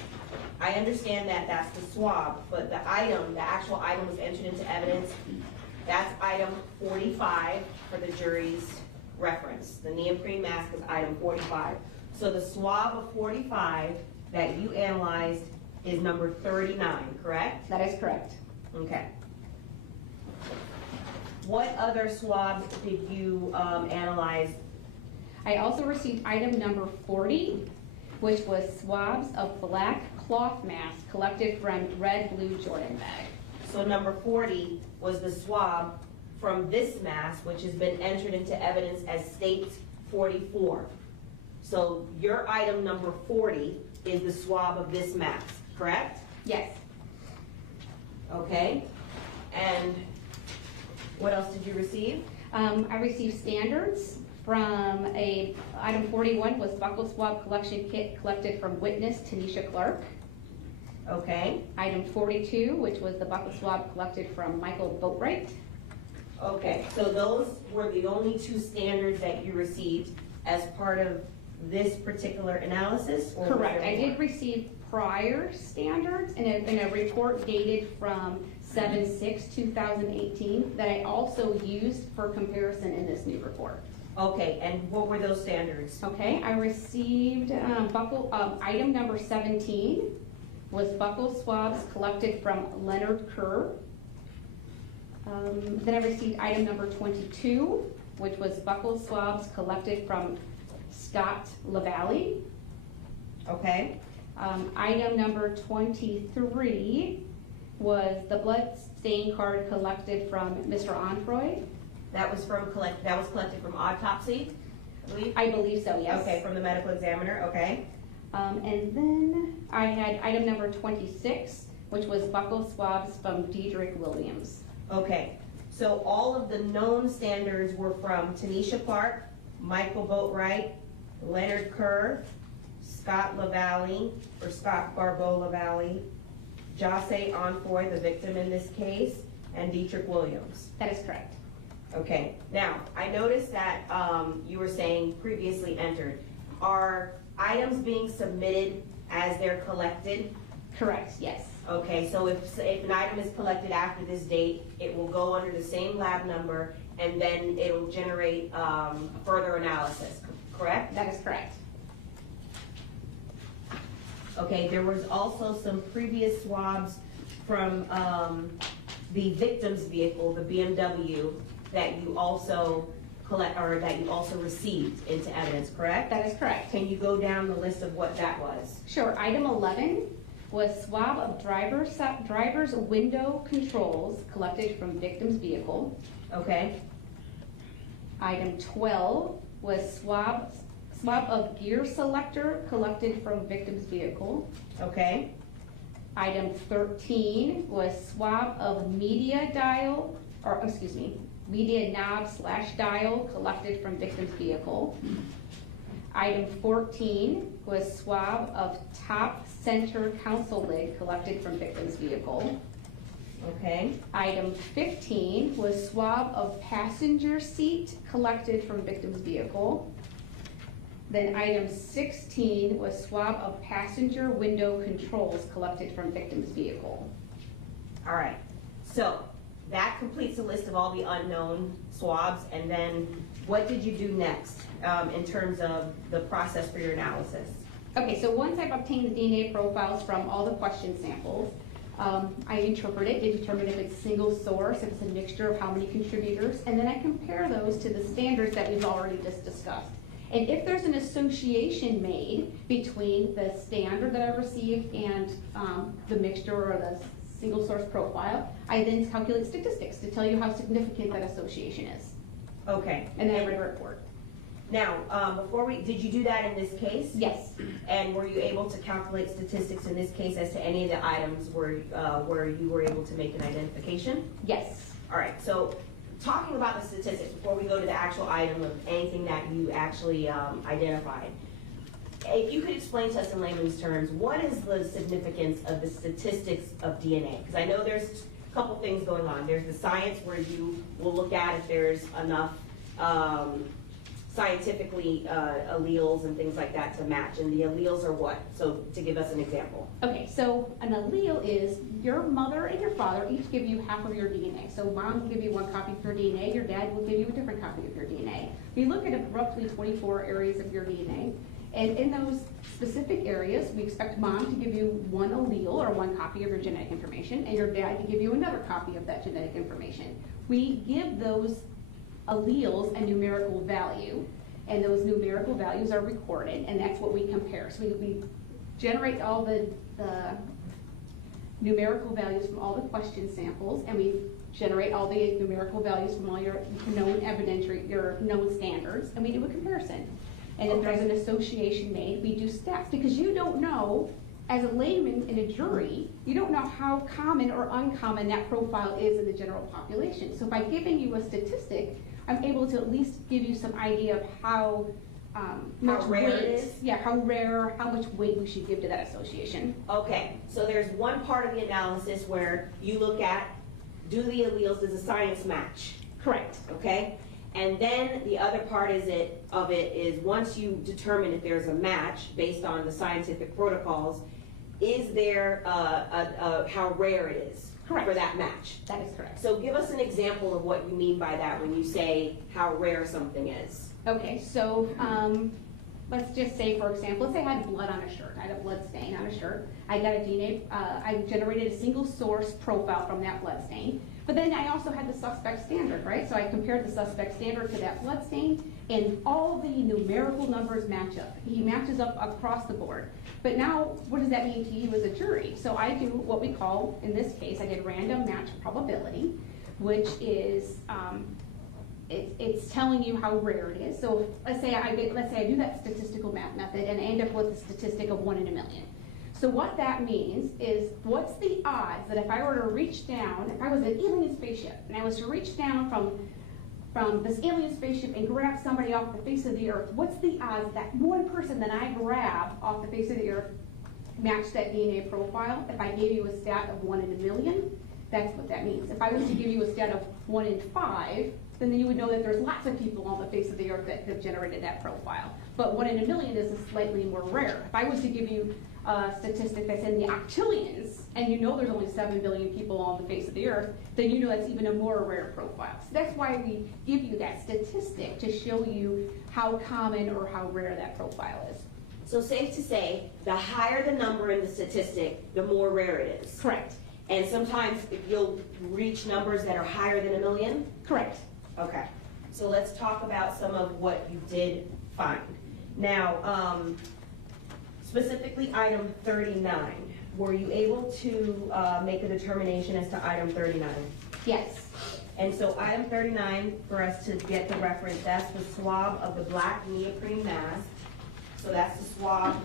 I understand that that's the swab, but the item, the actual item was entered into evidence. That's item 45 for the jury's reference. The neoprene mask is item 45. So the swab of 45 that you analyzed is number 39, correct? That is correct. Okay. What other swabs did you analyze? I also received item number 40, which was swabs of black cloth mask collected from red, blue Jordan bag. So number 40 was the swab from this mask, which has been entered into evidence as state 44. So your item number 40 is the swab of this mask, correct? Yes. Okay. And what else did you receive? I received standards from item 41 was buccal swab collection kit collected from witness Tanisha Clark. Okay. Item 42, which was the buccal swab collected from Michael Boatwright. Okay, so those were the only two standards that you received as part of this particular analysis? Or Correct. I did receive prior standards in a report dated from 7/6/2018 that I also used for comparison in this new report. Okay, and what were those standards? Okay, I received item number 17 was buccal swabs collected from Leonard Kerr. Then I received item number 22, which was buccal swabs collected from Scott LaValle. Okay. Item number 23 was the blood stain card collected from Mr. Onfroy. That was collected from autopsy, I believe? I believe so, yes. Okay, from the medical examiner, okay. And then I had item number 26, which was buccal swabs from Dedrick Williams. Okay, so all of the known standards were from Tanisha Park, Michael Boatwright, Leonard Kerr, Scott LaValle, or Scott Barbeau LaValle, Jahseh Onfroy, the victim in this case, and Dedrick Williams. That is correct. Okay, now, I noticed that you were saying previously entered. Are items being submitted as they're collected? Correct, yes. Okay, so if an item is collected after this date, it will go under the same lab number, and then it'll generate further analysis, correct? That is correct. Okay, there was also some previous swabs from the victim's vehicle, the BMW, that you also received into evidence, correct? That is correct. Can you go down the list of what that was? Sure. Item 11 was swab of driver's window controls collected from victim's vehicle. Okay. Item 12 was swab of gear selector collected from victim's vehicle. Okay. Item 13 was swab of media knob/dial collected from victim's vehicle. Item 14 was swab of top center console lid collected from victim's vehicle. Okay. Item 15 was swab of passenger seat collected from victim's vehicle. Then item 16 was swab of passenger window controls collected from victim's vehicle. All right. So that completes the list of all the unknown swabs. And then what did you do next in terms of the process for your analysis? Okay, so once I've obtained the DNA profiles from all the question samples, I interpret it to determine if it's single source, if it's a mixture of how many contributors, and then I compare those to the standards that we've already just discussed. And if there's an association made between the standard that I received and the mixture or the single source profile, I then calculate statistics to tell you how significant that association is. Okay. And then I write a report. Now, did you do that in this case? Yes. And were you able to calculate statistics in this case as to any of the items where you were able to make an identification? Yes. All right, so talking about the statistics, before we go to the actual item of anything that you actually identified, if you could explain to us in layman's terms, what is the significance of the statistics of DNA? Because I know there's a couple things going on. There's the science where you will look at if there's enough scientifically alleles and things like that to match. And the alleles are what? So to give us an example. Okay, so an allele is your mother and your father each give you half of your DNA. So mom will give you one copy of your DNA, your dad will give you a different copy of your DNA. We look at roughly 24 areas of your DNA, and in those specific areas, we expect mom to give you one allele or one copy of your genetic information, and your dad to give you another copy of that genetic information. We give those alleles a numerical value, and those numerical values are recorded, and that's what we compare. So we generate all the numerical values from all the question samples, and we generate all the numerical values from all your known evidentiary, your known standards, and we do a comparison. And if there's an association made, we do stats, because you don't know, as a layman in a jury, you don't know how common or uncommon that profile is in the general population. So by giving you a statistic, I'm able to at least give you some idea of how much rare weight, it is? yeah, how rare, how much weight we should give to that association. Okay, so there's one part of the analysis where you look at, do the alleles, does the science match? Correct. Okay, And then the other part of it is once you determine if there's a match based on the scientific protocols, is there how rare it is for that match? That is correct. So give us an example of what you mean by that when you say how rare something is. Okay, so let's just say, for example, let's say I had blood on a shirt. I had a blood stain on a shirt. I got a DNA, I generated a single source profile from that blood stain. But then I also had the suspect standard, right? So I compared the suspect standard to that blood stain, and all the numerical numbers match up. He matches up across the board. But now, what does that mean to you as a jury? So I do what we call, in this case, I did random match probability, which is, it's telling you how rare it is. So let's say I do that statistical math method, and I end up with a statistic of 1 in a million. So what that means is, what's the odds that if I were to reach down, if I was an alien spaceship, and I was to reach down from this alien spaceship and grab somebody off the face of the earth, what's the odds that one person that I grab off the face of the earth match that DNA profile? If I gave you a stat of 1 in a million, that's what that means. If I was to give you a stat of 1 in 5, then you would know that there's lots of people on the face of the earth that have generated that profile. But 1 in a million is slightly more rare. If I was to give you a statistic that's in the octillions, and you know there's only 7 billion people on the face of the earth, then you know that's even a more rare profile. So that's why we give you that statistic, to show you how common or how rare that profile is. So safe to say, the higher the number in the statistic, the more rare it is. Correct. And sometimes you'll reach numbers that are higher than a million? Correct. Okay. So let's talk about some of what you did find. Now, specifically item 39, were you able to make a determination as to item 39? Yes. And so item 39, for us to get the reference, that's the swab of the black neoprene mask. So that's the swab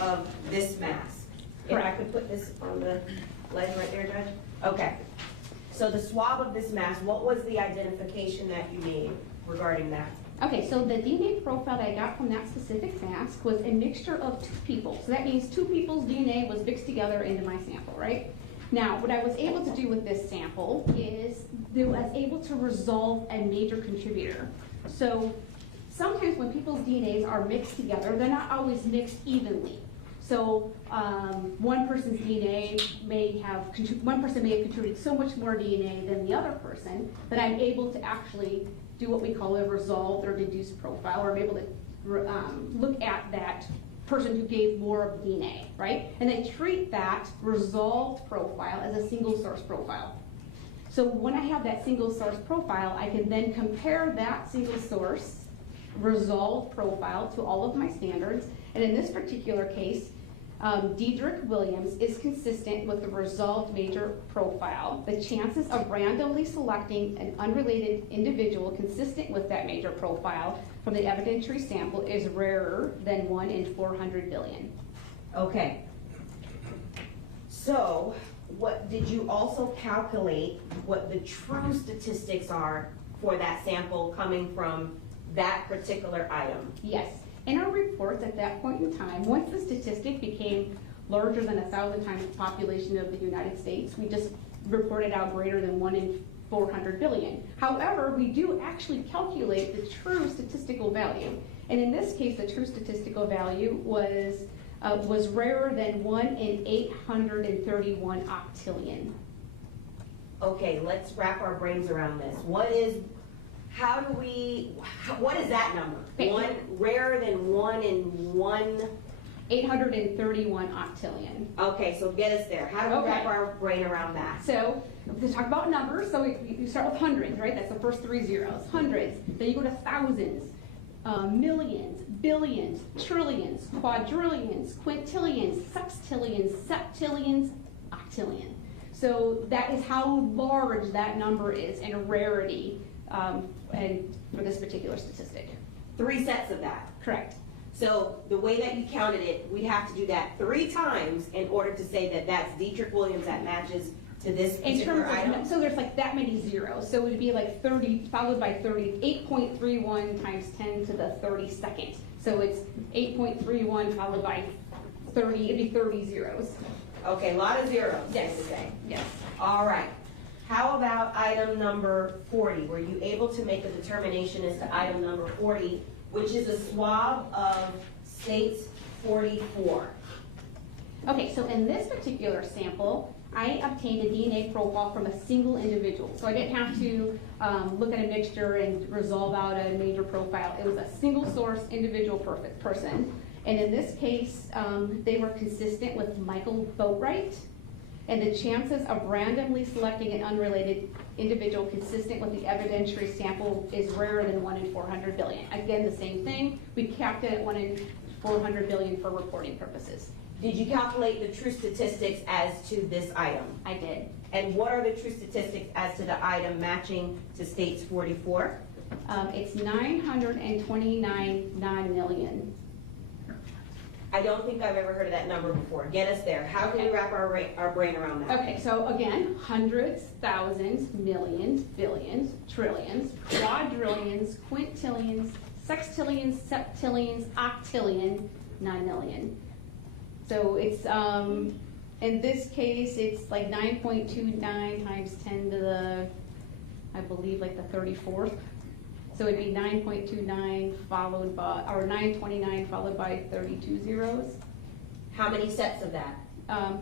of this mask. If I could put this on the leg right there, Judge? Okay. So the swab of this mask, what was the identification that you made regarding that? Okay, so the DNA profile that I got from that specific mask was a mixture of 2 people. So that means 2 people's DNA was mixed together into my sample, right? Now, what I was able to do with this sample is I was able to resolve a major contributor. So sometimes when people's DNAs are mixed together, they're not always mixed evenly. So one person's DNA one person may have contributed so much more DNA than the other person that I'm able to actually do what we call a resolved or deduced profile, or I'm able to look at that person who gave more of the DNA, right? And they treat that resolved profile as a single source profile. So when I have that single source profile, I can then compare that single source resolved profile to all of my standards. And in this particular case, Dedrick Williams is consistent with the resolved major profile. The chances of randomly selecting an unrelated individual consistent with that major profile from the evidentiary sample is rarer than 1 in 400 billion. Okay. So, what did you also calculate what the true statistics are for that sample coming from that particular item? Yes. In our reports at that point in time, once the statistic became larger than 1,000 times the population of the United States, we just reported out greater than 1 in 400 billion. However, we do actually calculate the true statistical value. And in this case, the true statistical value was rarer than 1 in 831 octillion. Okay, let's wrap our brains around this. What is that number? One rarer than 1 in 831 octillion. Okay, so get us there. How do we wrap our brain around that? So to talk about numbers, so you start with hundreds, right? That's the first 3 zeros. Hundreds. Then you go to thousands, millions, billions, trillions, quadrillions, quintillions, sextillions, septillions, octillion. So that is how large that number is in rarity. And for this particular statistic. 3 sets of that. Correct. So the way that you counted it, we'd have to do that 3 times in order to say that that's Dedrick Williams that matches to this particular item. So there's like that many zeros. So it would be like 30 followed by 30, 8.31 times 10 to the 32nd. So it's 8.31 followed by 30, it'd be 30 zeros. Okay, a lot of zeros. Yes. To say. Yes. All right. How about item number 40? Were you able to make a determination as to item number 40, which is a swab of states 44? Okay, so in this particular sample, I obtained a DNA profile from a single individual. So I didn't have to look at a mixture and resolve out a major profile. It was a single source individual person. And in this case, they were consistent with Michael Boatwright. And the chances of randomly selecting an unrelated individual consistent with the evidentiary sample is rarer than 1 in 400 billion. Again, the same thing. We capped it at 1 in 400 billion for reporting purposes. Did you calculate the true statistics as to this item? I did. And what are the true statistics as to the item matching to states 44? It's 929 million. I don't think I've ever heard of that number before. Get us there. How can we wrap our brain around that? Okay, so again, hundreds, thousands, millions, billions, trillions, quadrillions, quintillions, sextillions, septillions, octillion, 9 million. So it's, in this case, it's like 9.29 times 10 to the, I believe, like the 34th. So it'd be 9.29 followed by, or 929 followed by 32 zeros. How many sets of that?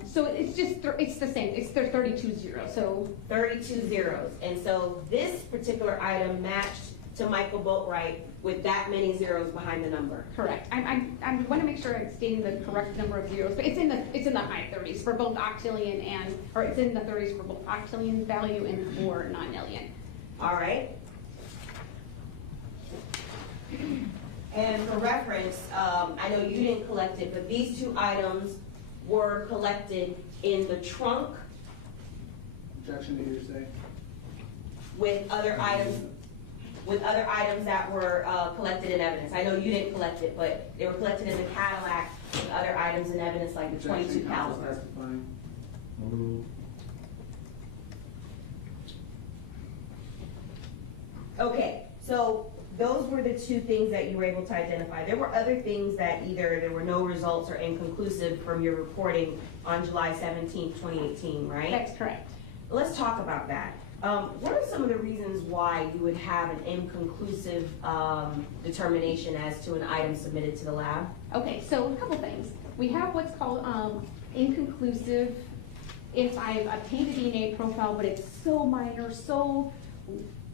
So it's just, it's the same, it's their 32 zeros, so. 32 zeros. And so this particular item matched to Michael Boatwright with that many zeros behind the number. Correct. I want to make sure I'm stating the correct number of zeros, but it's in the high 30s for both octillion and, or it's in the 30s for both octillion value and for non-million. All right. And for reference, I know you didn't collect it, but these two items were collected in the trunk. Objection to hearsay. With other items that were collected in evidence. I know you didn't collect it, but they were collected in the Cadillac with other items in evidence like the 22 caliber. Okay, so those were the two things that you were able to identify. There were other things that either there were no results or inconclusive from your reporting on July 17, 2018, right? That's correct. Let's talk about that. What are some of the reasons why you would have an inconclusive determination as to an item submitted to the lab? Okay, so a couple things. We have what's called inconclusive if I've obtained a DNA profile, but it's so minor, so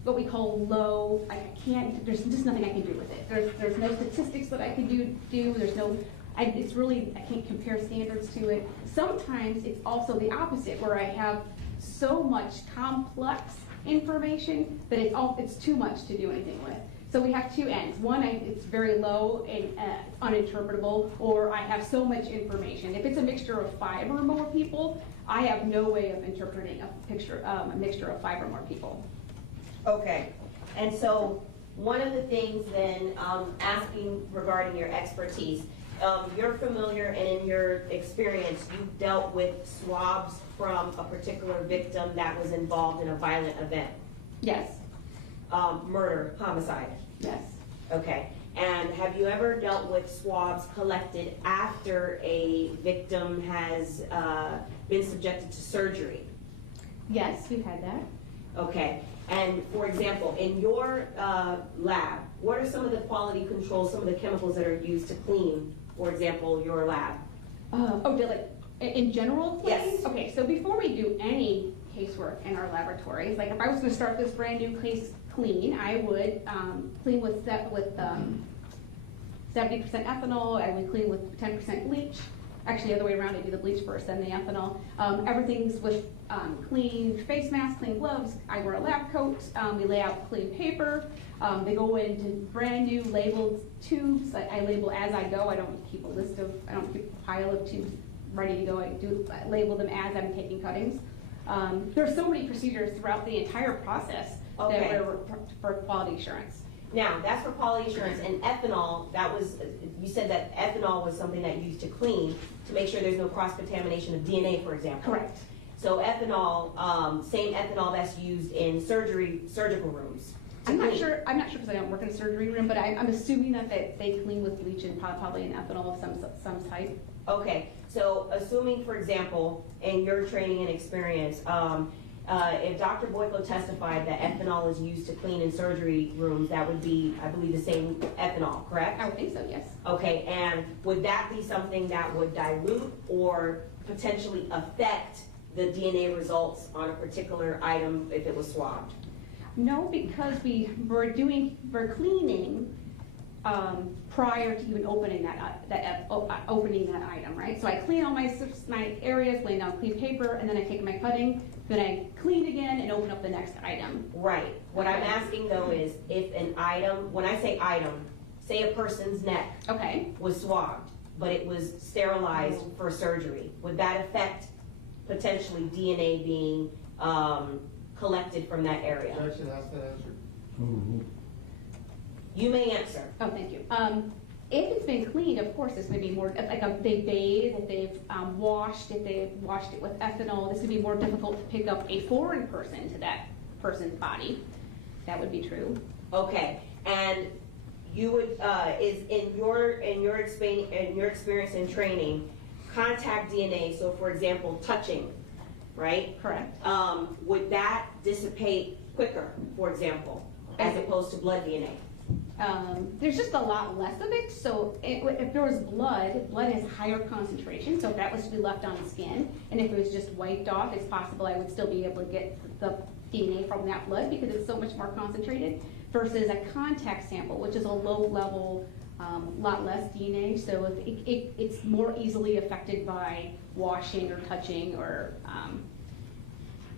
what we call low, I can't, there's just nothing I can do with it. There's no statistics that I can do, there's no, it's really, I can't compare standards to it. Sometimes it's also the opposite, where I have so much complex information that it's too much to do anything with. So we have two ends. One, it's very low and uninterpretable, or I have so much information. If it's a mixture of 5 or more people, I have no way of interpreting a mixture of 5 or more people. Okay, and so one of the things then, asking regarding your expertise, you're familiar and in your experience, you've dealt with swabs from a particular victim that was involved in a violent event? Yes. Murder, homicide? Yes. Okay, and have you ever dealt with swabs collected after a victim has been subjected to surgery? Yes, we've had that. Okay. And for example, in your lab, what are some of the quality controls, some of the chemicals that are used to clean, for example, your lab? In general? Yes. Okay, so before we do any casework in our laboratories, like if I was going to start this brand new case clean, I would clean with 70% ethanol, I would clean with 10% bleach. Actually, the other way around, I do the bleach first, then the ethanol. Everything's with clean face mask, clean gloves. I wear a lab coat. We lay out clean paper. They go into brand new labeled tubes. I label as I go. I don't keep a pile of tubes ready to go. I label them as I'm taking cuttings. There are so many procedures throughout the entire process that were for quality assurance. Now, that's for quality assurance, and ethanol, you said that ethanol was something that you used to clean to make sure there's no cross-contamination of DNA, for example. Correct. So ethanol, same ethanol that's used in surgical rooms. I'm not sure because I don't work in a surgery room, but I'm assuming that they clean with bleach and probably an ethanol of some type. Okay, so assuming, for example, in your training and experience, if Dr. Boyko testified that ethanol is used to clean in surgery rooms, that would be, I believe, the same ethanol, correct? I would think so, yes. Okay, and would that be something that would dilute or potentially affect the DNA results on a particular item if it was swabbed? No, because we're cleaning prior to even opening that item, right? So I clean all my areas, lay down clean paper, and then I take my cutting, then I clean again and open up the next item. Right. What I'm asking though is if an item, when I say item, say a person's neck was swabbed, but it was sterilized for surgery, would that affect potentially DNA being collected from that area? Judge should ask that answer. You may answer. Oh, thank you. If it's been cleaned, of course, it's going to be more, like if they bathed, if they've washed, if they've washed it with ethanol, this would be more difficult to pick up a foreign person to that person's body. That would be true. Okay, and you would, is in your experience and training, contact DNA, so for example, touching, right? Correct. Would that dissipate quicker, for example, as opposed to blood DNA? There's just a lot less of it, so if there was blood has higher concentration, so if that was to be left on the skin, and if it was just wiped off, it's possible I would still be able to get the DNA from that blood because it's so much more concentrated, versus a contact sample, which is a low level, lot less DNA, so it's more easily affected by washing or touching or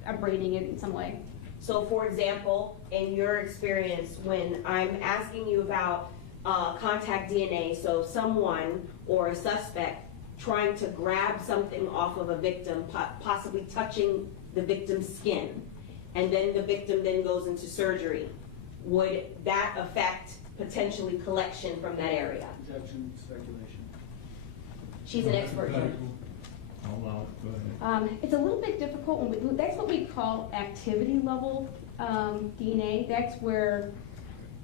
abrading it in some way. So for example, in your experience, when I'm asking you about contact DNA, so someone or a suspect trying to grab something off of a victim, possibly touching the victim's skin, and then the victim then goes into surgery, would that affect potentially collection from that area? Objection, speculation. She's an expert here. I'll allow it. Go ahead. It's a little bit difficult. That's what we call activity level DNA. That's where,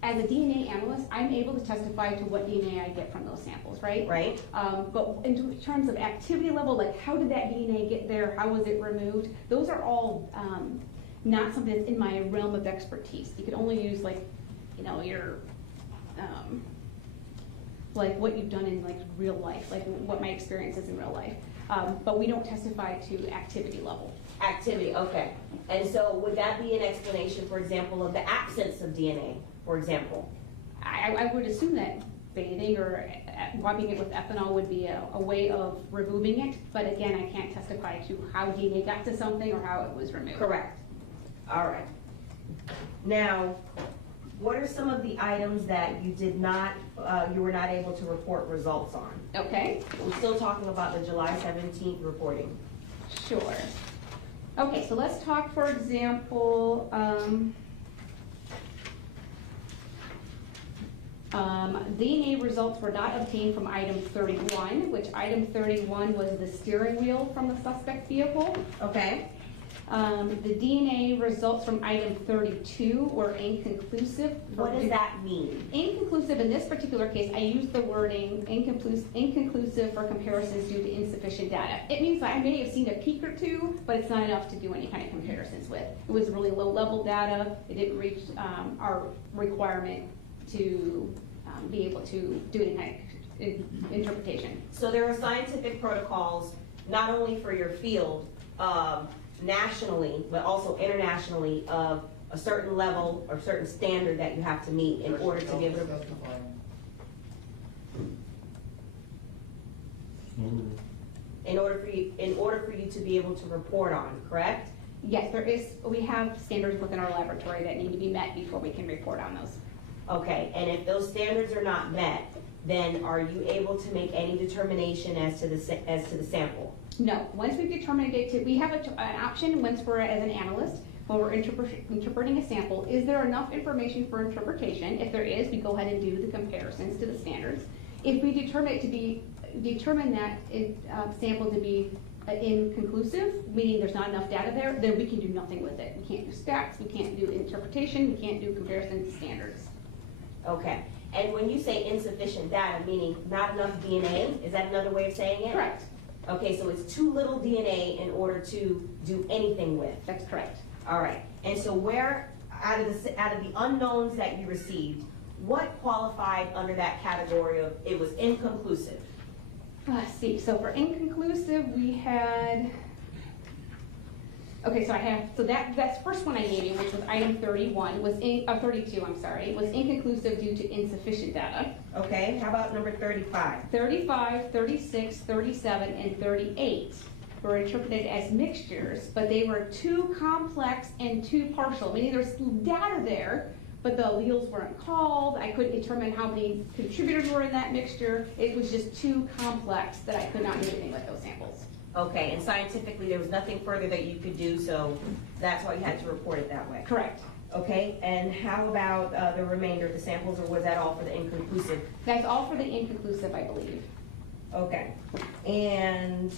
as a DNA analyst, I'm able to testify to what DNA I get from those samples, right? Right. But in terms of activity level, like how did that DNA get there? How was it removed? Those are all not something that's in my realm of expertise. You could only use your like what you've done in real life, like what my experience is in real life. But we don't testify to activity level. Activity, okay. And so would that be an explanation, for example, of the absence of DNA, for example? I would assume that bathing or wiping it with ethanol would be a way of removing it, but again, I can't testify to how DNA got to something or how it was removed. Correct. All right. Now, what are some of the items that you were not able to report results on? Okay. We're still talking about the July 17th reporting. Sure. Okay, so let's talk, for example, DNA results were not obtained from item 31, which item 31 was the steering wheel from the suspect vehicle. Okay. The DNA results from item 32 were inconclusive. What does that mean? Inconclusive, in this particular case, I used the wording inconclusive for comparisons due to insufficient data. It means that I may have seen a peak or two, but it's not enough to do any kind of comparisons with. It was really low-level data. It didn't reach our requirement to be able to do any kind of interpretation. So there are scientific protocols, not only for your field, nationally, but also internationally, of a certain level or certain standard that you have to meet in order to give it. In order for you to be able to report on, correct? Yes, there is. We have standards within our laboratory that need to be met before we can report on those. Okay, and if those standards are not met, then are you able to make any determination as to the sample? No. Once we've determined it, we have an option once we're as an analyst when we're interpreting a sample. Is there enough information for interpretation? If there is, we go ahead and do the comparisons to the standards. If we determine that sample to be inconclusive, meaning there's not enough data there, then we can do nothing with it. We can't do stats, we can't do interpretation, we can't do comparison to standards. Okay. And when you say insufficient data, meaning not enough DNA, is that another way of saying it? Correct. Okay, so it's too little DNA in order to do anything with. That's correct. All right, and so where, out of the unknowns that you received, what qualified under that category of it was inconclusive? Let's see, so for inconclusive, we had, okay, so I have, so that's first one I gave you, which was item 31, was 32, I'm sorry, was inconclusive due to insufficient data. Okay, how about number 35? 35, 36, 37, and 38 were interpreted as mixtures, but they were too complex and too partial, meaning there's data there, but the alleles weren't called. I couldn't determine how many contributors were in that mixture. It was just too complex that I could not do anything with those samples. Okay, and scientifically there was nothing further that you could do, so that's why you had to report it that way? Correct. Okay, and how about the remainder of the samples, or was that all for the inconclusive? That's all for the inconclusive, I believe. Okay, and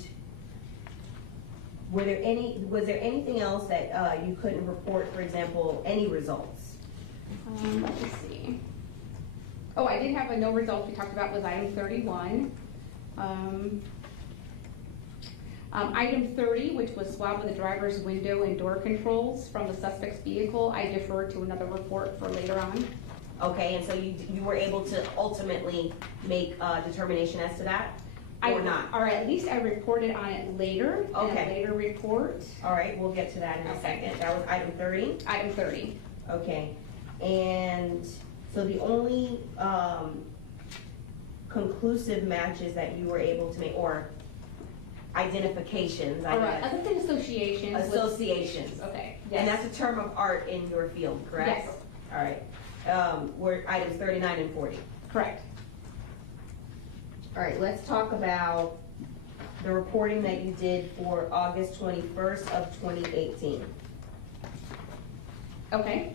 was there anything else that you couldn't report, for example, any results? Let's see. Oh, I did have a no results we talked about was item 31. Item 30, which was swab of the driver's window and door controls from the suspect's vehicle, I deferred to another report for later on. Okay, and so you were able to ultimately make a determination as to that, or not? Or at least I reported on it later, in a later report. All right, we'll get to that in a second. That was item 30? Item 30. Okay, and so the only conclusive matches that you were able to make, or identifications, I guess. Other than associations. Associations. Okay. Yes. And that's a term of art in your field, correct? Yes. All right. Were items 39 and 40. Correct. All right, let's talk about the reporting that you did for August 21st of 2018. Okay.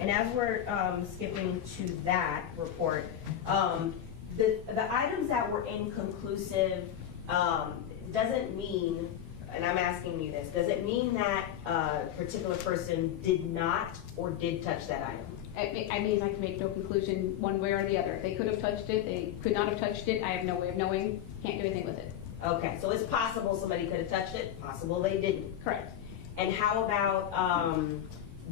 And as we're skipping to that report, the items that were inconclusive doesn't mean, and I'm asking you this, does it mean that a particular person did not or did touch that item? I mean, I can make no conclusion one way or the other. If they could have touched it, they could not have touched it. I have no way of knowing. Can't do anything with it. Okay, so it's possible somebody could have touched it, possible they didn't. Correct. And how about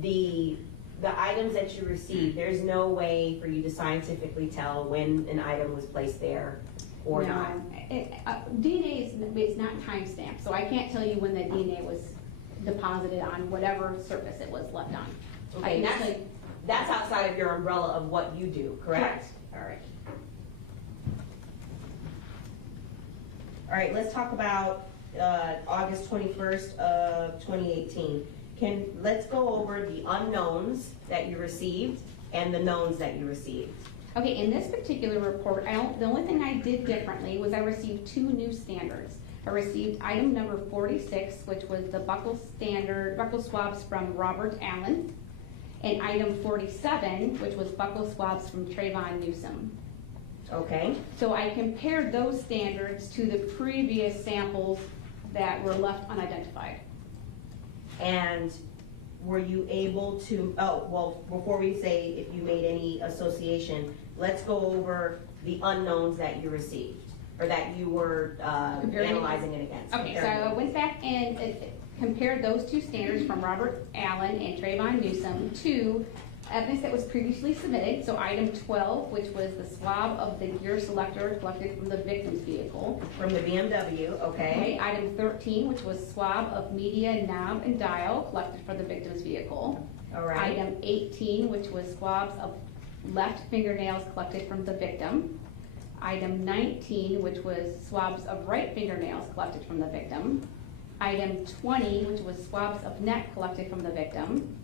the items that you received? There's no way for you to scientifically tell when an item was placed there or not. DNA is not time-stamped, so I can't tell you when the DNA was deposited on whatever surface it was left on. Okay, that's outside of your umbrella of what you do, correct? All right. All right, let's talk about August 21st of 2018. Let's go over the unknowns that you received and the knowns that you received. Okay, in this particular report, the only thing I did differently was I received 2 new standards. I received item number 46, which was the buccal swabs from Robert Allen, and item 47, which was buccal swabs from Trayvon Newsome. Okay. So I compared those standards to the previous samples that were left unidentified. And were you able to, before we say if you made any association, let's go over the unknowns that you received, or that you were analyzing it against. Okay, so I went back and compared those 2 standards from Robert Allen and Trayvon Newsome to evidence that was previously submitted. So item 12, which was the swab of the gear selector collected from the victim's vehicle. From the BMW, okay. Item 13, which was swab of media knob and dial collected from the victim's vehicle. All right. Item 18, which was swabs of left fingernails collected from the victim. Item 19, which was swabs of right fingernails collected from the victim. Item 20, which was swabs of neck collected from the victim.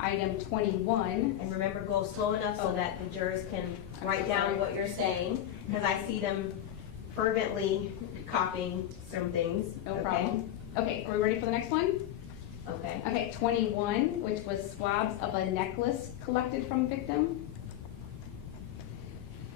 Item 21. And remember, go slow enough so that the jurors can write down what you're saying, because I see them fervently copying some things. No problem. Okay, are we ready for the next one? Okay. Okay, 21, which was swabs of a necklace collected from victim.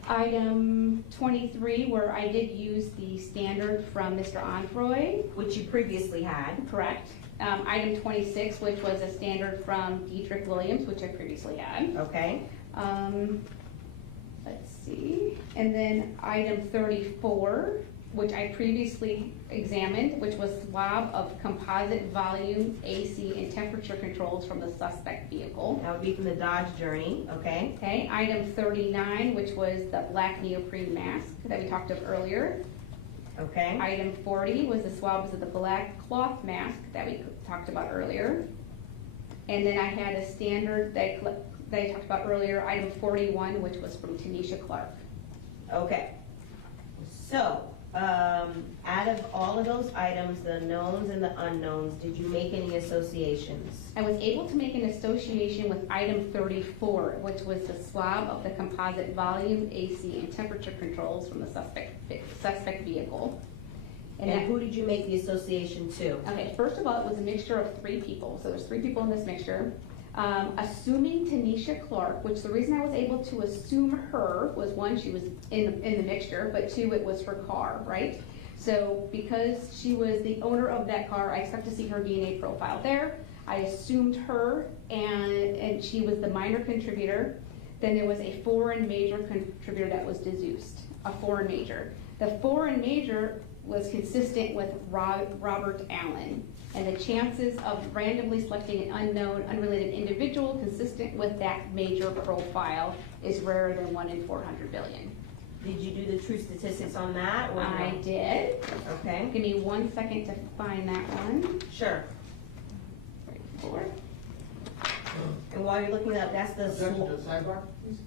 Item 23, where I did use the standard from Mr. Onfroy. Which you previously had. Correct. Item 26, which was a standard from Dedrick Williams, which I previously had. Okay. Let's see. And then item 34, which I previously examined, which was swab of composite volume, AC, and temperature controls from the suspect vehicle. That would be from the Dodge Journey, okay? Okay, item 39, which was the black neoprene mask that we talked of earlier. Okay. Item 40 was the swabs of the black cloth mask that we talked about earlier. And then I had a standard that I talked about earlier, item 41, which was from Tanisha Clark. Okay. So, out of all of those items, the knowns and the unknowns, did you make any associations? I was able to make an association with item 34, which was the swab of the composite volume, AC, and temperature controls from the suspect vehicle. And who did you make the association to? Okay, first of all, it was a mixture of 3 people. So there's 3 people in this mixture. Assuming Tanisha Clark, which the reason I was able to assume her was 1, she was in the mixture, but 2, it was her car, right? So because she was the owner of that car, I expect to see her DNA profile there. I assumed her, and she was the minor contributor. Then there was a foreign major contributor that was deduced, a foreign major. The foreign major was consistent with Robert Allen, and the chances of randomly selecting an unknown, unrelated individual consistent with that major profile is rarer than 1 in 400 billion. Did you do the true statistics on that? Or I no? did. Okay. Give me 1 second to find that one. Sure. 34. And while you're looking up, that's the Objection to the sidebar, please.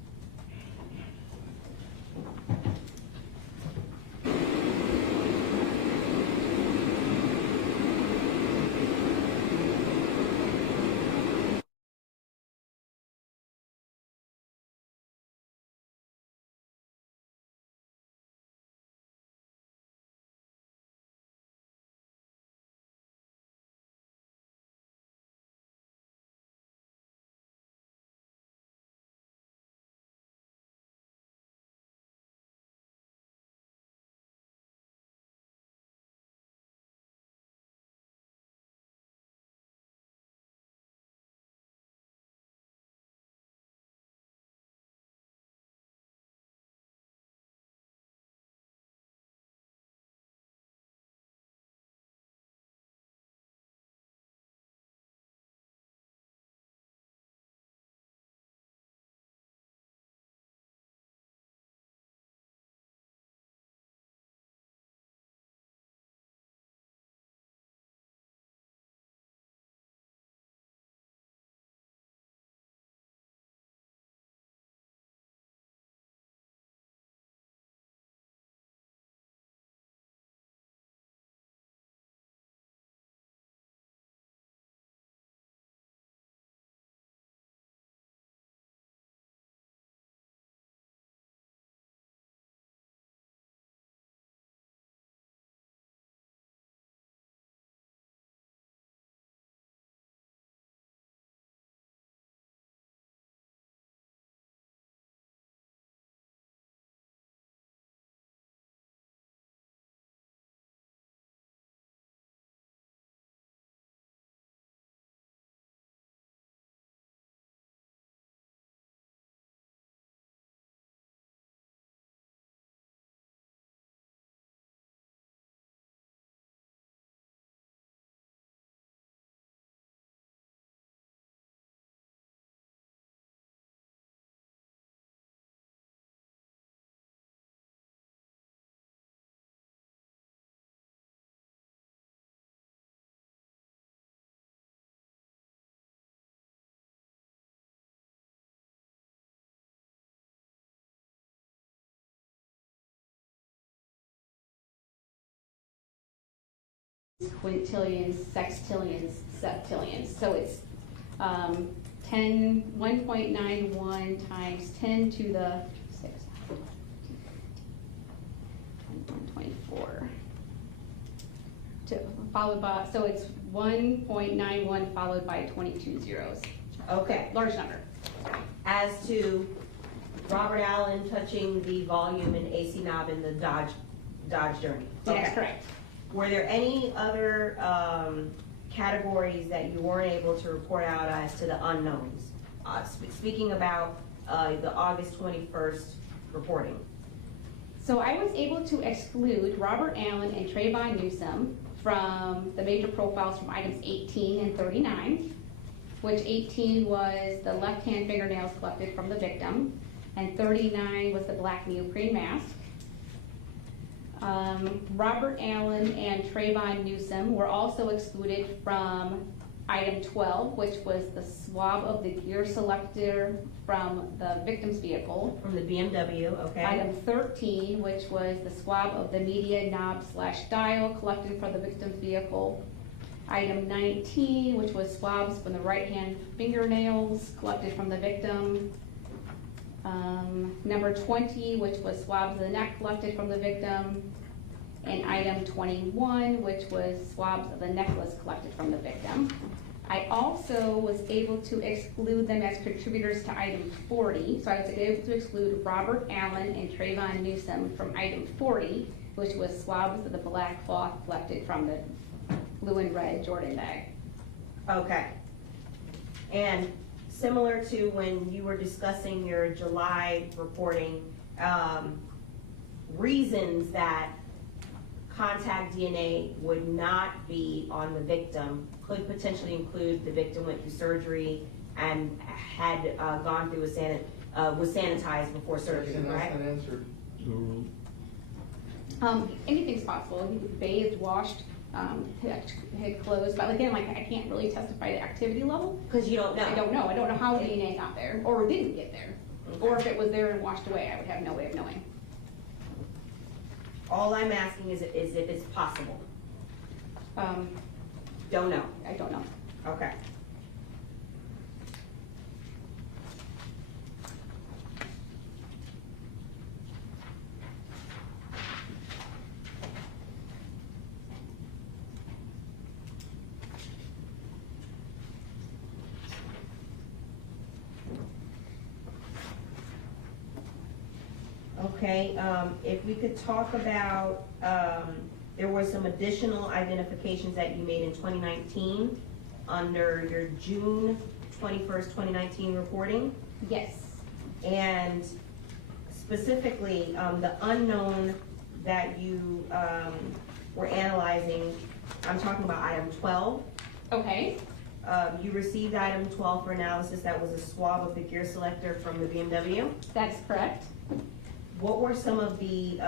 Quintillions, sextillions, septillions. So it's 1.91 times 10 to the 6. 124. Followed by, so it's 1.91 followed by 22 zeros. Okay. Large number. As to Robert Allen touching the volume and AC knob in the Dodge Journey. That's correct. Were there any other categories that you weren't able to report out as to the unknowns? Speaking about the August 21st reporting. So I was able to exclude Robert Allen and Trayvon Newsome from the major profiles from items 18 and 39, which 18 was the left-hand fingernails collected from the victim, and 39 was the black neoprene mask. Robert Allen and Trayvon Newsome were also excluded from item 12, which was the swab of the gear selector from the victim's vehicle. From the BMW, okay. Item 13, which was the swab of the media knob/dial collected from the victim's vehicle. Item 19, which was swabs from the right-hand fingernails collected from the victim. Number 20, which was swabs of the neck collected from the victim. And item 21, which was swabs of the necklace collected from the victim. I also was able to exclude them as contributors to item 40. So I was able to exclude Robert Allen and Trayvon Newsome from item 40, which was swabs of the black cloth collected from the blue and red Jordan bag. Okay. And similar to when you were discussing your July reporting, reasons that contact DNA would not be on the victim could potentially include the victim went through surgery and had gone through was sanitized before surgery, right? That's not answered. Anything's possible. He was bathed, washed, had clothes, but again, like I can't really testify to activity level. Because you don't know. I don't know. I don't know how DNA got there or didn't get there. Okay. Or if it was there and washed away, I would have no way of knowing. All I'm asking is if it's possible. Don't know. I don't know. Okay. Okay, if we could talk about, there were some additional identifications that you made in 2019 under your June 21st, 2019 reporting. Yes. And specifically, the unknown that you were analyzing, I'm talking about item 12. Okay. You received item 12 for analysis. That was a swab of the gear selector from the BMW. That's correct. What were some of the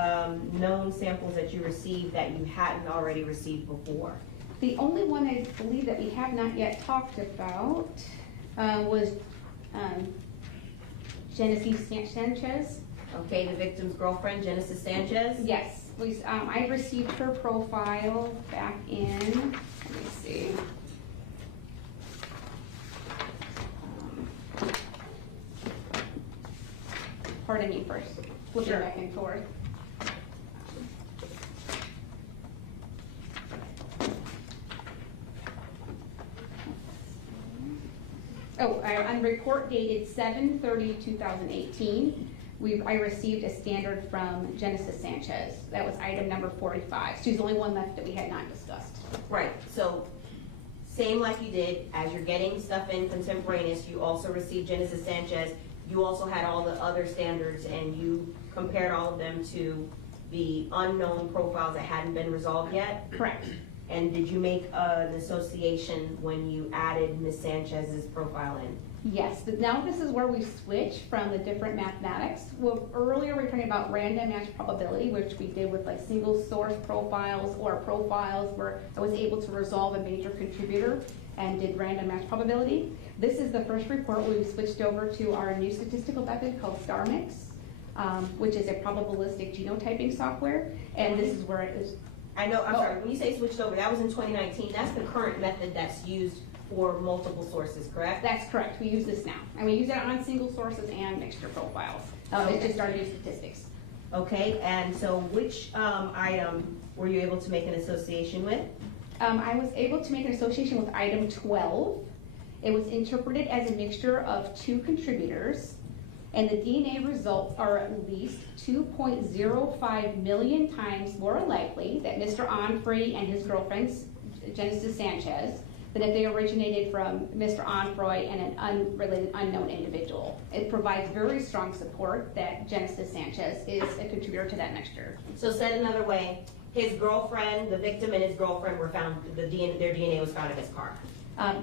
known samples that you received that you hadn't already received before? The only one I believe that we have not yet talked about was Jahseh Sanchez. Okay, the victim's girlfriend, Jahseh Sanchez? Yes. I received her profile back in, let me see. Pardon me first. Flipping Sure. back and forth. On report dated 7/30/2018, I received a standard from Jahseh Sanchez. That was item number 45. She's the only one left that we had not discussed. Right, so same like you did, as you're getting stuff in contemporaneous, you also received Jahseh Sanchez. You also had all the other standards and you compared all of them to the unknown profiles that hadn't been resolved yet? Correct. And did you make an association when you added Ms. Sanchez's profile in? Yes, but now this is where we switch from the different mathematics. Well, earlier we were talking about random match probability, which we did with like single source profiles or profiles where I was able to resolve a major contributor and did random match probability. This is the first report where we switched over to our new statistical method called StarMix, which is a probabilistic genotyping software. And this is where it is. I'm sorry, when you say switched over, that was in 2019. That's the current method that's used for multiple sources, correct? That's correct. We use this now. And we use it on single sources and mixture profiles. It's just our new statistics. Okay, and so which item were you able to make an association with? I was able to make an association with item 12. It was interpreted as a mixture of two contributors, and the DNA results are at least 2.05 million times more likely that Mr. Onfroy and his girlfriend, Jahseh Sanchez, but that they originated from Mr. Onfroy and an unrelated unknown individual. It provides very strong support that Jahseh Sanchez is a contributor to that mixture. So said another way, his girlfriend, the victim and his girlfriend were found, their DNA was found in his car.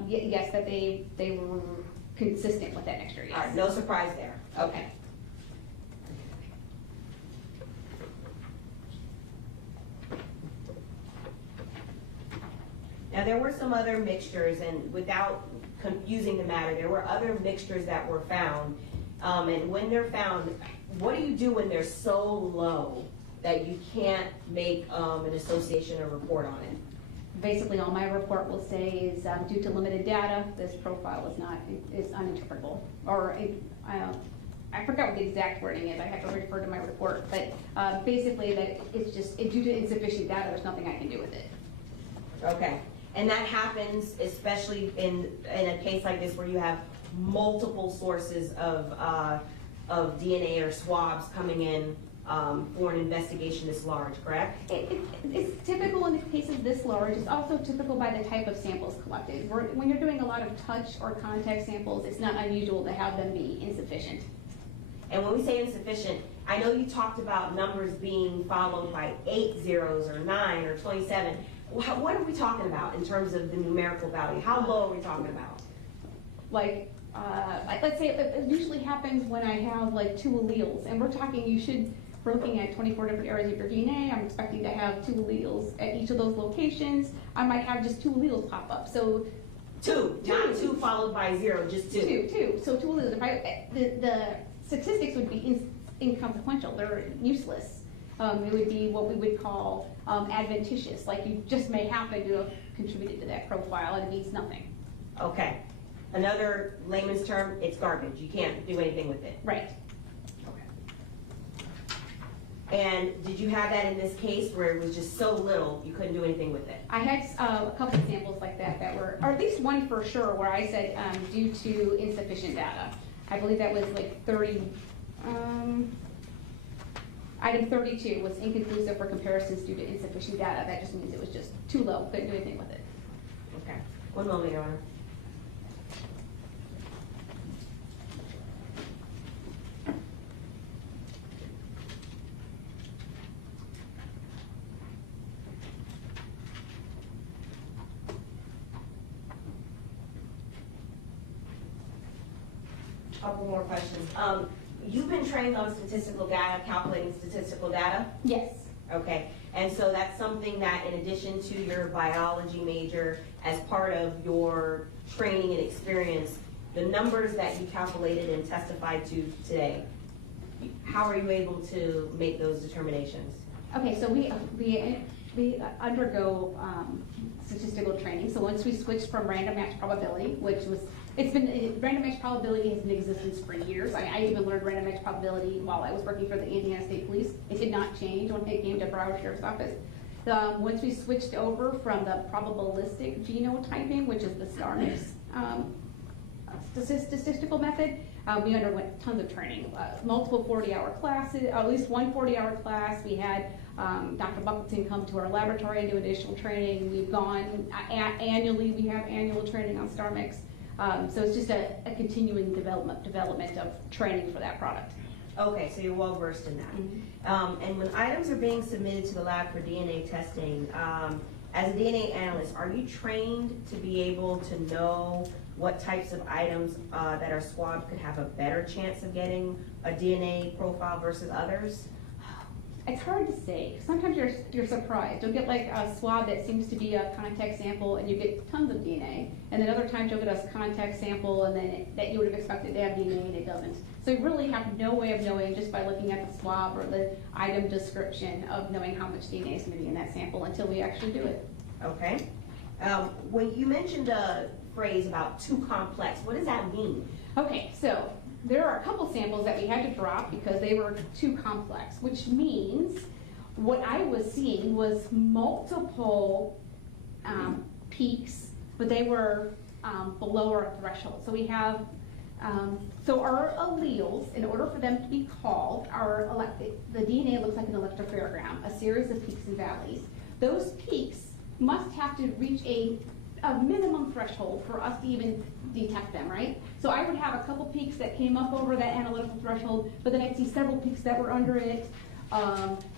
Yes, that they were consistent with that mixture, yes. All right, no surprise there. Okay. Now, there were some other mixtures, and without confusing the matter, there were other mixtures that were found. And when they're found, what do you do when they're so low that you can't make an association or report on it? Basically, all my report will say is due to limited data, this profile is uninterpretable. Or I forgot what the exact wording is. I have to refer to my report, but basically that it's just due to insufficient data. There's nothing I can do with it. Okay. And that happens especially in a case like this where you have multiple sources of DNA or swabs coming in for an investigation this large, correct? It's typical in cases this large. It's also typical by the type of samples collected. When you're doing a lot of touch or contact samples, it's not unusual to have them be insufficient. And when we say insufficient, I know you talked about numbers being followed by 8 zeros or 9 or 27. What are we talking about in terms of the numerical value? How low are we talking about? Like let's say it usually happens when I have like 2 alleles, and we're looking at 24 different areas of your DNA. I'm expecting to have 2 alleles at each of those locations. I might have just 2 alleles pop up. So two, not 2 followed by 0, just 2. Two. So 2 alleles. The statistics would be inconsequential. They're useless. It would be what we would call adventitious, like you just may happen to have contributed to that profile and it means nothing. Okay. Another layman's term, it's garbage. You can't do anything with it. Right. Okay. And did you have that in this case where it was just so little you couldn't do anything with it? I had a couple of samples like that were, or at least one for sure, where I said due to insufficient data. I believe that was like 30. Item 32 was inconclusive for comparisons due to insufficient data. That just means it was just too low, couldn't do anything with it. Okay. One moment, Your Honor. Couple more questions. You've been trained on statistical data, calculating statistical data? Yes. Okay, and so that's something that in addition to your biology major, as part of your training and experience, the numbers that you calculated and testified to today, how are you able to make those determinations? Okay, so we undergo statistical training. So once we switched from random match probability, random match probability has been in existence for years. I even learned random match probability while I was working for the Indiana State Police. It did not change when it came to Broward Sheriff's Office. Once we switched over from the probabilistic genotyping, which is the star mix statistical method, we underwent tons of training, multiple 40-hour classes, at least one 40-hour class. We had Dr. Buckleton come to our laboratory and do additional training. We've gone annually. We have annual training on star mix. So it's just a continuing development of training for that product. Okay, so you're well versed in that. Mm-hmm. And when items are being submitted to the lab for DNA testing, as a DNA analyst, are you trained to be able to know what types of items that are swabbed could have a better chance of getting a DNA profile versus others? It's hard to say. Sometimes you're surprised. You'll get like a swab that seems to be a contact sample and you get tons of DNA. And then other times you'll get a contact sample and then that you would have expected to have DNA and it doesn't. So you really have no way of knowing just by looking at the swab or the item description of knowing how much DNA is going to be in that sample until we actually do it. Okay. When you mentioned a phrase about too complex, what does that mean? Okay, so there are a couple samples that we had to drop because they were too complex, which means what I was seeing was multiple peaks, but they were below our threshold. So we have, so our alleles, in order for them to be called, the DNA looks like an electrophoregram, a series of peaks and valleys. Those peaks must have to reach a a minimum threshold for us to even detect them, right? So I would have a couple peaks that came up over that analytical threshold, but then I'd see several peaks that were under it.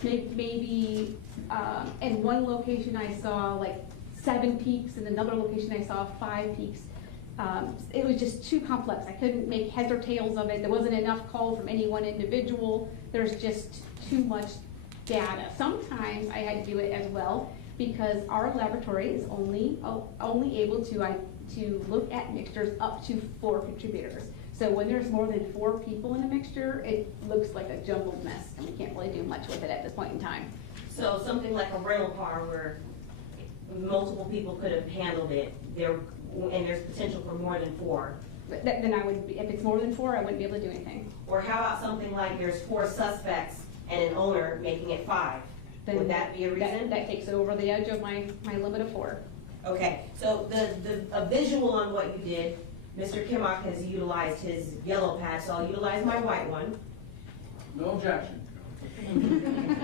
Maybe in one location I saw like 7 peaks, and another location I saw 5 peaks. It was just too complex. I couldn't make heads or tails of it. There wasn't enough call from any one individual. There's just too much data. Sometimes I had to do it as well because our laboratory is only able to look at mixtures up to 4 contributors. So when there's more than 4 people in a mixture, it looks like a jumbled mess, and we can't really do much with it at this point in time. So something like a rental car where multiple people could have handled it, and there's potential for more than 4. But then I would, if it's more than 4, I wouldn't be able to do anything. Or how about something like there's 4 suspects and an owner making it 5? Then would that be a reason? That takes it over the edge of my limit of 4. Okay, so a visual on what you did, Mr. Kimmock has utilized his yellow pad, so I'll utilize my white one. No objection.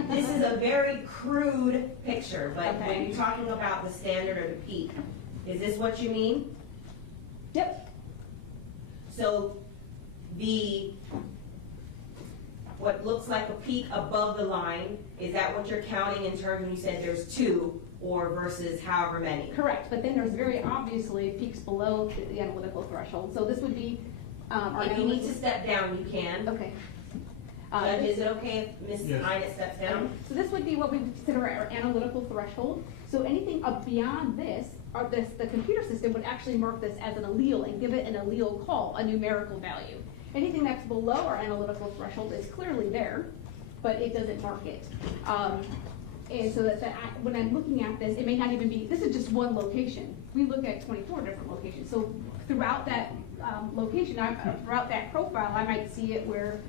This is a very crude picture, but Okay. when you're talking about the standard or the peak, is this what you mean? Yep. So what looks like a peak above the line, is that what you're counting in terms when you said there's 2 or versus however many? Correct, but then there's very obviously peaks below the analytical threshold. So this would be If you need to step down, you can. Okay. Judge, is it okay if Ms. Ines steps down? So this would be what we consider our analytical threshold. So anything up beyond this, the computer system would actually mark this as an allele and give it an allele call, a numerical value. Anything that's below our analytical threshold is clearly there, but it doesn't mark it. And so when I'm looking at this, it may not even be, this is just one location. We look at 24 different locations. So throughout that location, throughout that profile, I might see it where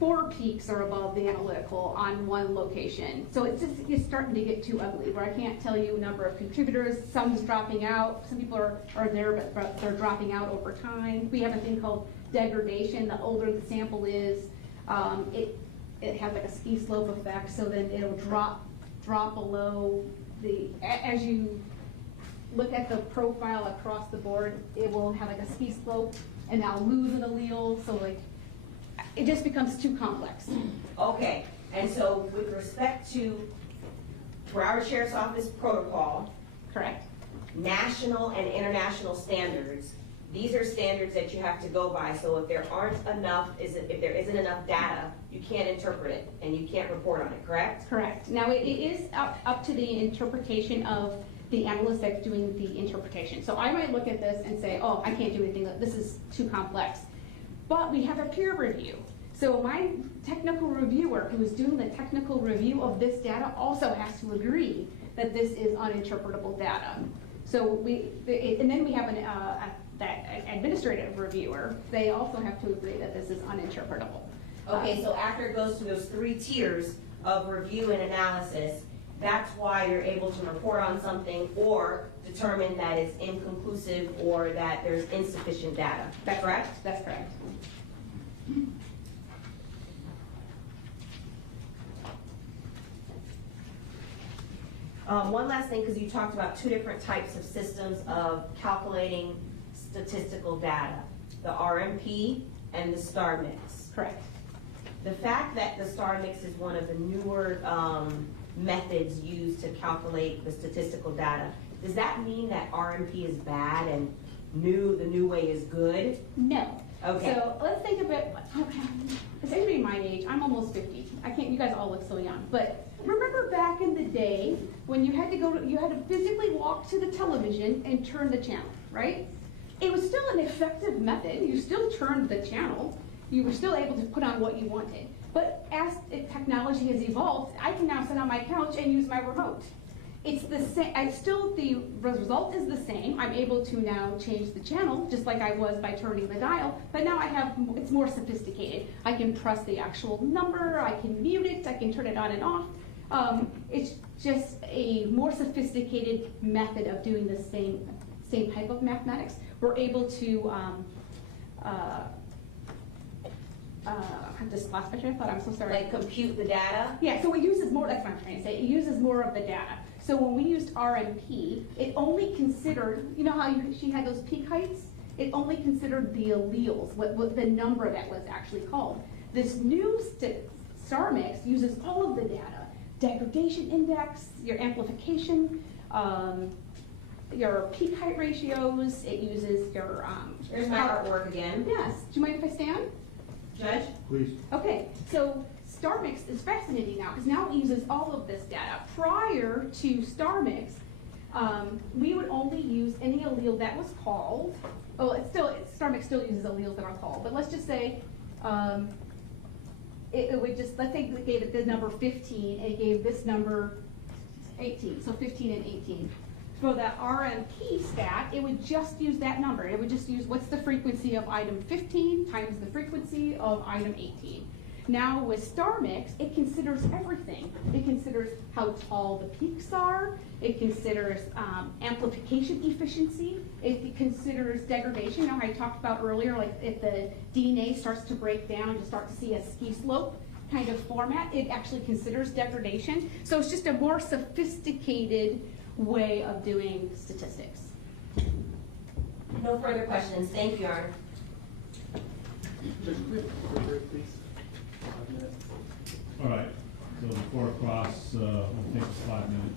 4 peaks are above the analytical on one location. So it's starting to get too ugly, where I can't tell you number of contributors. Some's dropping out. Some people are there, but they're dropping out over time. We have a thing called degradation. The older the sample is, it has like a ski slope effect. So then it'll drop below as you look at the profile across the board, it will have like a ski slope, and I'll lose an allele. So like, it just becomes too complex. Okay, and so with respect to Broward Sheriff's Office protocol, correct, national and international standards, these are standards that you have to go by. So if there isn't enough data, you can't interpret it and you can't report on it, correct? Correct. Now it is up to the interpretation of the analyst that's doing the interpretation. So I might look at this and say, oh, I can't do anything, this is too complex. But we have a peer review. So my technical reviewer who is doing the technical review of this data also has to agree that this is uninterpretable data. So and then we have that administrative reviewer. They also have to agree that this is uninterpretable. Okay, so after it goes through those 3 tiers of review and analysis, that's why you're able to report on something or determine that it's inconclusive or that there's insufficient data. That's correct? That's correct. One last thing, because you talked about 2 different types of systems of calculating statistical data, the RMP and the star mix. Correct. The fact that the star mix is one of the newer methods used to calculate the statistical data, does that mean that RMP is bad and the new way is good? No. Okay. So let's think of it, is anybody my age? I'm almost 50. You guys all look so young. But remember back in the day when you had to physically walk to the television and turn the channel, right? It was still an effective method. You still turned the channel. You were still able to put on what you wanted. But as technology has evolved, I can now sit on my couch and use my remote. It's the same. The result is the same. I'm able to now change the channel just like I was by turning the dial, but now it's more sophisticated. I can press the actual number, I can mute it, I can turn it on and off. It's just a more sophisticated method of doing the same type of mathematics. We're able to I just lost my train of thought, I'm so sorry. Like compute the data? Yeah, so it uses more, that's what I'm trying to say, it uses more of the data. So when we used RMP, it only considered, you know how she had those peak heights? It only considered the alleles, what the number that was actually called. This new star mix uses all of the data, degradation index, your amplification, your peak height ratios, it uses your... There's my artwork again. Yes, do you mind if I stand? Judge? Please. Okay, so Star Mix is fascinating now because now it uses all of this data. Prior to Star Mix, we would only use any allele that was called. Well, Star Mix still uses alleles that are called, but let's just say it would just, let's say it gave it the number 15, and it gave this number 18, so 15 and 18. For that RMP stat, it would just use that number. It would just use what's the frequency of item 15 times the frequency of item 18. Now with Star Mix, it considers everything. It considers how tall the peaks are. It considers amplification efficiency. It considers degradation. Now I talked about earlier, like if the DNA starts to break down, you start to see a ski slope kind of format. It actually considers degradation. So it's just a more sophisticated way of doing statistics. No further questions. Thank you, Your Honor. All right, so before cross, we'll take a 5 minute.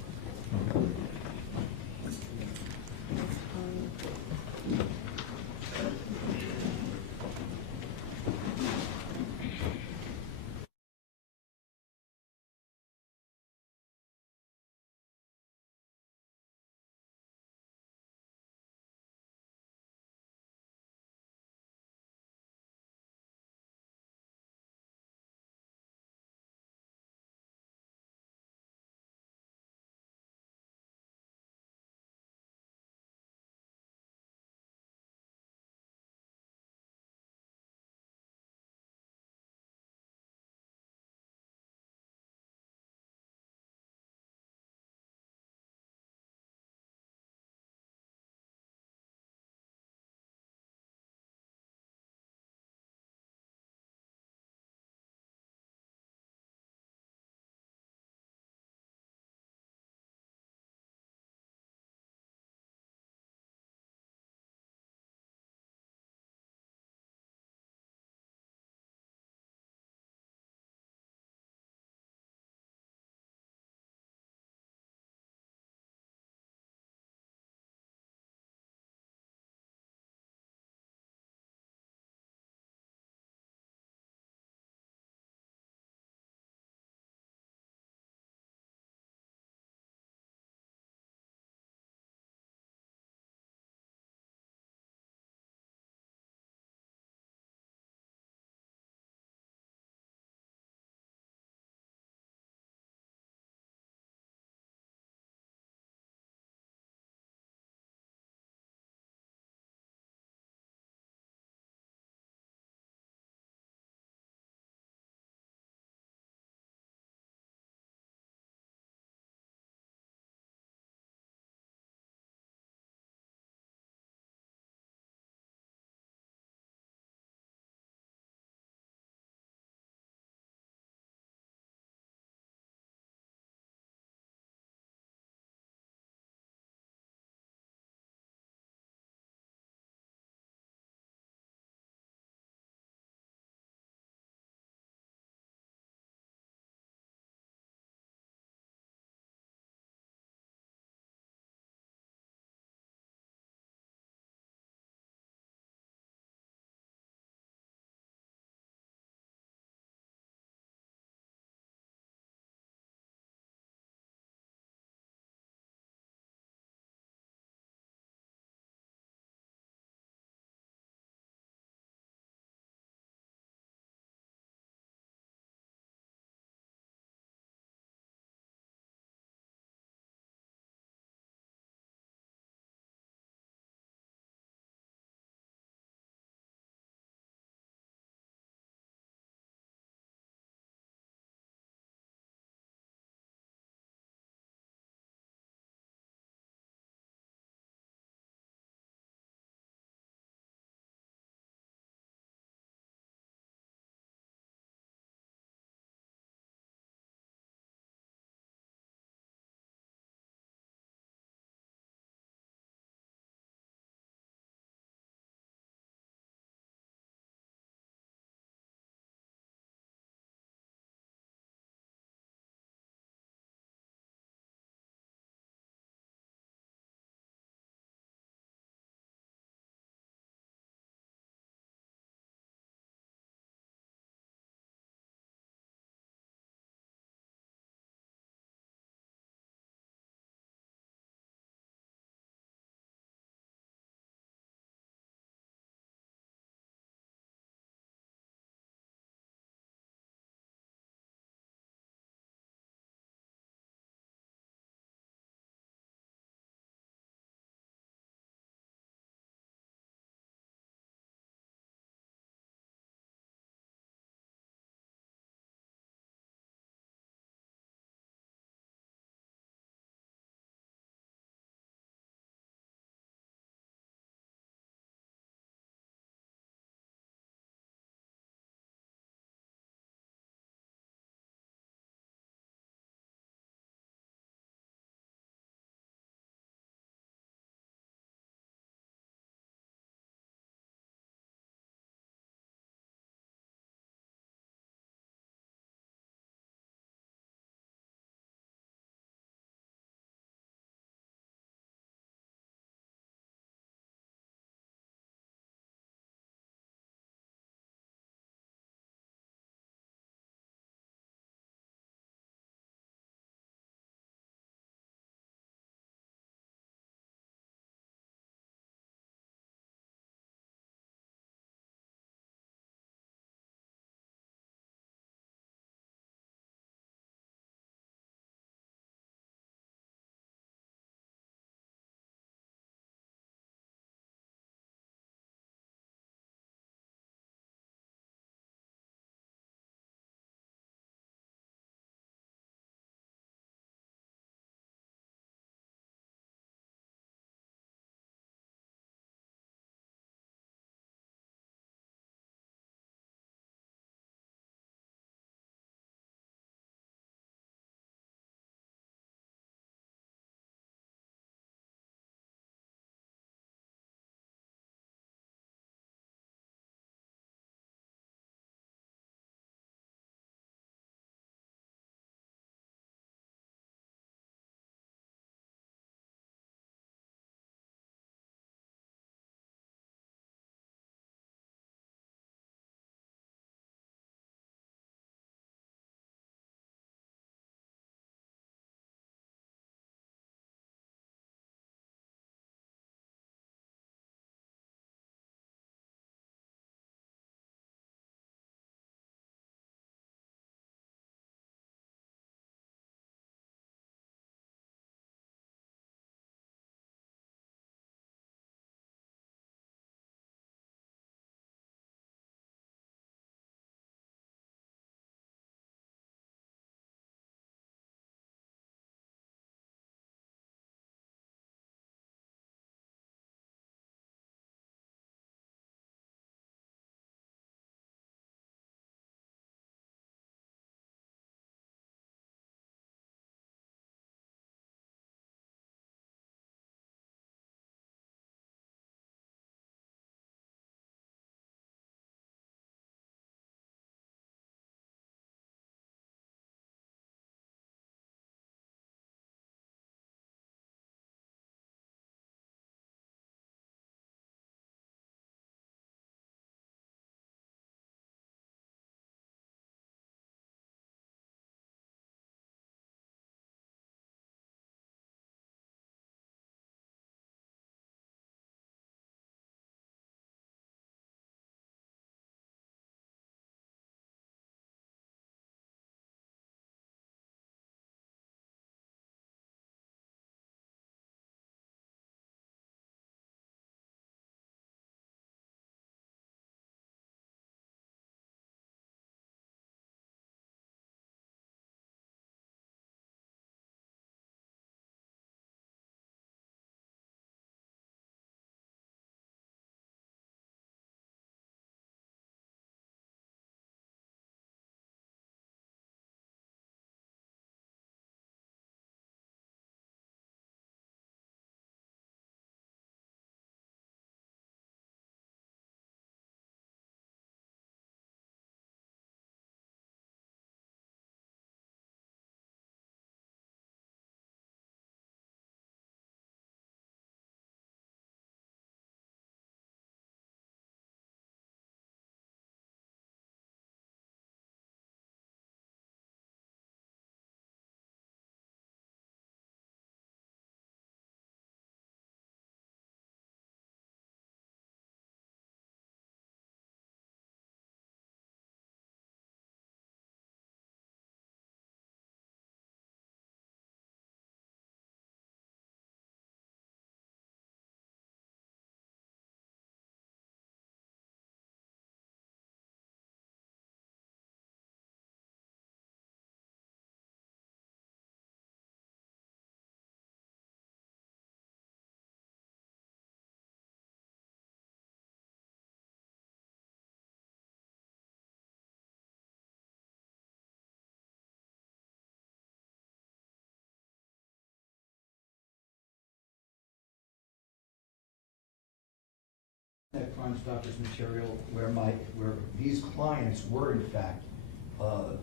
That Crime Stoppers material where these clients were in fact,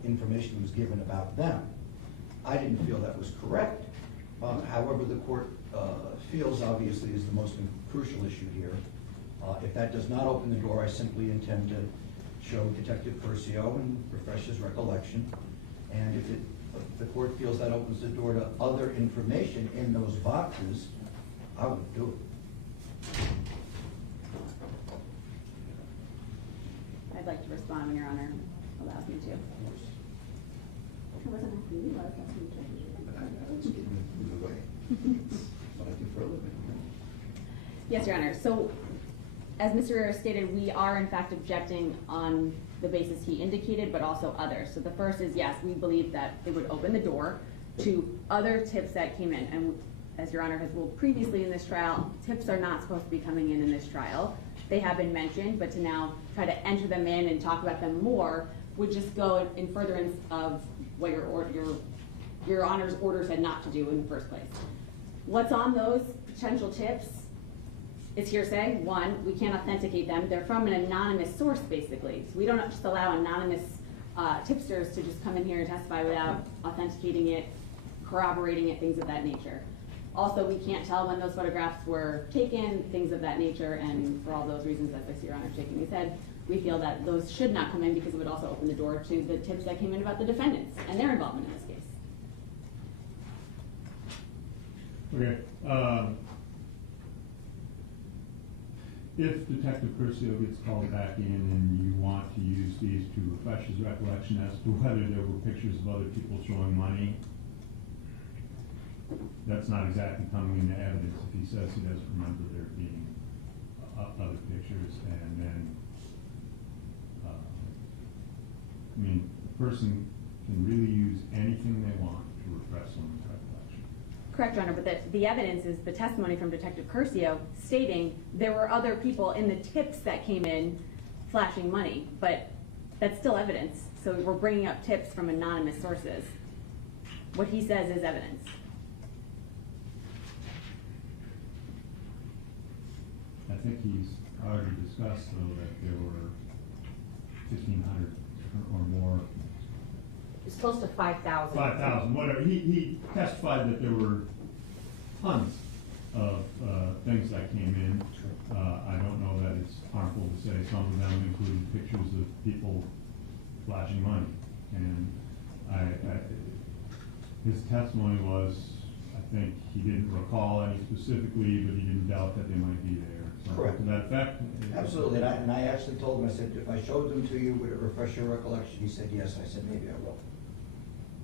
information was given about them. I didn't feel that was correct. However, the court feels obviously is the most crucial issue here. If that does not open the door, I simply intend to show Detective Curcio and refresh his recollection. And if the court feels that opens the door to other information in those boxes, I would do it. I'd like to respond when Your Honor allows me to. I wasn't asking you, I was asking I was giving it away. What I do for a living. Yes, Your Honor. So, as Mr. Rivera stated, we are in fact objecting on the basis he indicated, but also others. So the first is, yes, we believe that it would open the door to other tips that came in. And as Your Honor has ruled previously in this trial, tips are not supposed to be coming in this trial. They have been mentioned, but to now try to enter them in and talk about them more would just go in furtherance of what your Honor's orders had not to do in the first place. What's on those potential tips is hearsay. One, we can't authenticate them. They're from an anonymous source, basically. So we don't just allow anonymous tipsters to just come in here and testify without authenticating it, corroborating it, things of that nature. Also, we can't tell when those photographs were taken, things of that nature, and for all those reasons, as I see Your Honor shaking his head, we feel that those should not come in because it would also open the door to the tips that came in about the defendants and their involvement in this case. Okay. If Detective Curcio gets called back in and you want to use these to refresh his recollection as to whether there were pictures of other people showing money, that's not exactly coming into evidence if he says he doesn't remember there being other pictures. And then, I mean, a person can really use anything they want to refresh someone's recollection. Correct, Your Honor, but the evidence is the testimony from Detective Curcio stating there were other people in the tips that came in flashing money, but that's still evidence. So we're bringing up tips from anonymous sources. What he says is evidence. I think he's already discussed, though, that there were 1,500 or more. It's close to 5,000. 5,000, whatever. He testified that there were tons of things that came in. I don't know that it's harmful to say some of them included pictures of people flashing money. And his testimony was, I think he didn't recall any specifically, but he didn't doubt that they might be there. So Correct. To that effect? Absolutely, and I actually told him, I said, if I showed them to you, would it refresh your recollection? He said yes. I said, maybe I will.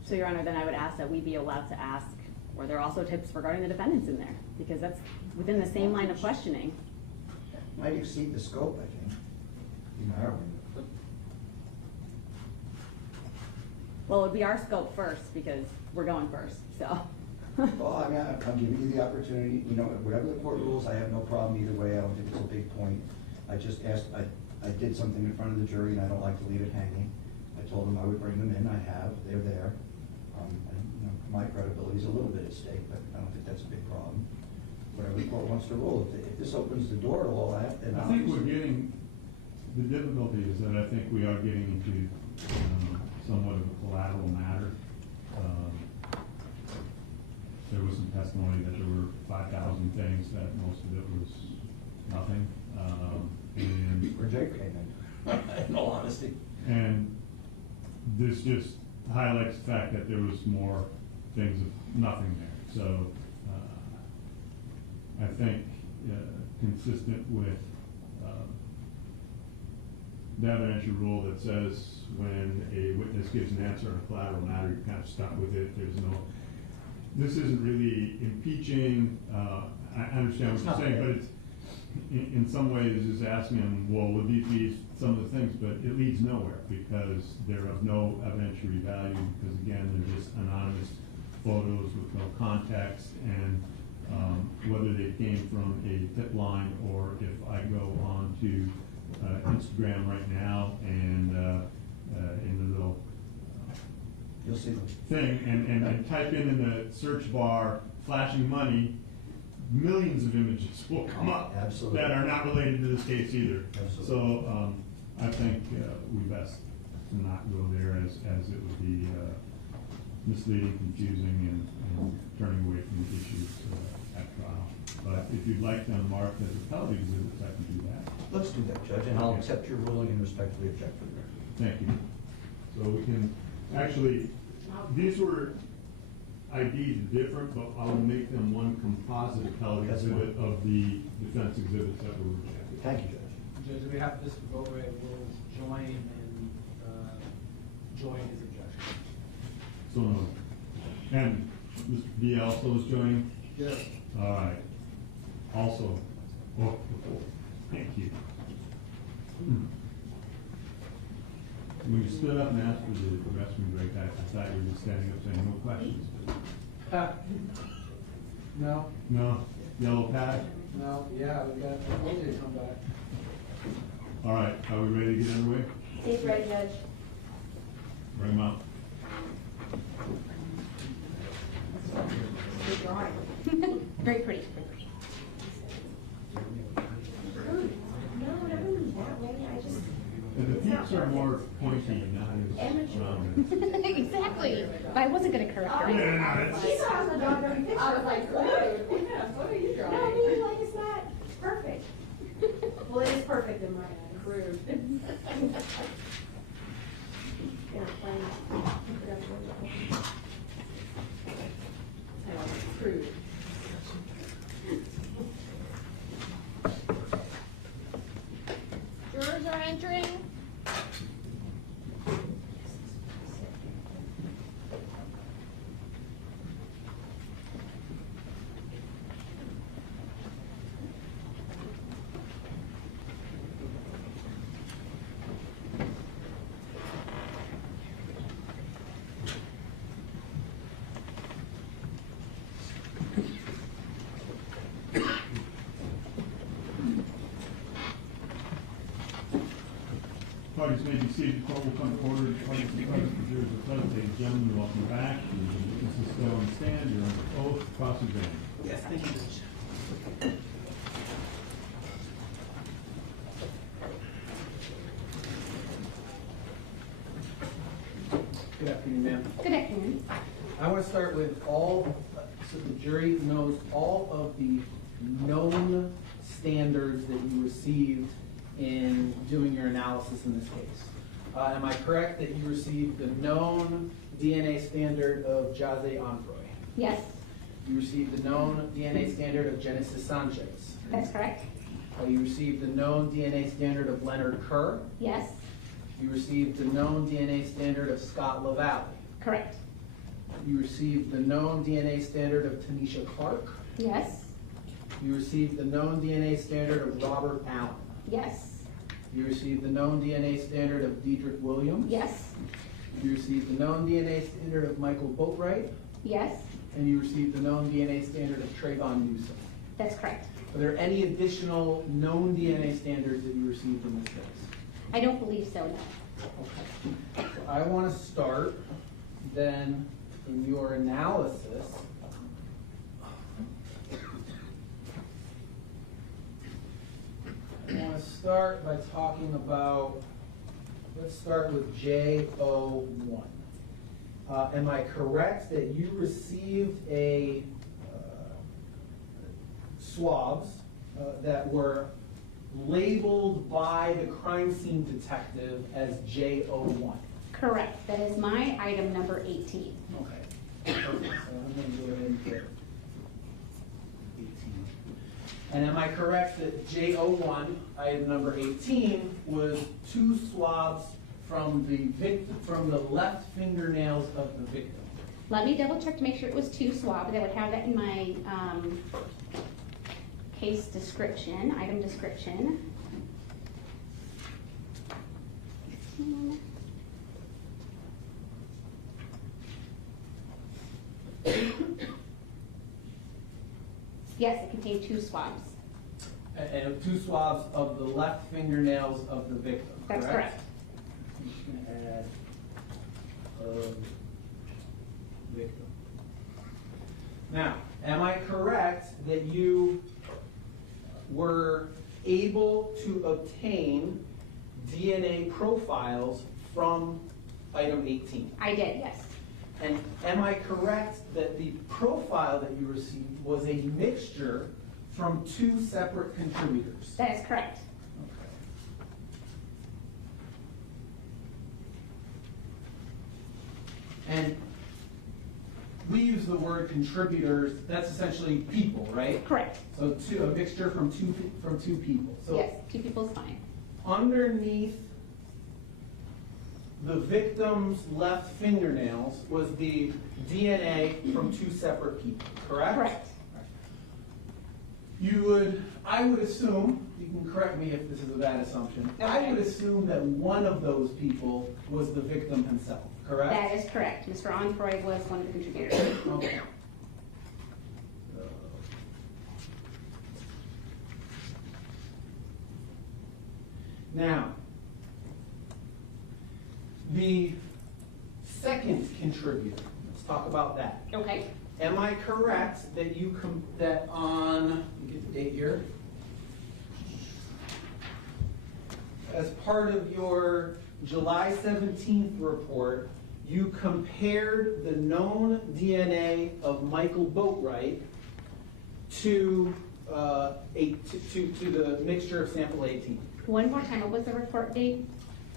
So, Your Honor, then I would ask that we be allowed to ask, were there also tips regarding the defendants in there? Because that's within the same line of questioning. Might exceed the scope, I think. In my argument. Well, it would be our scope first because we're going first, so. Well, I mean, I'm giving you the opportunity, you know, whatever the court rules, I have no problem either way. I don't think it's a big point. I just asked, I did something in front of the jury and I don't like to leave it hanging. I told them I would bring them in. I have. They're there. And, you know, my credibility is a little bit at stake, but I don't think that's a big problem. Whatever the court wants to rule. If this opens the door to all that, then I think we're getting, the difficulty is that I think we are getting into somewhat of a collateral matter. There was some testimony that there were 5,000 things, that most of it was nothing. And where Jake came in, in all honesty. And this just highlights the fact that there was more things of nothing there. So I think consistent with the evidentiary rule that says when a witness gives an answer on a collateral matter, you're kind of stuck with it. There's no, this isn't really impeaching. I understand what you're saying, but it's in some ways is asking them, well, would these be some of the things, but it leads nowhere because they're of no evidentiary value because again, they're just anonymous photos with no context, and whether they came from a tip line or if I go on to Instagram right now and in the little you'll see thing and type in the search bar flashing money, millions of images will come up Absolutely. that are not related to this case either. Absolutely. So I think we best to not go there as it would be misleading, confusing, and turning away from the issues at trial. But if you'd like them marked as appellate exhibits, I can do that. Let's do that, Judge, and I'll accept your ruling and respectfully object for the record. Thank you. So we can, actually, these were ID'd different, but I'll make them one composite appellate exhibit of the defense exhibits that were rejected. Thank you, Judge. Judge, we have Mr. Boatwright will join and join his objection. So noted. And Mr. D also is joining? Yes. All right. Also, thank you. When you stood up and asked for the restroom break, I thought you were just standing up saying no questions. No. No? Yellow pad? No, yeah, we got, I told you to come back. All right, are we ready to get underway? State's ready, Judge. Bring them out. Good drawing. Very pretty. No, never mind that way. I just. And the peaks are more pointy, not as rounded. Exactly. But I wasn't going to correct her. Yeah, no, that's- She saw the dog every picture. I was like, what? What are you drawing? No, I mean, like, it's not perfect. Well, it is perfect in my eyes. Rude. Yeah, fine. Rude. Jurors are entering. Parties may be seated. Court will come to order. Parties and parties for jurors are present. Ladies and gentlemen, welcome back. This is still on the stand. You're under oath. Cross-examined. Yes, thank you, Judge. Good afternoon, ma'am. Good afternoon. I want to start with all, so the jury knows all of the known standards that you received in doing your analysis in this case. Am I correct that you received the known DNA standard of Jahseh Onfroy? Yes, You received the known DNA standard of Genesis Sanchez? that's correct. You received the known DNA standard of Leonard Kerr? Yes, You received the known DNA standard of Scott LaValle? correct. You received the known DNA standard of Tanisha Clark? Yes, You received the known DNA standard of Robert Allen? yes, You received the known DNA standard of Dedrick Williams? yes, You received the known DNA standard of Michael Boatwright? yes, And you received the known DNA standard of Trayvon Newsome? that's correct. Are there any additional known DNA standards that you received in this case? I don't believe so, no. Okay. So I want to start then in your analysis. I want to start by talking about, let's start with J01. Am I correct that you received a swabs that were labeled by the crime scene detective as J01? Correct. That is my item number 18. Okay. Perfect. So I'm going to go ahead and get 18. And am I correct that J01, item number 18, was 2 swabs from the left fingernails of the victim? Let me double check to make sure it was 2 swabs. I would have that in my case description, item description. 16. Yes, it contained 2 swabs. And 2 swabs of the left fingernails of the victim, correct? That's correct. I'm just going to add, victim. 2 Now, am I correct that you were able to obtain DNA profiles from item 18? I did, yes. And am I correct that the profile that you received was a mixture from 2 separate contributors? That is correct. And we use the word contributors, that's essentially people, right? Correct. So a mixture from two people. So Yes, 2 people is fine. underneath the victim's left fingernails was the DNA from 2 separate people, correct? Correct. I would assume, you can correct me if this is a bad assumption, I would assume that one of those people was the victim himself, correct? That is correct. Mr. Onfroy was one of the contributors. Okay. Now, the second contributor, let's talk about that. Okay. Am I correct that that on, let me get the date here, as part of your July 17th report, you compared the known DNA of Michael Boatwright to the mixture of sample 18? One more time, what was the report date?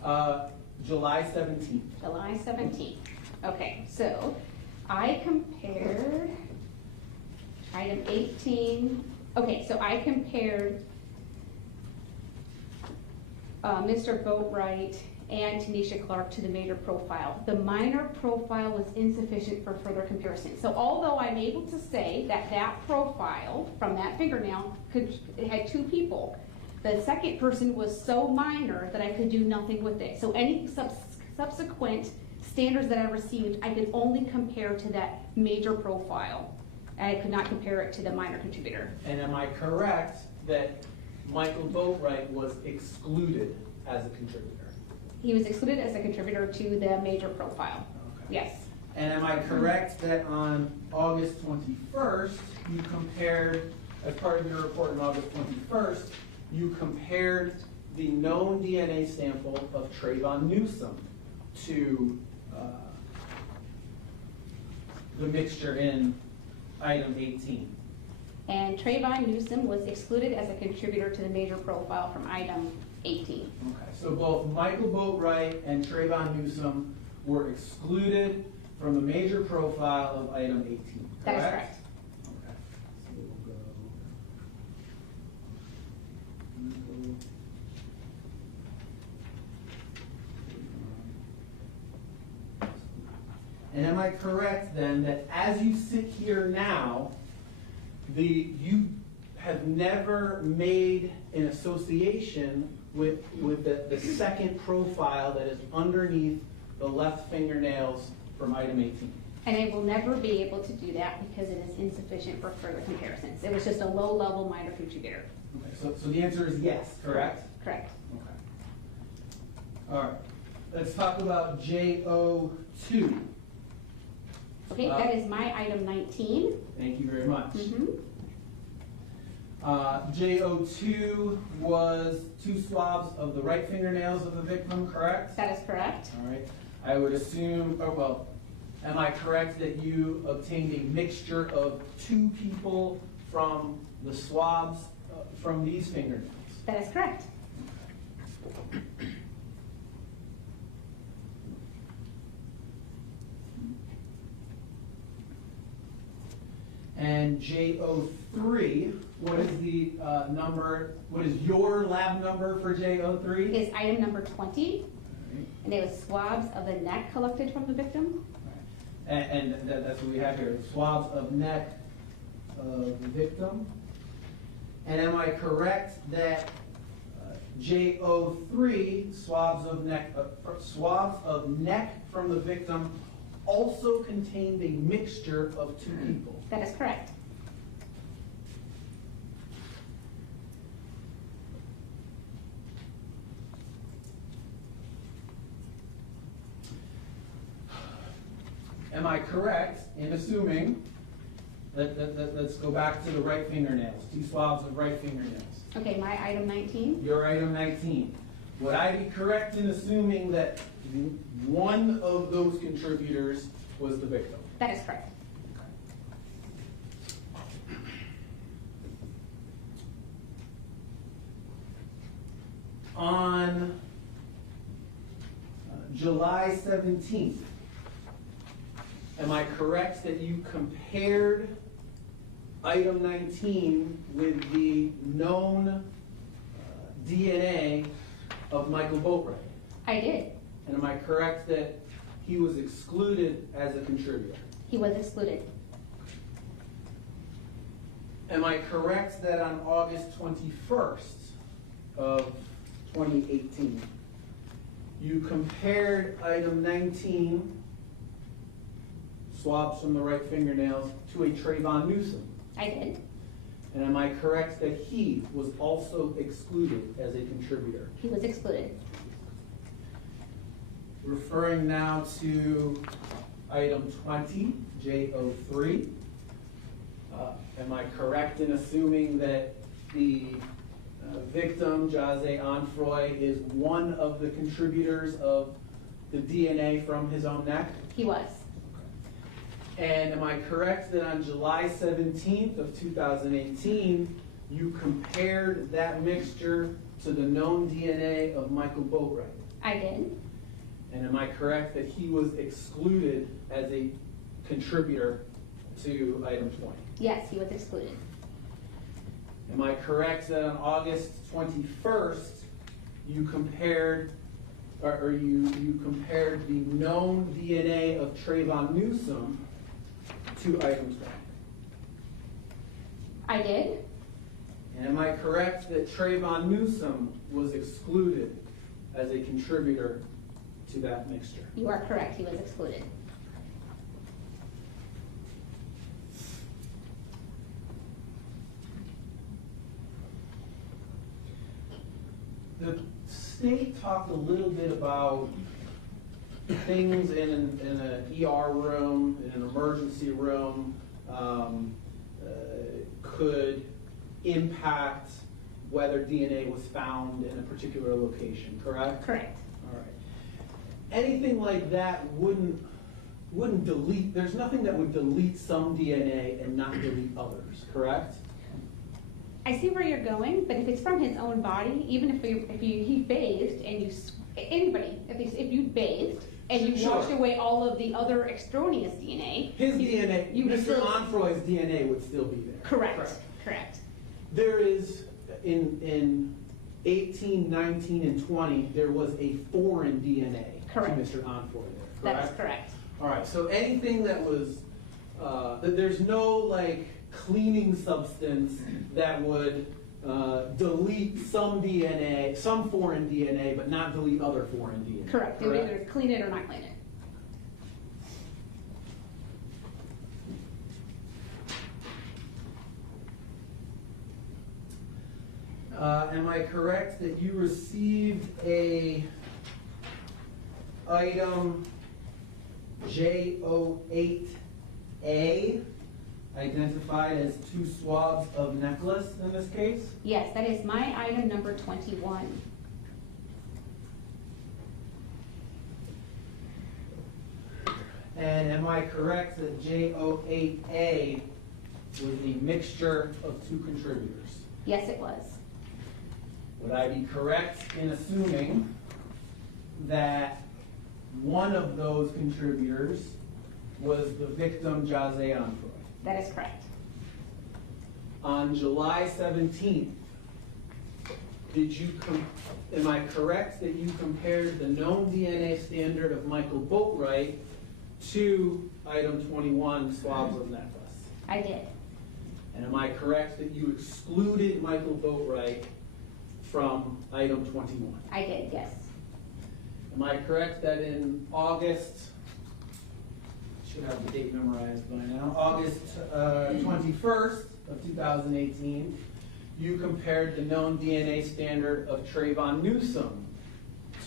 July 17th. July 17th. Okay, so I compared item 18. Okay, so I compared Mr. Boatwright and Tanisha Clark to the major profile. The minor profile was insufficient for further comparison. So although I'm able to say that that profile from that fingernail it had 2 people, the second person was so minor that I could do nothing with it. So any subsequent standards that I received, I could only compare to that major profile. I could not compare it to the minor contributor. And am I correct that Michael Boatwright was excluded as a contributor? He was excluded as a contributor to the major profile. Okay. Yes. And am I correct that on August 21st, you compared, as part of your report on August 21st, you compared the known DNA sample of Trayvon Newsome to the mixture in item 18? And Trayvon Newsome was excluded as a contributor to the major profile from item 18. Okay, so both Michael Boatwright and Trayvon Newsome were excluded from the major profile of item 18, correct? That is correct. Okay, so we'll go. And am I correct then that as you sit here now, you have never made an association with the second profile that is underneath the left fingernails from item 18? And I will never be able to do that because it is insufficient for further comparisons. It was just a low-level minor contributor. Okay, so the answer is yes, correct? Correct. Okay. All right. Let's talk about JO2. Okay, that is my item 19. Thank you very much. Mm-hmm. JO2 was 2 swabs of the right fingernails of the victim, correct? That is correct. All right. I would assume, am I correct that you obtained a mixture of 2 people from the swabs from these fingernails? That is correct. And JO3, what is the number, what is your lab number for JO3? Is item number 20. And it was swabs of the neck collected from the victim. And that's what we have here, swabs of neck of the victim. And am I correct that JO3, swabs of neck from the victim, also contained a mixture of 2 people? That is correct. Am I correct in assuming let's go back to the right fingernails, 2 swabs of right fingernails. Okay, my item 19? Your item 19. Would I be correct in assuming that one of those contributors was the victim? That is correct. On July 17th, am I correct that you compared item 19 with the known DNA of Michael Boatwright? I did. And am I correct that he was excluded as a contributor? He was excluded. Am I correct that on August 21st of 2018, you compared item 19, swabs from the right fingernails, to a Trayvon Newsome? I did. And am I correct that he was also excluded as a contributor? He was excluded. Referring now to item 20, J03. Am I correct in assuming that the victim, Jahseh Onfroy, is one of the contributors of the DNA from his own neck? He was. And am I correct that on July 17th of 2018, you compared that mixture to the known DNA of Michael Boatwright? I did. And am I correct that he was excluded as a contributor to item 20? Yes, he was excluded. Am I correct that on August 21st, you compared, or you compared the known DNA of Trayvon Newsome to item 20? I did. And am I correct that Trayvon Newsome was excluded as a contributor to that mixture? You are correct. He was excluded. The state talked a little bit about things in an ER room, in an emergency room, could impact whether DNA was found in a particular location, correct? Correct. All right. Anything like that wouldn't delete, there's nothing that would delete some DNA and not delete others, correct? I see where you're going, but if it's from his own body, even if he bathed and you, anybody, if you bathed and you Sure. washed away all of the other extraneous DNA, His DNA, you would Mr. still, Onfroy's DNA would still be there. correct. Correct. There is, in 18, 19, and 20, there was a foreign DNA Correct. to Mr. Onfroy there, correct? That is correct. All right, so anything that was, there's no like cleaning substance that would delete some DNA, some foreign DNA, but not delete other foreign DNA. Correct. They would either clean it or not clean it. Am I correct that you received a item J08A identified as 2 swabs of necklace in this case? Yes, that is my item number 21. And am I correct that J08A was the mixture of 2 contributors? Yes, it was. Would I be correct in assuming that one of those contributors was the victim, Jahseh Onfroy? That is correct. On July 17th, am I correct that you compared the known DNA standard of Michael Boatwright to item 21, swabs of necklace? I did. And am I correct that you excluded Michael Boatwright from item 21? I did, yes. Am I correct that in August, should have the date memorized by now, August 21st of 2018, you compared the known DNA standard of Trayvon Newsome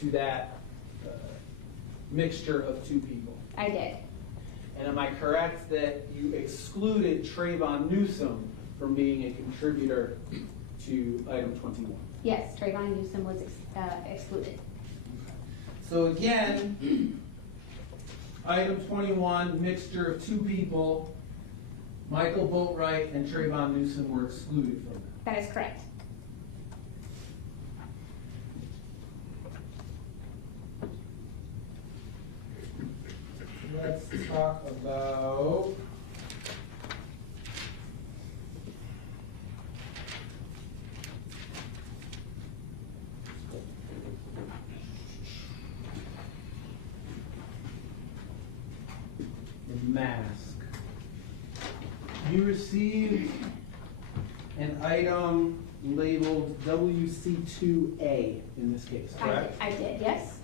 to that mixture of 2 people? I did. And am I correct that you excluded Trayvon Newsome from being a contributor to item 21? Yes, Trayvon Newsome was excluded. So again, item 21, mixture of two people, Michael Boatwright and Trayvon Newsome were excluded from that. That is correct. Let's talk about the mask. You received an item labeled WC2A in this case, correct? I did, yes.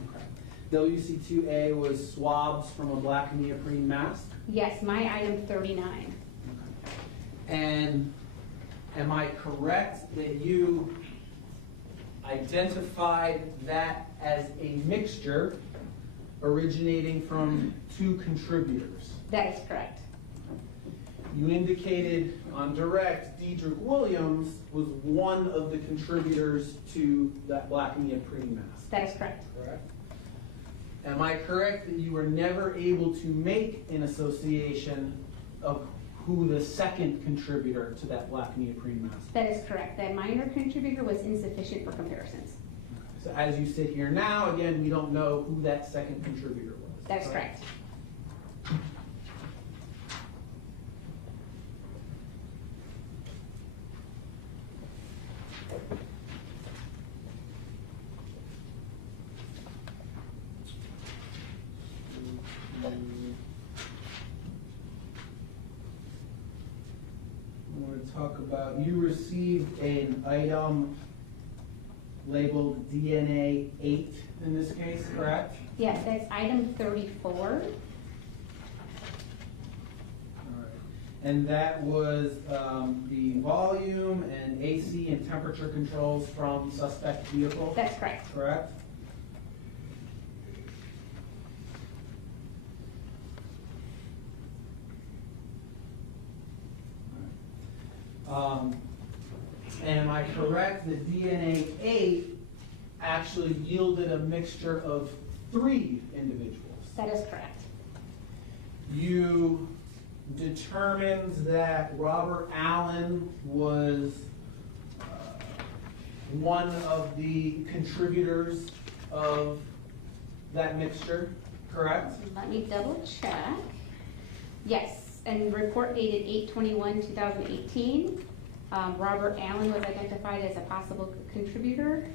WC2A was swabs from a black neoprene mask. Yes, my item 39. And am I correct that you identified that as a mixture originating from two contributors? That is correct. You indicated on direct Dedrick Williams was one of the contributors to that black neoprene mask. That is correct. Correct. Am I correct that you were never able to make an association of who the second contributor to that black neoprene mask? That is correct. That minor contributor was insufficient for comparisons. So as you sit here now, again, we don't know who that second contributor was. That is correct. I want to talk about, you received an item labeled DNA 8 in this case, correct? Yes, that's item 34. All right. And that was the volume and AC and temperature controls from suspect vehicle? That's correct. Correct? And am I correct that DNA 8 actually yielded a mixture of 3 individuals? That is correct. You determined that Robert Allen was one of the contributors of that mixture, correct? Let me double check. Yes, and report dated 8/21/2018. Robert Allen was identified as a possible contributor.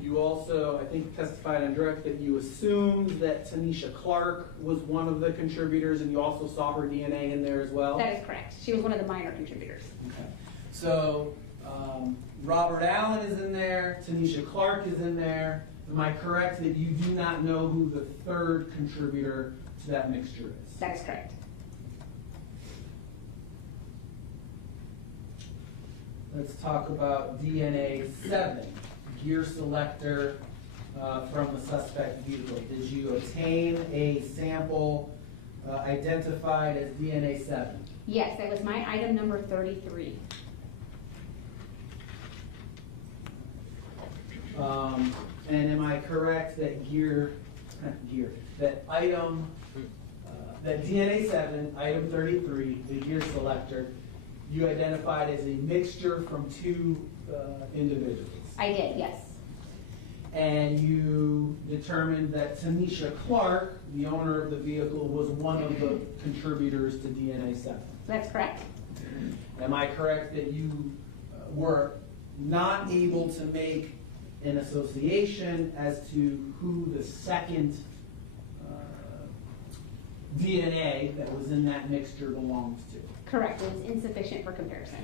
You also, I think, testified on direct that you assumed that Tanisha Clark was one of the contributors, and you also saw her DNA in there as well? That is correct. She was one of the minor contributors. Okay. So, Robert Allen is in there, Tanisha Clark is in there. Am I correct that you do not know who the third contributor to that mixture is? That is correct. Let's talk about DNA 7, gear selector from the suspect vehicle. Did you obtain a sample identified as DNA 7? Yes, that was my item number 33. And am I correct that that DNA 7, item 33, the gear selector, you identified as a mixture from 2 individuals? I did, yes. And you determined that Tanisha Clark, the owner of the vehicle, was one of the contributors to DNA 7? That's correct. Am I correct that you were not able to make an association as to who the second DNA that was in that mixture belongs to? Correct. It was insufficient for comparison.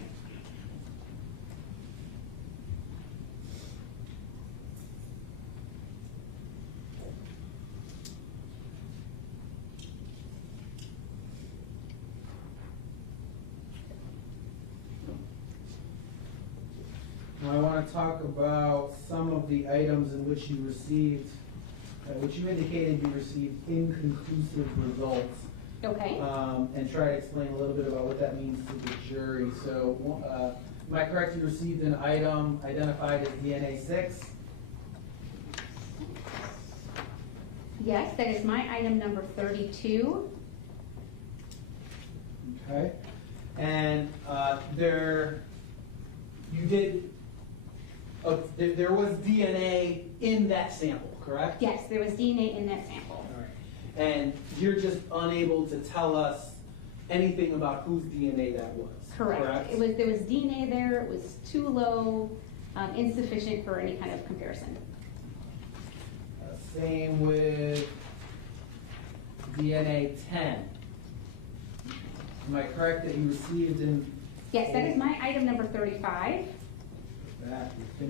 Now I want to talk about some of the items in which you received Okay, which you indicated you received inconclusive results. Okay. And try to explain a little bit about what that means to the jury. So, am I correct, you received an item identified as DNA 6? Yes, that is my item number 32. Okay. And there was DNA in that sample, correct? Yes, there was DNA in that sample. All right. And you're just unable to tell us anything about whose DNA that was. Correct. Correct? There was DNA there. It was too low, insufficient for any kind of comparison. Same with DNA 10. Am I correct that you received in? Yes, that is my item number 35. That you're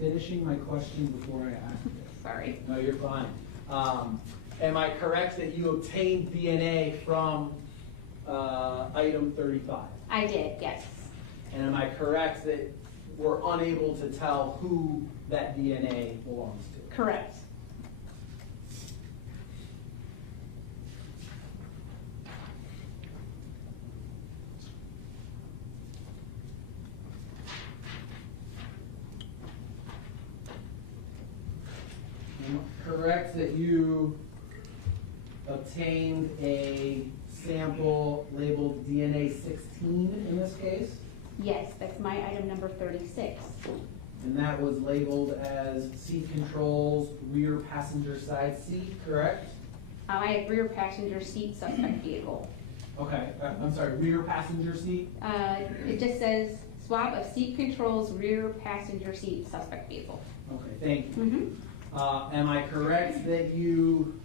finishing my question before I ask it. Sorry. No, you're fine. Am I correct that you obtained DNA from item 35? I did, yes. And am I correct that we're unable to tell who that DNA belongs to? Correct. Am I correct that you obtained a sample labeled DNA 16 in this case? Yes, that's my item number 36. And that was labeled as seat controls, rear passenger side seat, correct? I have rear passenger seat suspect vehicle. Okay, I'm sorry, rear passenger seat? It just says swab of seat controls, rear passenger seat suspect vehicle. Okay, thank you. Mm-hmm. Am I correct that you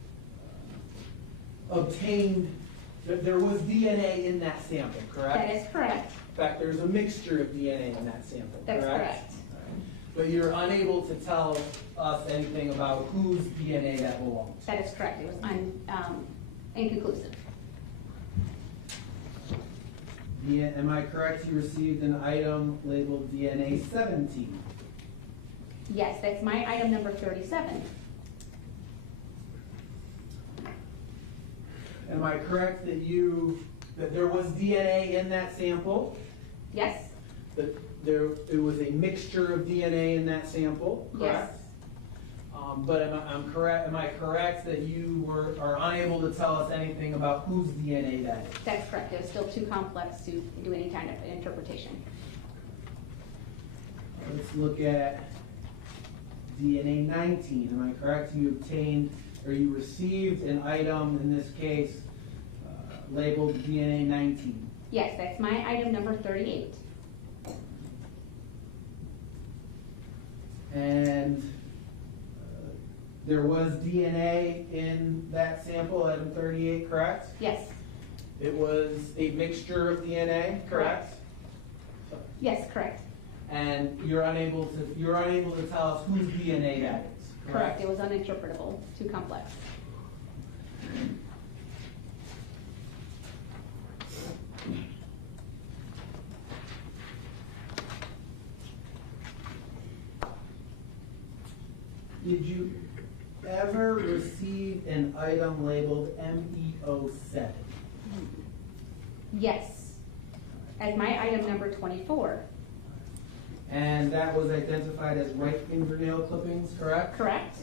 obtained, that there was DNA in that sample, correct? That is correct. In fact, there's a mixture of DNA in that sample, correct? That's correct. But you're unable to tell us anything about whose DNA that belongs to? That is correct. It was inconclusive. Am I correct you received an item labeled DNA 17? Yes, that's my item number 37. Am I correct that there was DNA in that sample? Yes. That it was a mixture of DNA in that sample, correct? Yes. But am I correct that you are unable to tell us anything about whose DNA that is? That's correct. It was still too complex to do any kind of interpretation. Let's look at DNA 19. Am I correct? You obtained or you received an item in this case labeled DNA 19. Yes, that's my item number 38. And there was DNA in that sample, item 38, correct? Yes. It was a mixture of DNA, correct? Yes, correct. And you're unable to tell us whose DNA that is, correct? Correct. It was uninterpretable, too complex. Did you ever receive an item labeled MEO7? Yes. As my item number 24. And that was identified as right fingernail clippings, correct? Correct.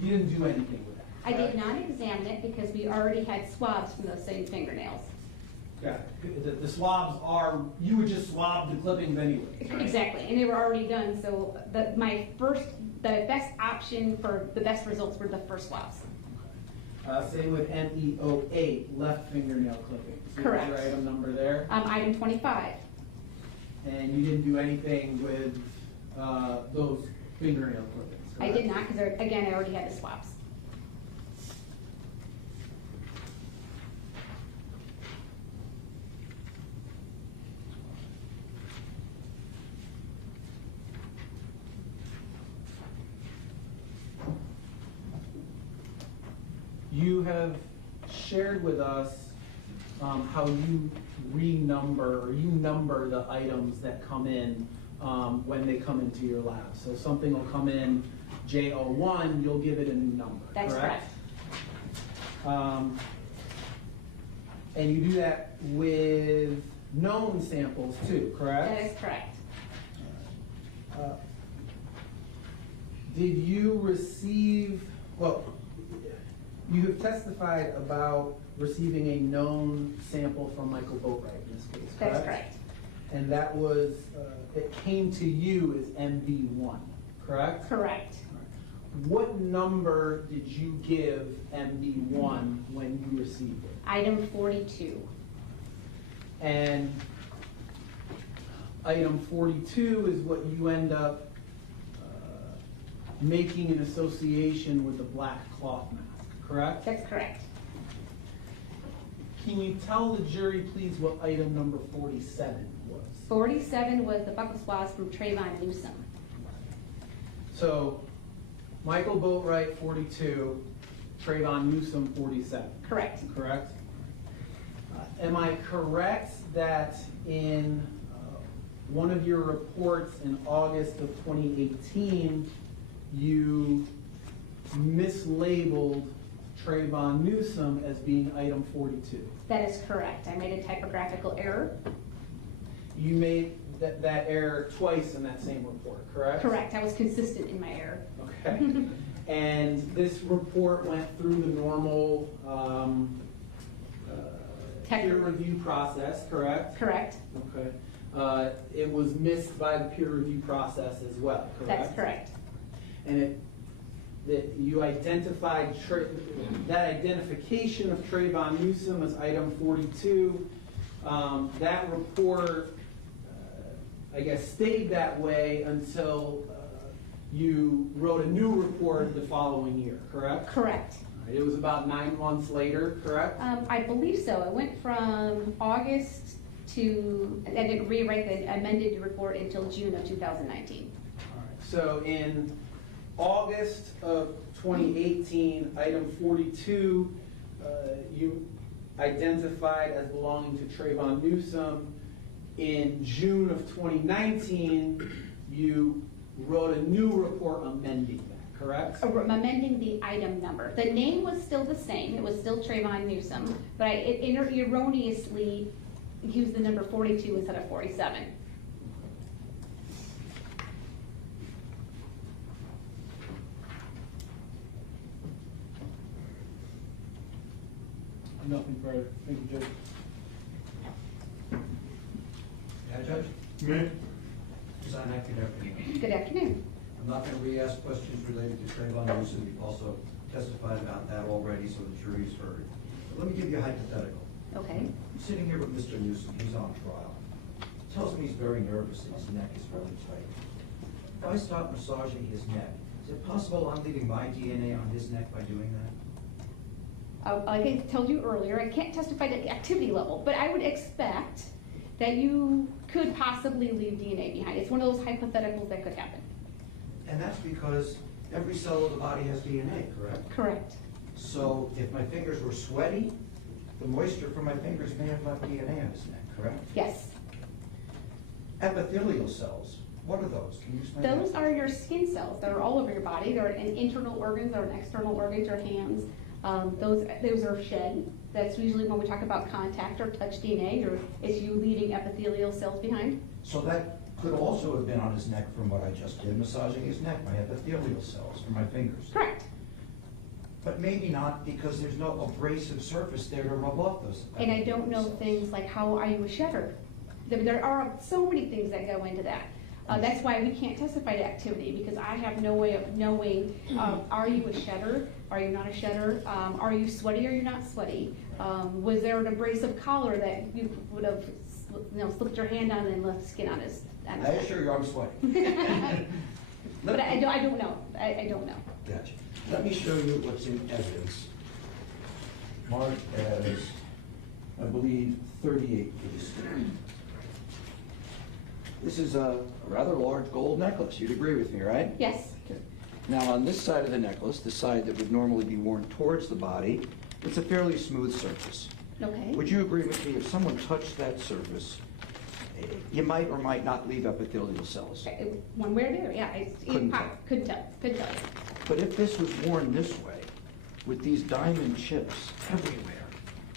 You didn't do anything with that, I correct? did not examine it because we already had swabs from those same fingernails. Got it. The swabs you would just swab the clippings anyway, right? Exactly, and they were already done, so the best option for the best results were the first swabs. Same with MEO8, left fingernail clippings. Correct. What's your item number there? Item 25. And you didn't do anything with those fingernail clippings, I correct? did not, because again, I already had the swabs. You have shared with us how you number the items that come in when they come into your lab. So something will come in J01, you'll give it a new number, That's correct. And you do that with known samples too, correct? That is correct. Did you receive, well, you have testified about receiving a known sample from Michael Boatwright in this case, correct? That's correct. And that was, it came to you as MB1, correct? Correct. What number did you give MB1 when you received it? Item 42. And item 42 is what you end up making an association with the black cloth mask, correct? That's correct. Can you tell the jury, please, what item number 47 was? 47 was the buckle swabs from Trayvon Newsome. So, Michael Boatwright, 42, Trayvon Newsome, 47. Correct. Correct? Am I correct that in one of your reports in August of 2018, you mislabeled Trayvon Newsome as being item 42? That is correct. I made a typographical error. You made that error twice in that same report, correct? Correct. I was consistent in my error. Okay. And this report went through the normal peer review process, correct? Correct. Okay. It was missed by the peer review process as well, correct? That's correct. And that you identified that identification of Trayvon Newsome as item 42. That report, I guess, stayed that way until you wrote a new report the following year, correct? Correct. It was about 9 months later, correct? I believe so. It went from August to, I didn't rewrite the amended report until June of 2019. All right. So in August of 2018, item 42, you identified as belonging to Trayvon Newsome. In June of 2019, you wrote a new report amending that, correct? Amending the item number. The name was still the same. It was still Trayvon Newsome, but I erroneously used the number 42 instead of 47. Nothing further. Thank you, Judge. Yeah, Judge? May. Design Act, good afternoon. Good afternoon. I'm not going to re-ask questions related to Trayvon Newsome. You've also testified about that already, so the jury's heard. But let me give you a hypothetical. Okay. I'm sitting here with Mr. Newsome. He's on trial. Tells me he's very nervous and his neck is really tight. If I start massaging his neck, is it possible I'm leaving my DNA on his neck by doing that? Like I told you earlier, I can't testify to the activity level, but I would expect that you could possibly leave DNA behind. It's one of those hypotheticals that could happen. And that's because every cell of the body has DNA, correct? Correct. So if my fingers were sweaty, the moisture from my fingers may have left DNA on his neck, correct? Yes. Epithelial cells, what are those? Can you explain that? Those are your skin cells that are all over your body. They're in internal organs or in external organs or hands. Those are shed. That's usually when we talk about contact or touch DNA, or it's you leaving epithelial cells behind. So that could also have been on his neck from what I just did, massaging his neck, my epithelial cells from my fingers. Correct. But maybe not, because there's no abrasive surface there to rub off those. And I don't know things like how are you a shedder? There are so many things that go into that. That's why we can't testify to activity, because I have no way of knowing, are you a shedder? Are you not a shedder? Are you sweaty or you're not sweaty? Was there an abrasive collar that you would have slipped your hand on and left skin on his? I assure you I'm sweaty. But I don't know. I don't know. Gotcha. Let me show you what's in evidence, marked as, I believe, 38 for the state. This is a rather large gold necklace. You'd agree with me, right? Yes. Okay. Now, on this side of the necklace, the side that would normally be worn towards the body, it's a fairly smooth surface. Okay. Would you agree with me if someone touched that surface you might or might not leave epithelial cells. One way or the other, yeah. Couldn't tell. Couldn't tell you. But if this was worn this way, with these diamond chips everywhere,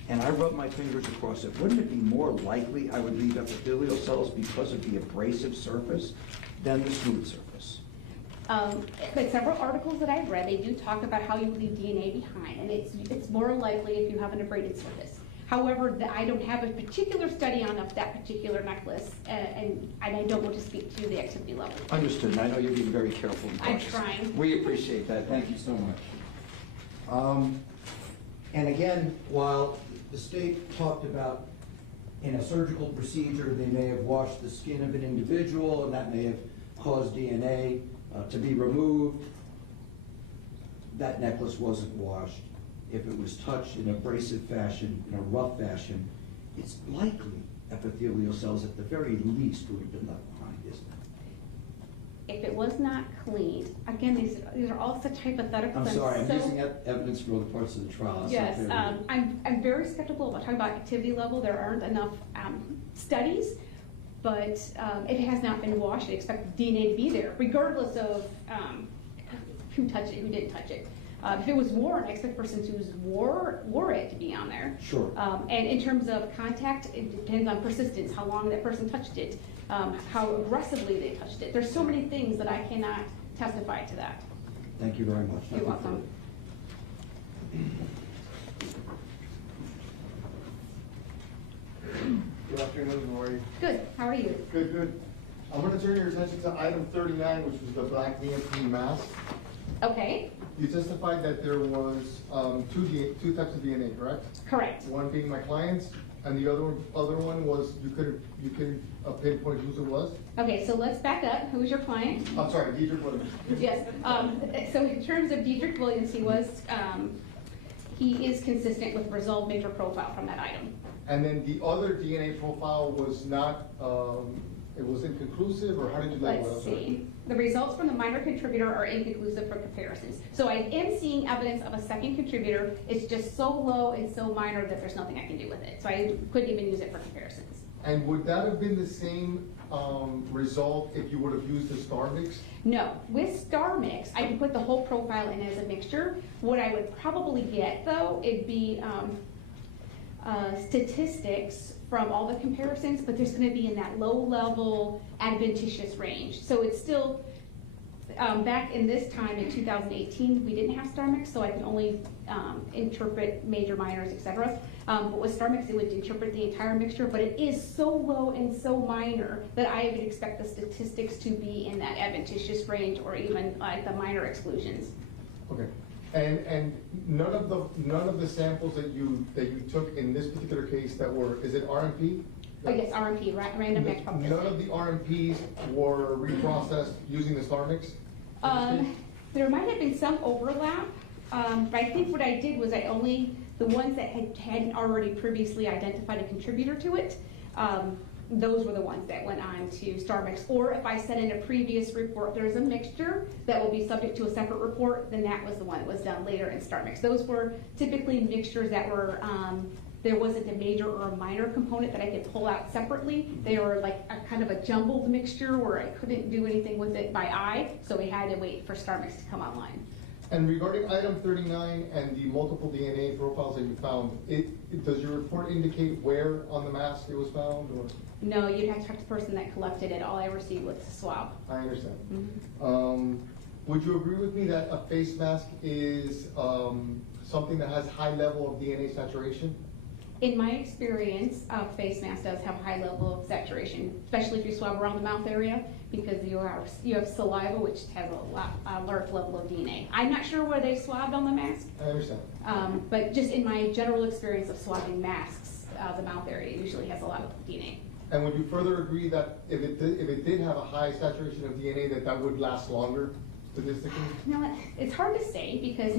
and I rub my fingers across it, wouldn't it be more likely I would leave epithelial cells because of the abrasive surface than the smooth surface? But several articles that I've read, they do talk about how you leave DNA behind, and it's more likely if you have an abraded surface. However, I don't have a particular study on that particular necklace, and I don't want to speak to the activity level. Understood, and I know you're being very careful and cautious. I'm trying. We appreciate that, thank you so much. And again, while the state talked about in a surgical procedure, they may have washed the skin of an individual, and that may have caused DNA to be removed, that necklace wasn't washed. If it was touched in abrasive fashion, in a rough fashion, it's likely epithelial cells at the very least would have been left behind, isn't it? If it was not cleaned, again, these are all such hypotheticals. I'm sorry, I'm using evidence from other parts of the trial. Yes, I'm very skeptical about talking about activity level. There aren't enough studies, but if it has not been washed, I expect the DNA to be there, regardless of who touched it, who didn't touch it. If it was worn, I expect the person who wore it to be on there. Sure. And in terms of contact, it depends on persistence, how long that person touched it, how aggressively they touched it. There's so many things that I cannot testify to that. Thank you very much. You're welcome. Good afternoon, how are you? Good, how are you? Good, good. I'm gonna turn your attention to item 39, which was the black DMP mask. Okay. You testified that there was two types of DNA, correct? Correct. One being my client's, and the other one was you couldn't pinpoint whose it was. Okay, so let's back up. Who's your client? I'm sorry, Dedrick Williams. Yes. So in terms of Dedrick Williams, he is consistent with resolved major profile from that item. And then the other DNA profile was not, it was inconclusive, or how did you label it? Let's see. The results from the minor contributor are inconclusive for comparisons. So I am seeing evidence of a second contributor. It's just so low and so minor that there's nothing I can do with it. So I couldn't even use it for comparisons. And would that have been the same result if you would have used the star mix? No. With star mix, I can put the whole profile in as a mixture. What I would probably get, though, it'd be statistics from all the comparisons, but there's going to be in that low-level adventitious range. So it's still, back in this time in 2018, we didn't have star mix, so I can only interpret major, minors, etc. But with star mix, it would interpret the entire mixture, but it is so low and so minor that I would expect the statistics to be in that adventitious range or even like the minor exclusions. Okay. And none of the samples that you took in this particular case that were, is it RMP? Oh yes, RMP, random mix probability. None of the RMPs were reprocessed using the star mix? There might have been some overlap, but I think what I did was the ones that hadn't already previously identified a contributor to it, those were the ones that went on to star mix. Or if I said in a previous report there's a mixture that will be subject to a separate report, then that was the one that was done later in star mix. Those were typically mixtures that were, there wasn't a major or a minor component that I could pull out separately. They were like a kind of a jumbled mixture where I couldn't do anything with it by eye, so we had to wait for star mix to come online. And regarding item 39 and the multiple DNA profiles that you found, does your report indicate where on the mask it was found? Or? No, you'd have to talk to the person that collected it. All I received was a swab. I understand. Mm-hmm. Would you agree with me that a face mask is something that has high level of DNA saturation? In my experience, a face mask does have a high level of saturation, especially if you swab around the mouth area, because you have saliva, which has a large level of DNA. I'm not sure where they swabbed on the mask. I understand. But just in my general experience of swabbing masks, the mouth area usually has a lot of DNA. And would you further agree that if it did have a high saturation of DNA, that would last longer statistically? No, it's hard to say because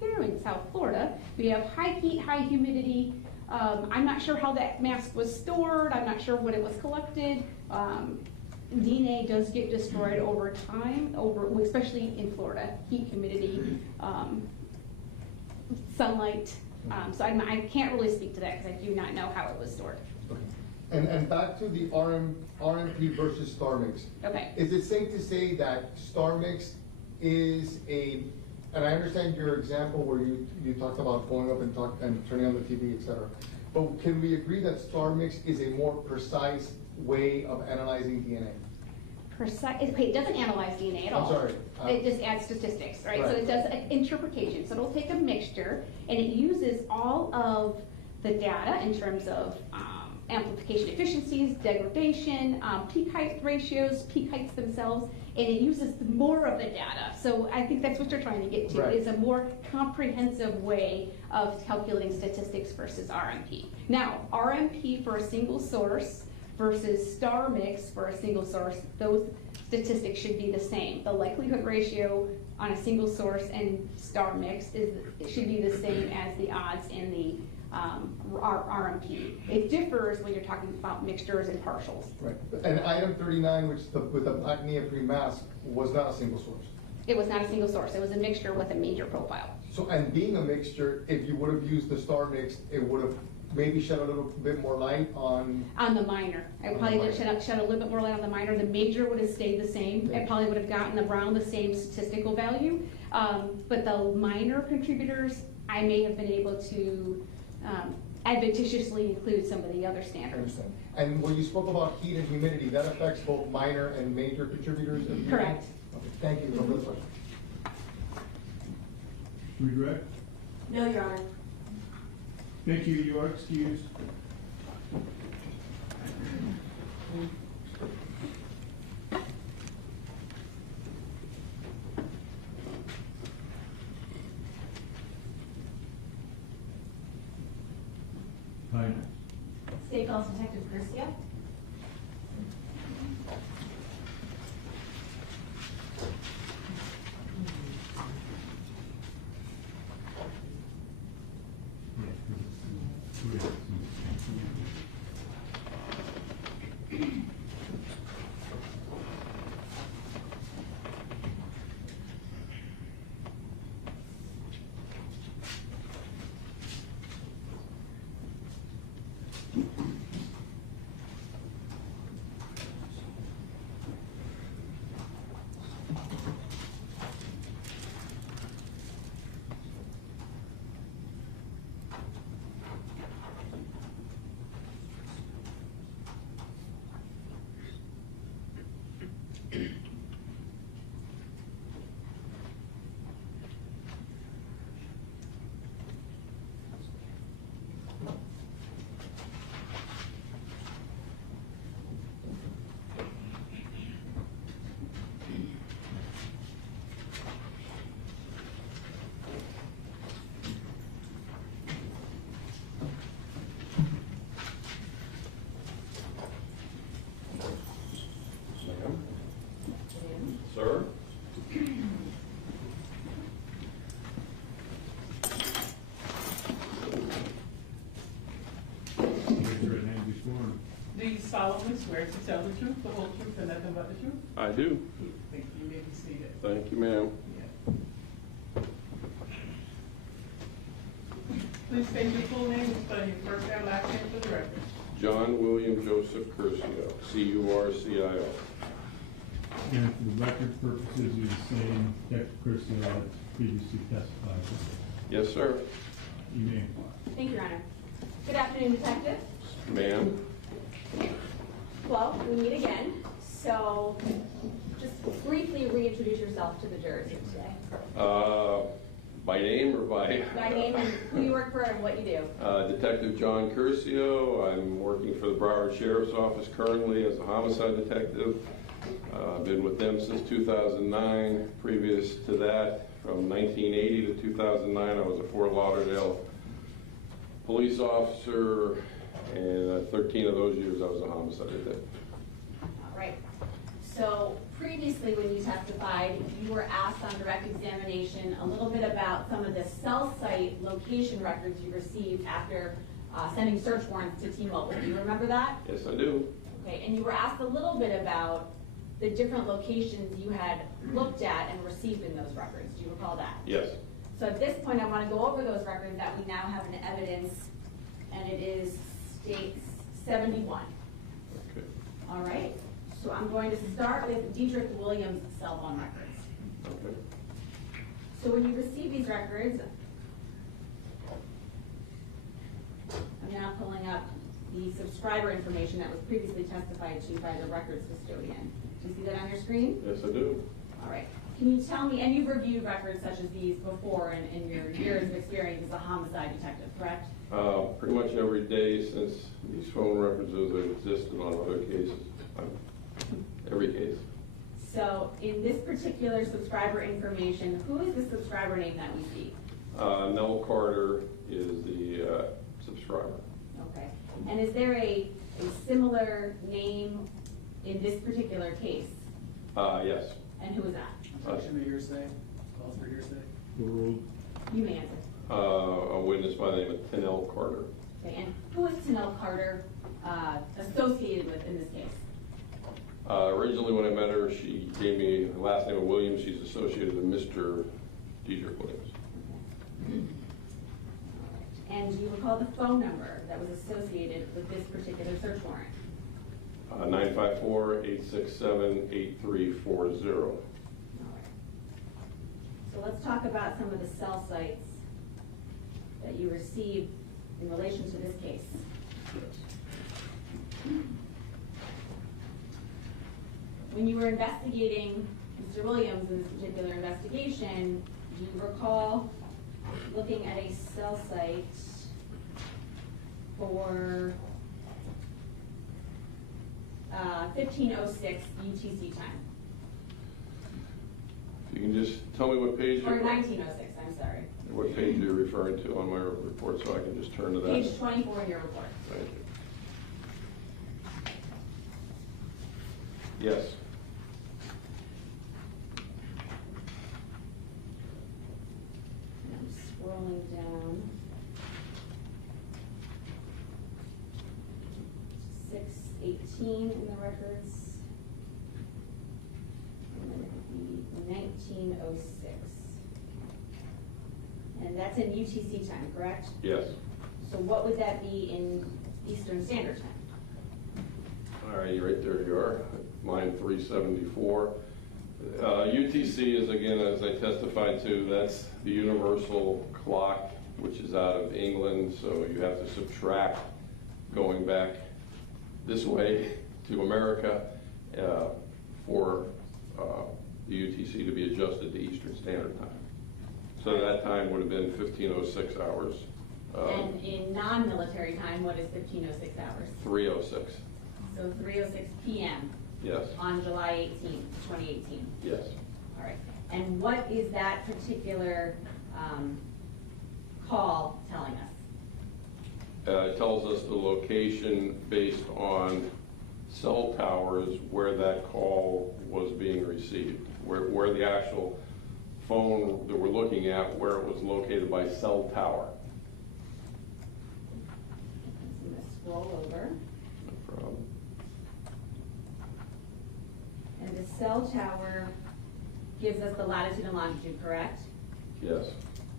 here in South Florida, we have high heat, high humidity. I'm not sure how that mask was stored. I'm not sure when it was collected. DNA does get destroyed over time, especially in Florida. Heat, humidity, sunlight. So I can't really speak to that because I do not know how it was stored. Okay. And back to the RMP versus StarMix. Okay. Is it safe to say that StarMix is and I understand your example where you talked about going up and turning on the TV, et cetera. But can we agree that StarMix is a more precise way of analyzing DNA? Okay, it doesn't analyze DNA at all. I'm sorry. It just adds statistics, right? So Right. it does interpretation. So it'll take a mixture and it uses all of the data in terms of amplification efficiencies, degradation, peak height ratios, peak heights themselves, and it uses more of the data. So I think that's what you're trying to get to, Right. is a more comprehensive way of calculating statistics versus RMP. Now, RMP for a single source versus StarMix for a single source, those statistics should be the same. The likelihood ratio on a single source and StarMix should be the same as the odds in the RMP. It differs when you're talking about mixtures and partials. Right. And item 39, which with the black neoprene mask, was not a single source. It was not a single source. It was a mixture with a major profile. So, and being a mixture, if you would have used the StarMix, it would have maybe shed a little bit more light on the minor. I probably would have shed a little bit more light on the minor. The major would have stayed the same. It probably would have gotten around the same statistical value. But the minor contributors, I may have been able to adventitiously include some of the other standards. And when you spoke about heat and humidity, that affects both minor and major contributors? Correct. Okay, thank you. No further questions. Redirect? No, Your Honor. Thank you. You are excused. Hi. State Falls Detective Garcia. Sir? Do you solemnly swear to tell the truth, the whole truth, and nothing but the truth? I do. Thank you. You may be seated. Thank you, ma'am. Please state your full name and spell your first and last name for the record. John William Joseph Curcio, C-U-R-C-I-O. And for the record purposes, you're the same Detective Curcio that previously testified. Yes, sir. You may. Thank you, Your Honor. Good afternoon, Detective. Ma'am? Well, we meet again, so just briefly reintroduce yourself to the jurors here today. By name or by? By name and who you work for and what you do. Detective John Curcio. I'm working for the Broward Sheriff's Office currently as a homicide detective. I've been with them since 2009. Previous to that, from 1980 to 2009, I was a Fort Lauderdale police officer, and 13 of those years I was a homicide detective. All right. So previously when you testified, you were asked on direct examination a little bit about some of the cell site location records you received after sending search warrants to T-Mobile. Do you remember that? Yes, I do. Okay, and you were asked a little bit about the different locations you had looked at and received in those records. Do you recall that? Yes. So at this point, I want to go over those records that we now have in evidence, and it is State 71. All right, so I'm going to start with Dedrick Williams' cell phone records. Okay. So when you receive these records, I'm now pulling up the subscriber information that was previously testified to by the records custodian. Do you see that on your screen? Yes, I do. All right. Can you tell me, and you've reviewed records such as these before in your years of experience as a homicide detective, correct? Pretty much every day since these phone records have existed on other cases. Every case. So in this particular subscriber information, who is the subscriber name that we see? Nell Carter is the subscriber. Okay. And is there a similar name in this particular case? Yes. And who is that? Objection to hearsay. Calls for hearsay. You may answer. A witness by the name of Tennell Carter. Okay. And who is Tennell Carter associated with in this case? Originally when I met her, she gave me the last name of Williams. She's associated with Mr. Dedrick Williams. And do you recall the phone number that was associated with this particular search warrant? 954-867-8340. So let's talk about some of the cell sites that you received in relation to this case. When you were investigating Mr. Williams in this particular investigation, do you recall looking at a cell site for 1506 UTC time? If you can just tell me what page Or 1906, I'm sorry. what page you're referring to on my report so I can just turn to that. Page 24 in your report. Thank you. Yes. I'm scrolling down. 618 in the records. And then it would be 1906. And that's in UTC time, correct? Yes. So what would that be in Eastern Standard Time? All right, right there you are. Line 374. UTC is, again, as I testified to, that's the universal clock, which is out of England, so you have to subtract going back this way to America for the UTC to be adjusted to Eastern Standard Time. So that time would have been 1506 hours. And in non-military time, what is 1506 hours? 306. So 3:06 p.m. Yes. on July 18th, 2018. Yes. All right. And what is that particular call telling us? It tells us the location based on cell towers where that call was being received, where the actual phone that we're looking at, where it was located by cell tower. I'm going to scroll over. No problem. And the cell tower gives us the latitude and longitude, correct? Yes.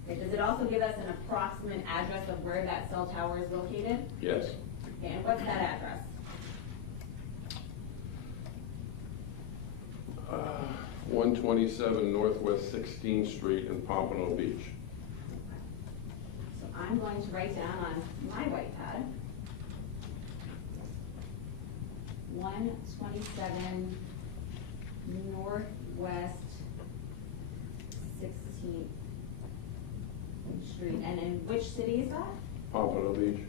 Okay. Does it also give us an approximate address of where that cell tower is located? Yes. Okay, and what's that address? 127 Northwest 16th Street in Pompano Beach. So I'm going to write down on my white pad 127 Northwest 16th Street. And in which city is that? Pompano Beach.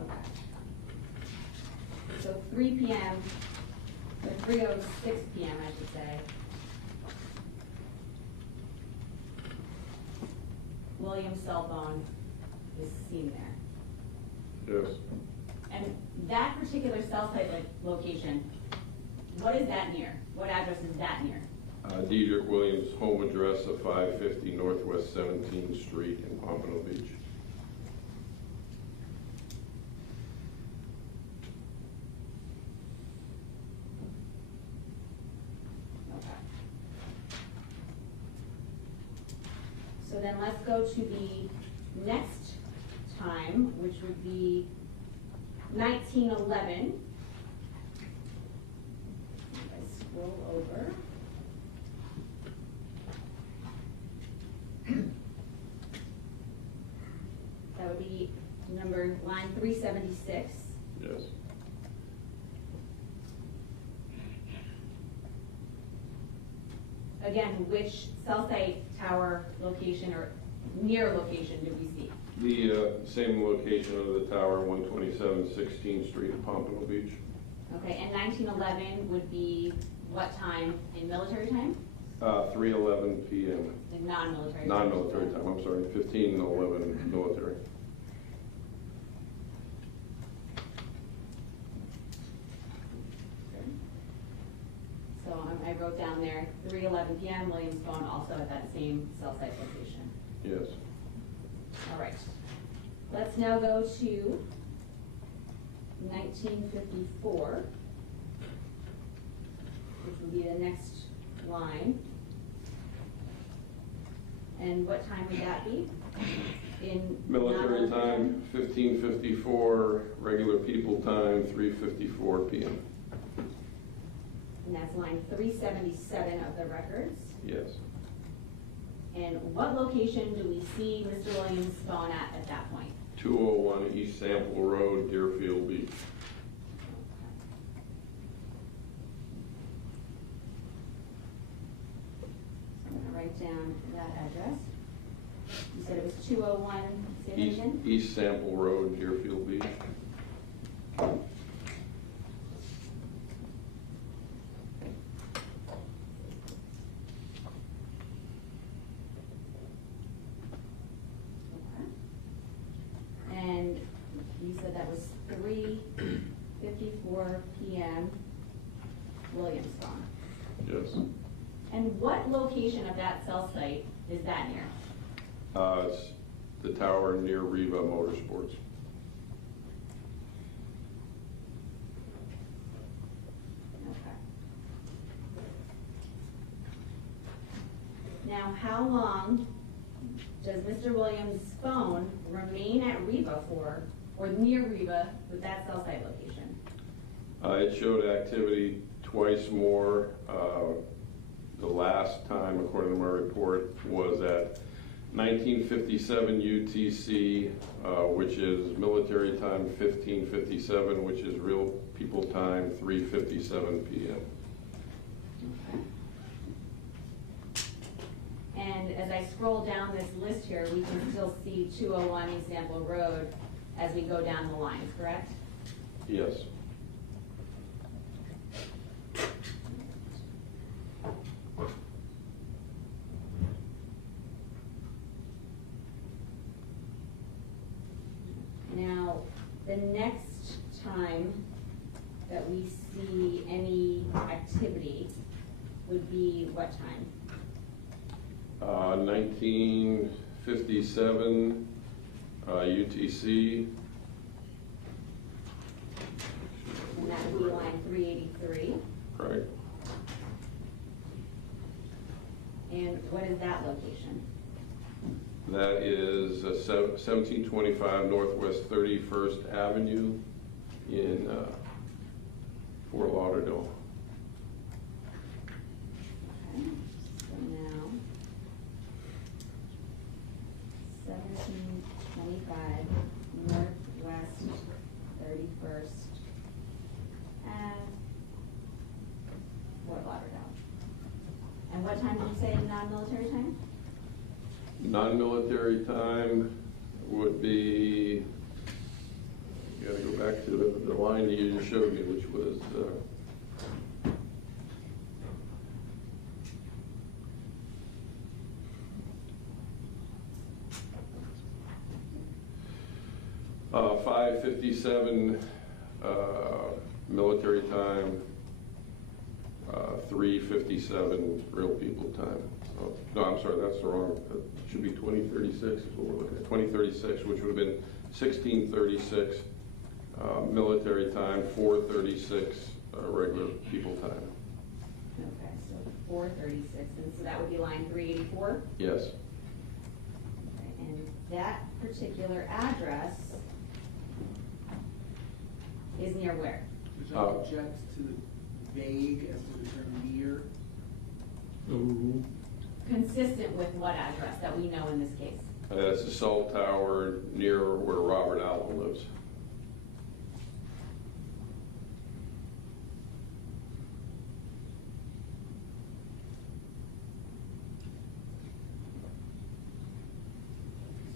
Okay. So 3 p.m., or 3:06 p.m., I should say. William's cell phone is seen there. Yes. And that particular cell site location, what is that near? What address is that near? Dedrick Williams' home address of 550 Northwest 17th Street in Pompano Beach. Okay. So then let's go to the next time which would be 1911. If I scroll over. That would be line 376. Yes. Again, which cell site, tower location, or near location did we see? The same location of the tower, 127 16th Street at Pompano Beach. Okay, and 1911 would be what time in military time? 3:11 p.m. In non-military time? Non-military time, I'm sorry, 15:11 military. So I wrote down there, 3:11 p.m., Williams phone also at that same cell site location. Yes. All right. Let's now go to 1954, which will be the next line. And what time would that be? In Military time, 15:54, regular people time, 3:54 p.m. And that's line 377 of the records. Yes. And what location do we see Mr. Williams' phone at that point? 201 East Sample Road, Deerfield Beach. So I'm going to write down that address. You said it was 201, say that again? East Sample Road, Deerfield Beach. And you said that was 3:54 p.m. Williams phone. Yes. And what location of that cell site is that near? It's the tower near Riva Motorsports. Okay. Now, how long does Mr. Williams' phone remain at Riva for, or near Riva with that cell site location? It showed activity twice more. The last time, according to my report, was at 1957 UTC, which is military time 15:57, which is real people time 3:57 p.m. And as I scroll down this list here, we can still see 201 East Sample Road as we go down the lines, correct? Yes. Now, the next time that we see any activity would be what time? 1957 UTC. And that would be line 383. Right. And what is that location? That is 1725 Northwest 31st Avenue in Fort Lauderdale. Okay, so now 1725 Northwest 31st at Fort Lauderdale. And what time did you say non-military time? Non-military time would be, you gotta go back to the line that you just showed me, which was 5:57 military time, 3:57 real people time. Oh, no, I'm sorry, that's the wrong, it should be 2036 is what we're looking at. 2036, which would have been 1636 military time, 4:36 regular people time. Okay, so 436, and so that would be line 384? Yes. Okay, and that particular address Is near where? Would you object to the vague as to the term near? Consistent with what address that we know in this case? That's a cell tower near where Robert Allen lives.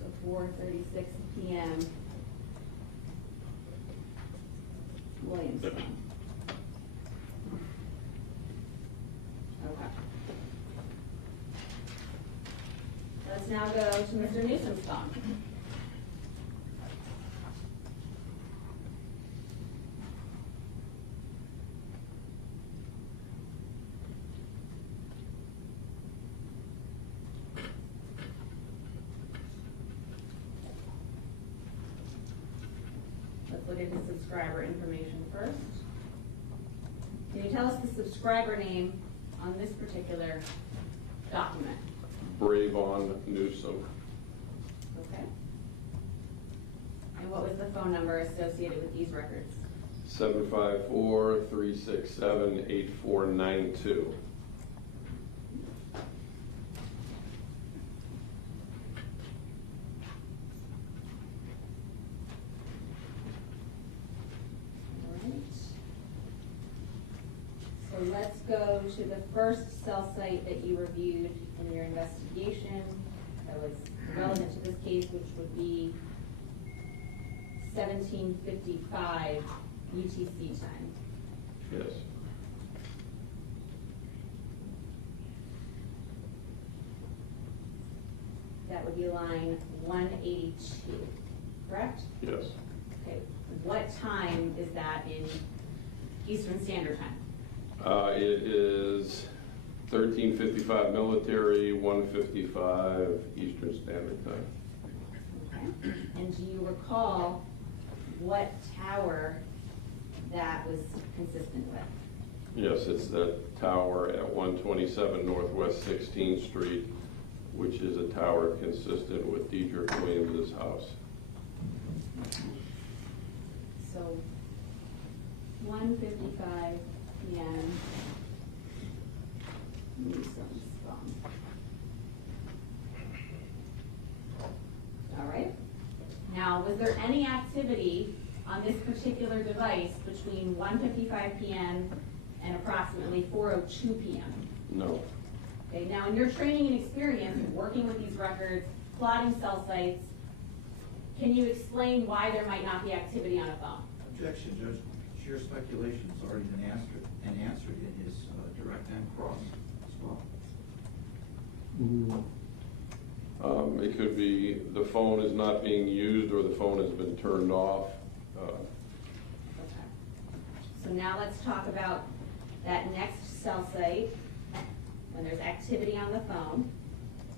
So 4:36 p.m. Williams. Okay. Let's now go to Mr. Newsome's phone. Let's look at his subscriber information first. Can you tell us the subscriber name on this particular document? Trayvon Newsome. Okay. And what was the phone number associated with these records? 754-367-8492. Let's go to the first cell site that you reviewed in your investigation that was relevant to this case, which would be 1755 UTC time. Yes. That would be line 182, correct? Yes. Okay. What time is that in Eastern Standard Time? It is 13:55 military, 1:55 Eastern Standard Time. Okay. And do you recall what tower that was consistent with? Yes, it's the tower at 127 Northwest 16th Street, which is a tower consistent with Dedrick Williams' house. So 1:55 p.m. Newsome's phone. All right. Now, was there any activity on this particular device between 1:55 p.m. and approximately 4:02 p.m.? No. Okay. Now, in your training and experience in working with these records, plotting cell sites, can you explain why there might not be activity on a phone? Objection, Judge. Sheer speculation has already been answered in his direct and cross as well. It could be the phone is not being used or the phone has been turned off. Okay. So now let's talk about that next cell site when there's activity on the phone.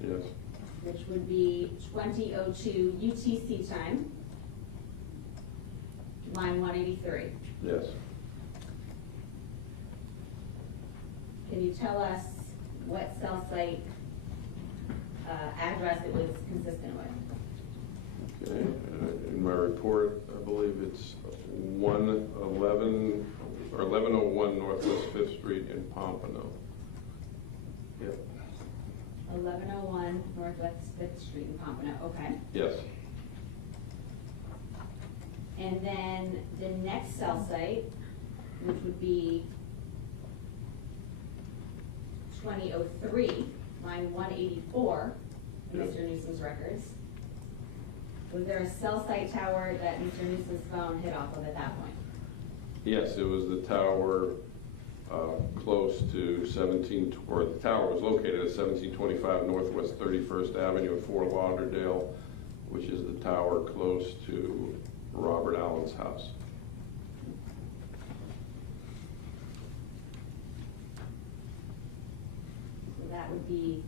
Yes. Which would be 20:02 UTC time, line 183. Yes. Can you tell us what cell site address it was consistent with? Okay. In my report, I believe it's 111 or 1101 Northwest 5th Street in Pompano. Yep. 1101 Northwest 5th Street in Pompano. Okay. Yes. And then the next cell site, which would be 2003, line 184, in Yes. Mr. Newsome's records. Was there a cell site tower that Mr. Newsome's phone hit off of at that point? Yes, it was the tower close to the tower was located at 1725 Northwest 31st Avenue in Fort Lauderdale, which is the tower close to Robert Allen's house. So that would be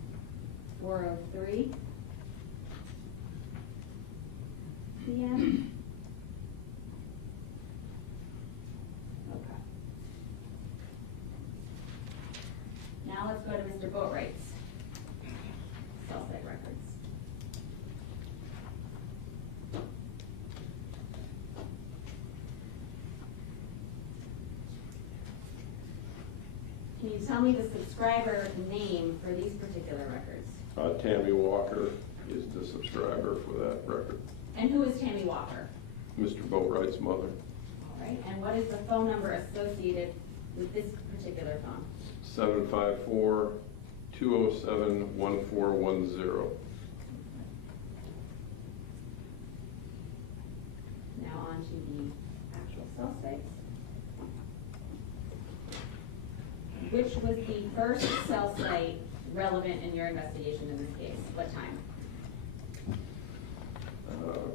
4:03 p.m. Okay. Now let's go to Mr. Boatwright's cell site records. Can you tell me the subscriber name for these particular records? Tammy Walker is the subscriber for that record. And who is Tammy Walker? Mr. Boatwright's mother. All right, and what is the phone number associated with this particular phone? 754-207-1410. Now on to the actual cell sites. Which was the first cell site relevant in your investigation in this case? What time?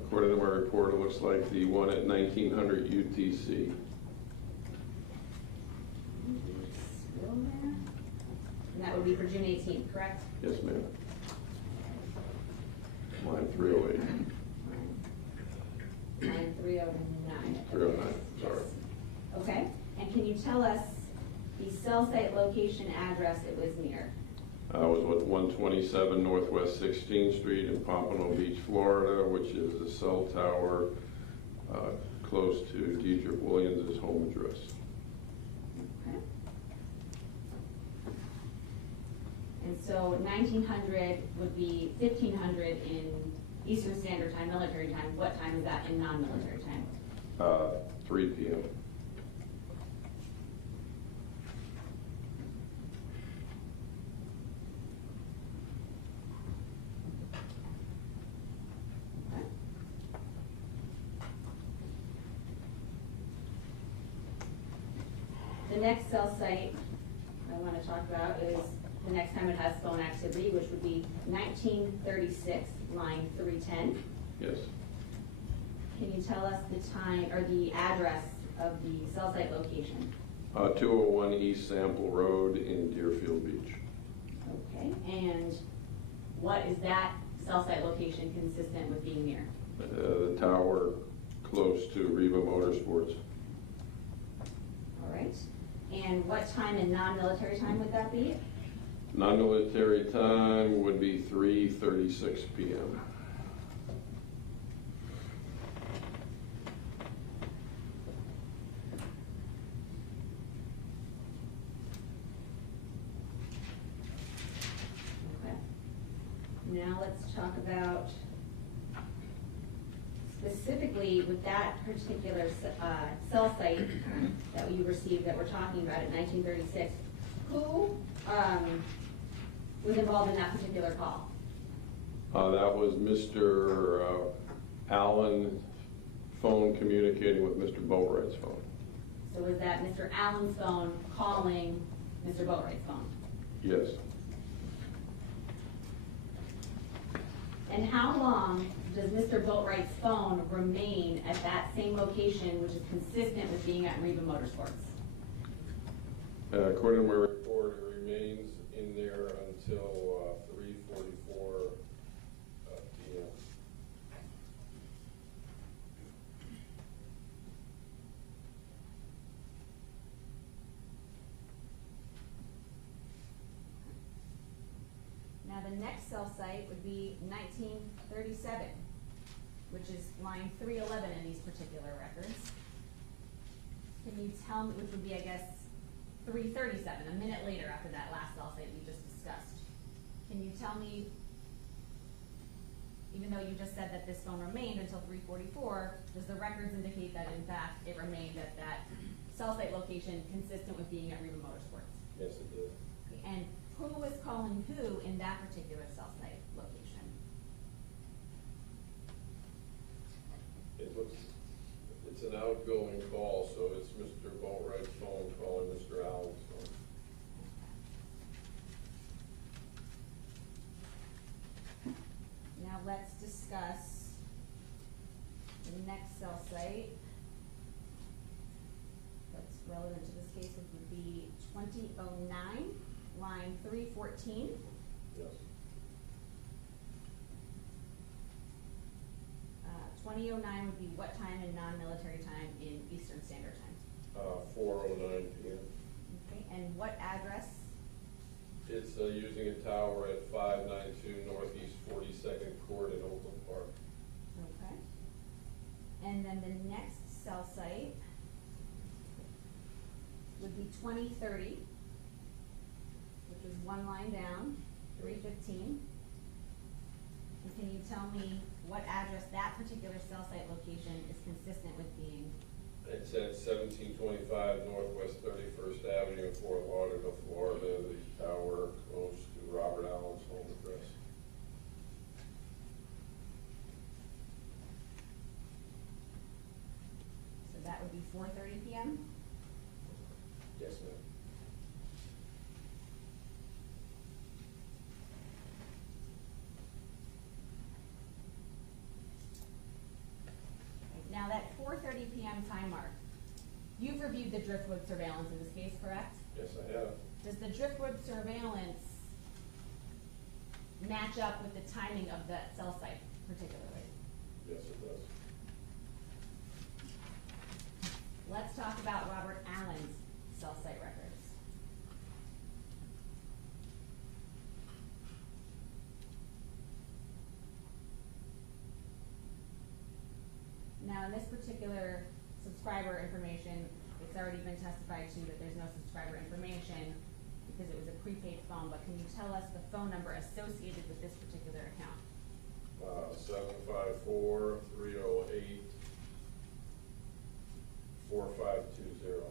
According to my report, it looks like the one at 1900 UTC. And that would be for June 18th, correct? Yes, ma'am. Line 308. Line 309. 309, sorry. Okay, and can you tell us the cell site location address it was near? I was with 127 Northwest 16th Street in Pompano Beach, Florida, which is a cell tower close to Dedrick Williams' home address. Okay. And so 1900 would be 1500 in Eastern Standard Time, military time. What time is that in non-military time? 3 p.m. The next cell site I want to talk about is the next time it has phone activity, which would be 1936, line 310. Yes. Can you tell us the time or the address of the cell site location? 201 East Sample Road in Deerfield Beach. Okay, and what is that cell site location consistent with being near? The tower close to Reba Motorsports. All right, and what time in non-military time would that be? Non-military time would be 3:36 p.m. Okay. Now let's talk about specifically with that particular cell site that you received that we're talking about at 1936, who was involved in that particular call? That was Mr. Allen phone communicating with Mr. Boatwright's phone. So was that Mr. Allen's phone calling Mr. Boatwright's phone? Yes. And how long does Mr. Boatwright's phone remain at that same location, which is consistent with being at Reba Motorsports? According to my report, it remains in there until 3:44 p.m. Now the next cell site would be 1937, which is line 311 in these particular records. Can you tell me, which would be, I guess, 3:37, a minute later after that last cell site we just discussed. Can you tell me, even though you just said that this phone remained until 3:44, does the records indicate that in fact it remained at that cell site location consistent with being at Reba Motorsports? Yes, it did. And who was calling who in that particular cell site location? It's an outgoing call, so it's Mr. Boatwright's phone calling Mr. Allen's phone. Now let's discuss the next cell site that's relevant to this case, which would be 2009, line 314. Yes. 2009 would be what time in non-military time in Eastern Standard Time? 4:09 p.m. Okay, and what address? It's using a tower at 592 Northeast 42nd Court in Oakland Park. Okay. And then the next cell site would be 2030, is one line down, 315. And can you tell me what address that particular cell site location is consistent with being? It's at 1725 Northwest 31st Avenue in Fort Lauderdale, Florida, the tower close to Robert Allen's home address. So that would be 4:30 p.m.? Yes, ma'am. Now that 4:30 p.m. time mark, you've reviewed the Driftwood surveillance in this case, correct? Yes, I have. Does the Driftwood surveillance match up with the timing of that cell site particularly? Yes, it does. Let's talk about Robert Allen's cell site records. Now, in this particular subscriber information, it's already been testified to that there's no subscriber information because it was a prepaid phone, but can you tell us the phone number associated with this particular account? 754-308-4520.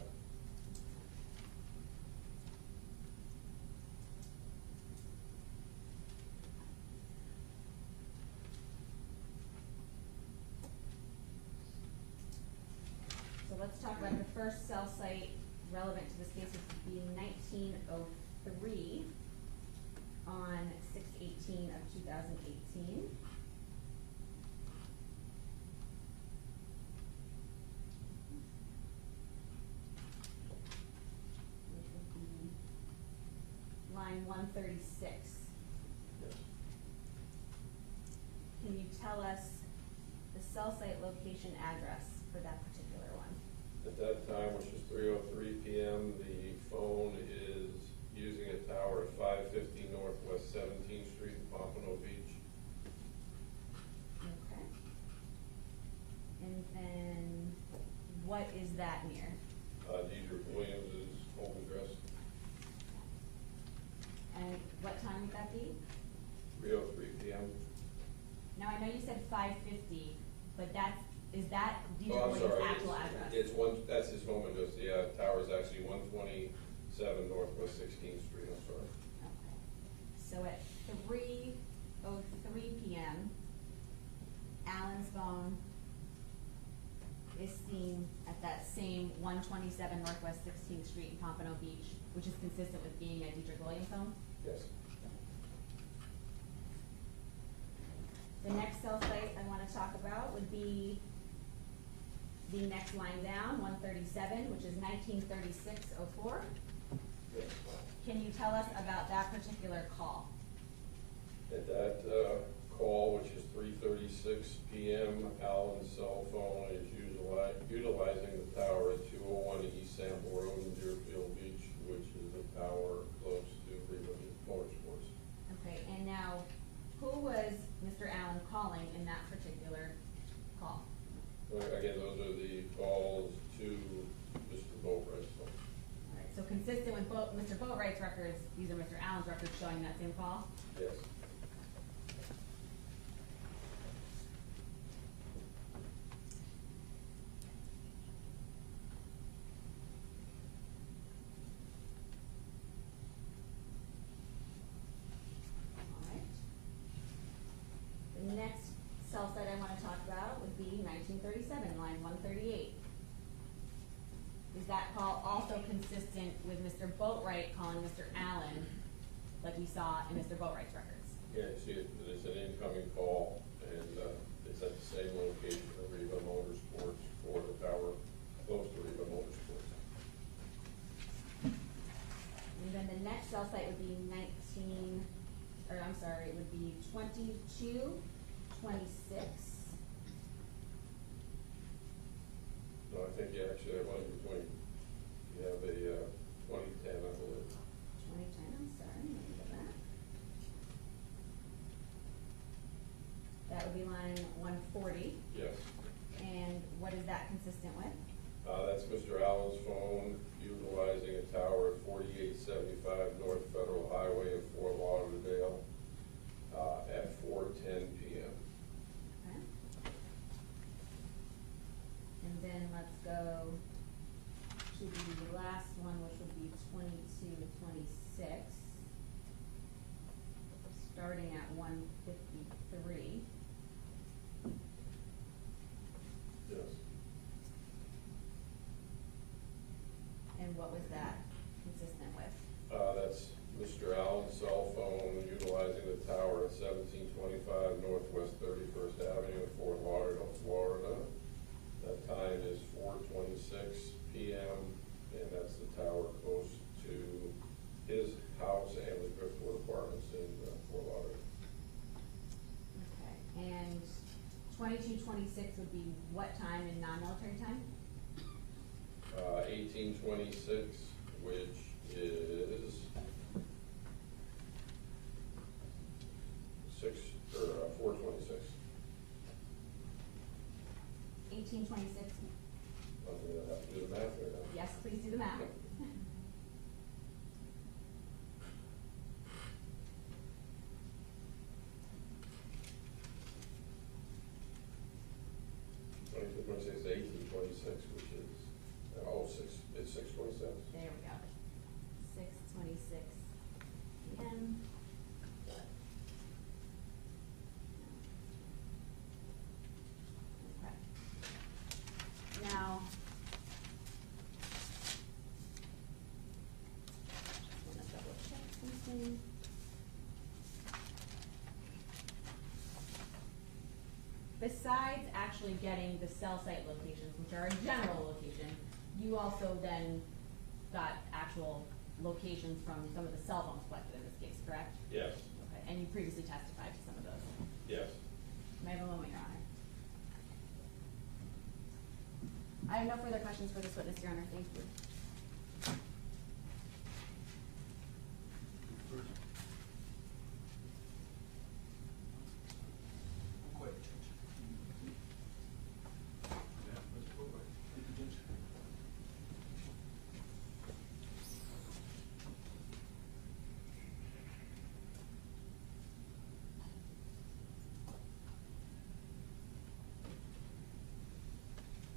So let's talk about the first cell site relevant to this case, which would be 1903 on 6/18 of 2018. Which would be line 136. Yes. Can you tell us the cell site location address for that particular one? At that time, which is 3:03 p.m., the phone is using a tower at 550 Northwest 17th Street in Pompano Beach. Okay. And then what is that near? Dedrick Williams' home address. And what time would that be? 3:03 p.m. Now, I know you said 550, but is that Dedrick Oh, I'm Williams' sorry. actual address? That's his home address. The tower is actually 127 Northwest 16th Street. I'm sorry. Okay. So at 3:03 p.m., Allen's phone is seen at that same 127 Northwest 16th Street in Pompano Beach, which is consistent with being a Dedrick Williams home? Yes. The next cell site I want to talk about would be the next line down, 137, which is 1936-04. Yes. Can you tell us about that particular call? At that call, which is 3:36 p.m., Allen's cell phone is utilizing the tower at 201 East Sample Road in Deerfield Beach, which is a tower close to Riva Motorsports. Okay, and now, who was Mr. Allen calling in that particular call? Again, those are the calls to Mr. Boatwright's phone. All right, so consistent with Mr. Boatwright's records, these are Mr. Allen's records showing that same call? Yes. All right. The next cell site I want to talk about would be 1937, line 138. Is that call also consistent with Mr. Boatwright calling Mr. Allen, like we saw in Mr. Boatwright's records? Yeah, you see, it's an incoming call, and it's at the same location of Riva Motorsports for the tower close to Riva Motorsports. And then the next cell site would be 2226. No, I think you actually have one between. You have a 2010, I believe. 2010, I'm sorry, let me go back. to the last one, which would be 2226, starting at 153. Yes. And what was that consistent with? That's Mr. Allen's cell phone utilizing the tower at 1725 Northwest 31st Avenue in Fort Lauderdale, Florida. That time is 4:26 p.m. and that's the tower close to his house and the Driftwood Apartments in Fort Lauderdale. Okay, and 2226 would be what time in non-military time? 1826, which is 4:26. 1826. I'm gonna have to do the math right now. Yes, please do the math. It's 1826, which is it's 6:26. There we go. 6:26 p.m. Okay. Now, just want to double check something. Besides actually getting the cell site locations, which are a general location, you also then got actual locations from some of the cell phones collected in this case, correct? Yes. Okay, and you previously testified to some of those. Yes. May I have a moment, Your Honor? I have no further questions for this witness, Your Honor. Thank you.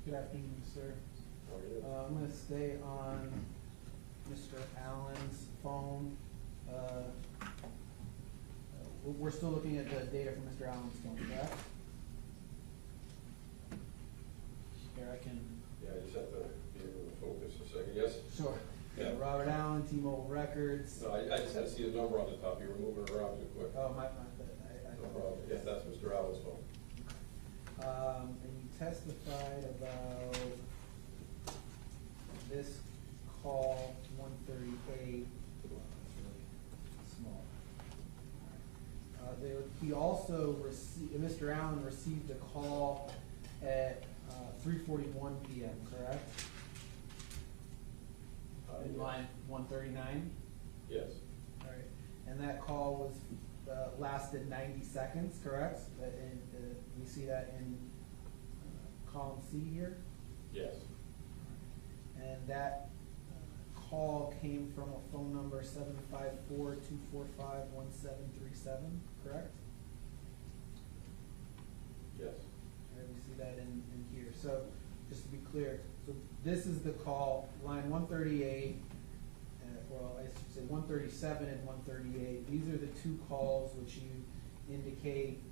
Good afternoon, sir. I'm going to stay on Mr. Allen's phone. We're still looking at the data from Mr. Allen's phone, correct? Here, I can. Yeah, I just have to be able to focus a second. Yes? Sure. Yeah. Robert Allen, T-Mobile Records. No, I just had to see the number on the top. You were moving it around too quick. Oh, my No problem. Yeah, that's Mr. Allen's phone. and you testified about this call 138. Small. He also received, Mr. Allen received a call at 3:41 p.m., correct? In line 139? Yes. All right. And that call was lasted 90 seconds, correct? And we see that in column C here? Yes. And that call came from a phone number 754-245-1737, correct? Yes. All right, we see that in here. So just to be clear, so this is the call, line 138, well, I should say 137 and 138. These are the two calls which you indicate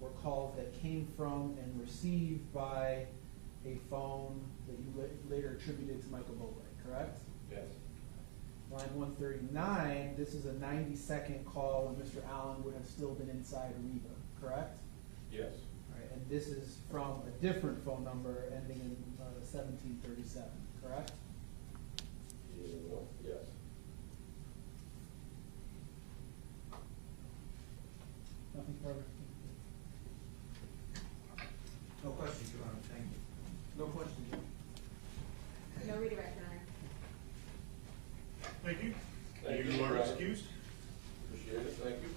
were calls that came from and received by a phone that you later attributed to Michael Boatwright, correct? Yes. Line 139, this is a 90-second call when Mr. Allen would have still been inside Reba, correct? Yes. All right, and this is from a different phone number ending in 1737, correct? Yes. Nothing further? No questions, Your Honor, thank you. No questions? No redirect, Your Honor. Thank you. Thank you. You are excused. Appreciate it. Thank you.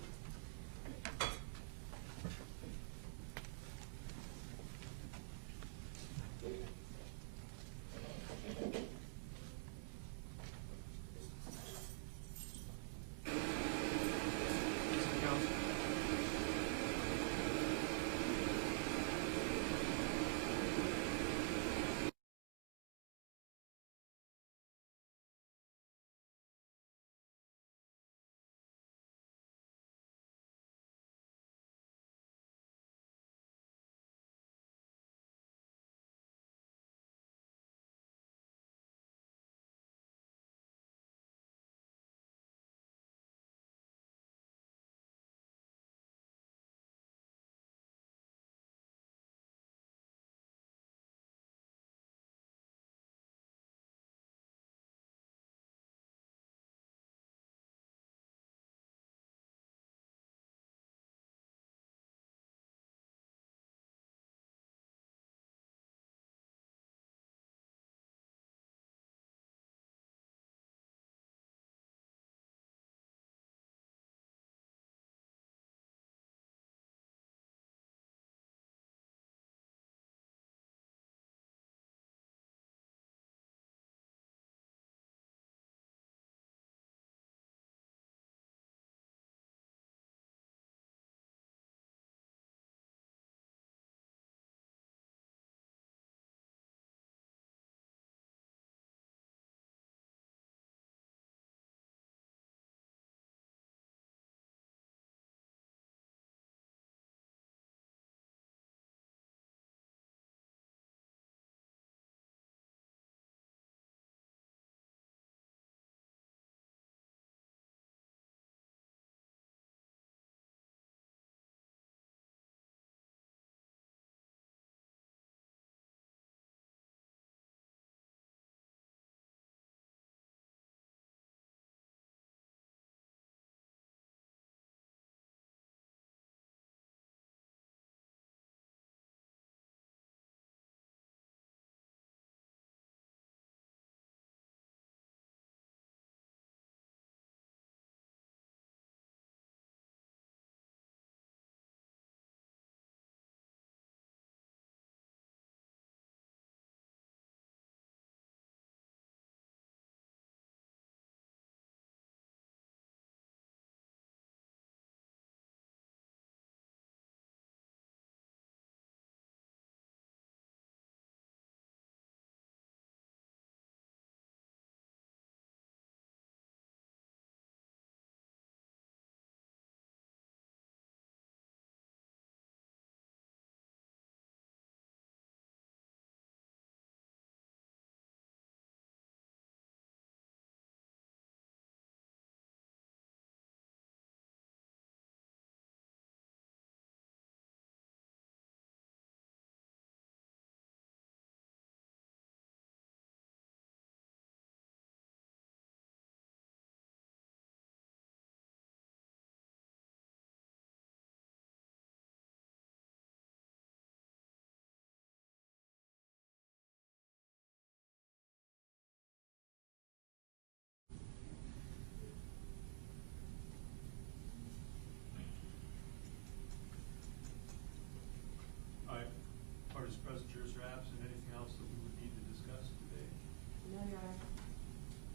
Your Honor.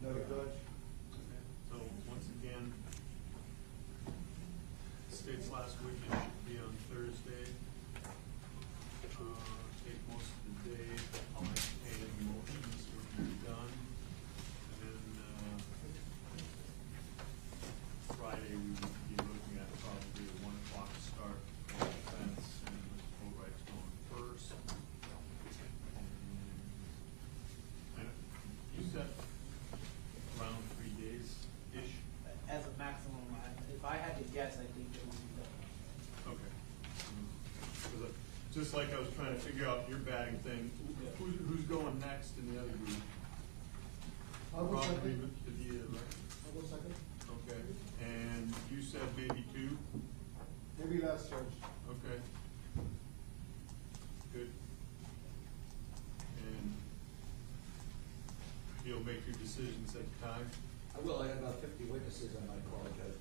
Noted, Judge. Okay, so once again, state's last witness should be on Thursday. Take most of the day, I'll entertain motions when you're done. And then, Friday, we would be looking at probably a 1 o'clock start for the defense, and Mr. Boatwright's going first. And you said around 3 days-ish? As a maximum, if I had to guess, I think it would be done. Okay. Just like I was trying to figure out your batting thing, who's going next in the other group? I'll go Probably second. Padilla, right? I'll go second. Okay, and you said maybe 2? Maybe less, Judge. Okay. Good. And you'll make your decisions at the time? I will, I have about 50 witnesses on my call, Judge.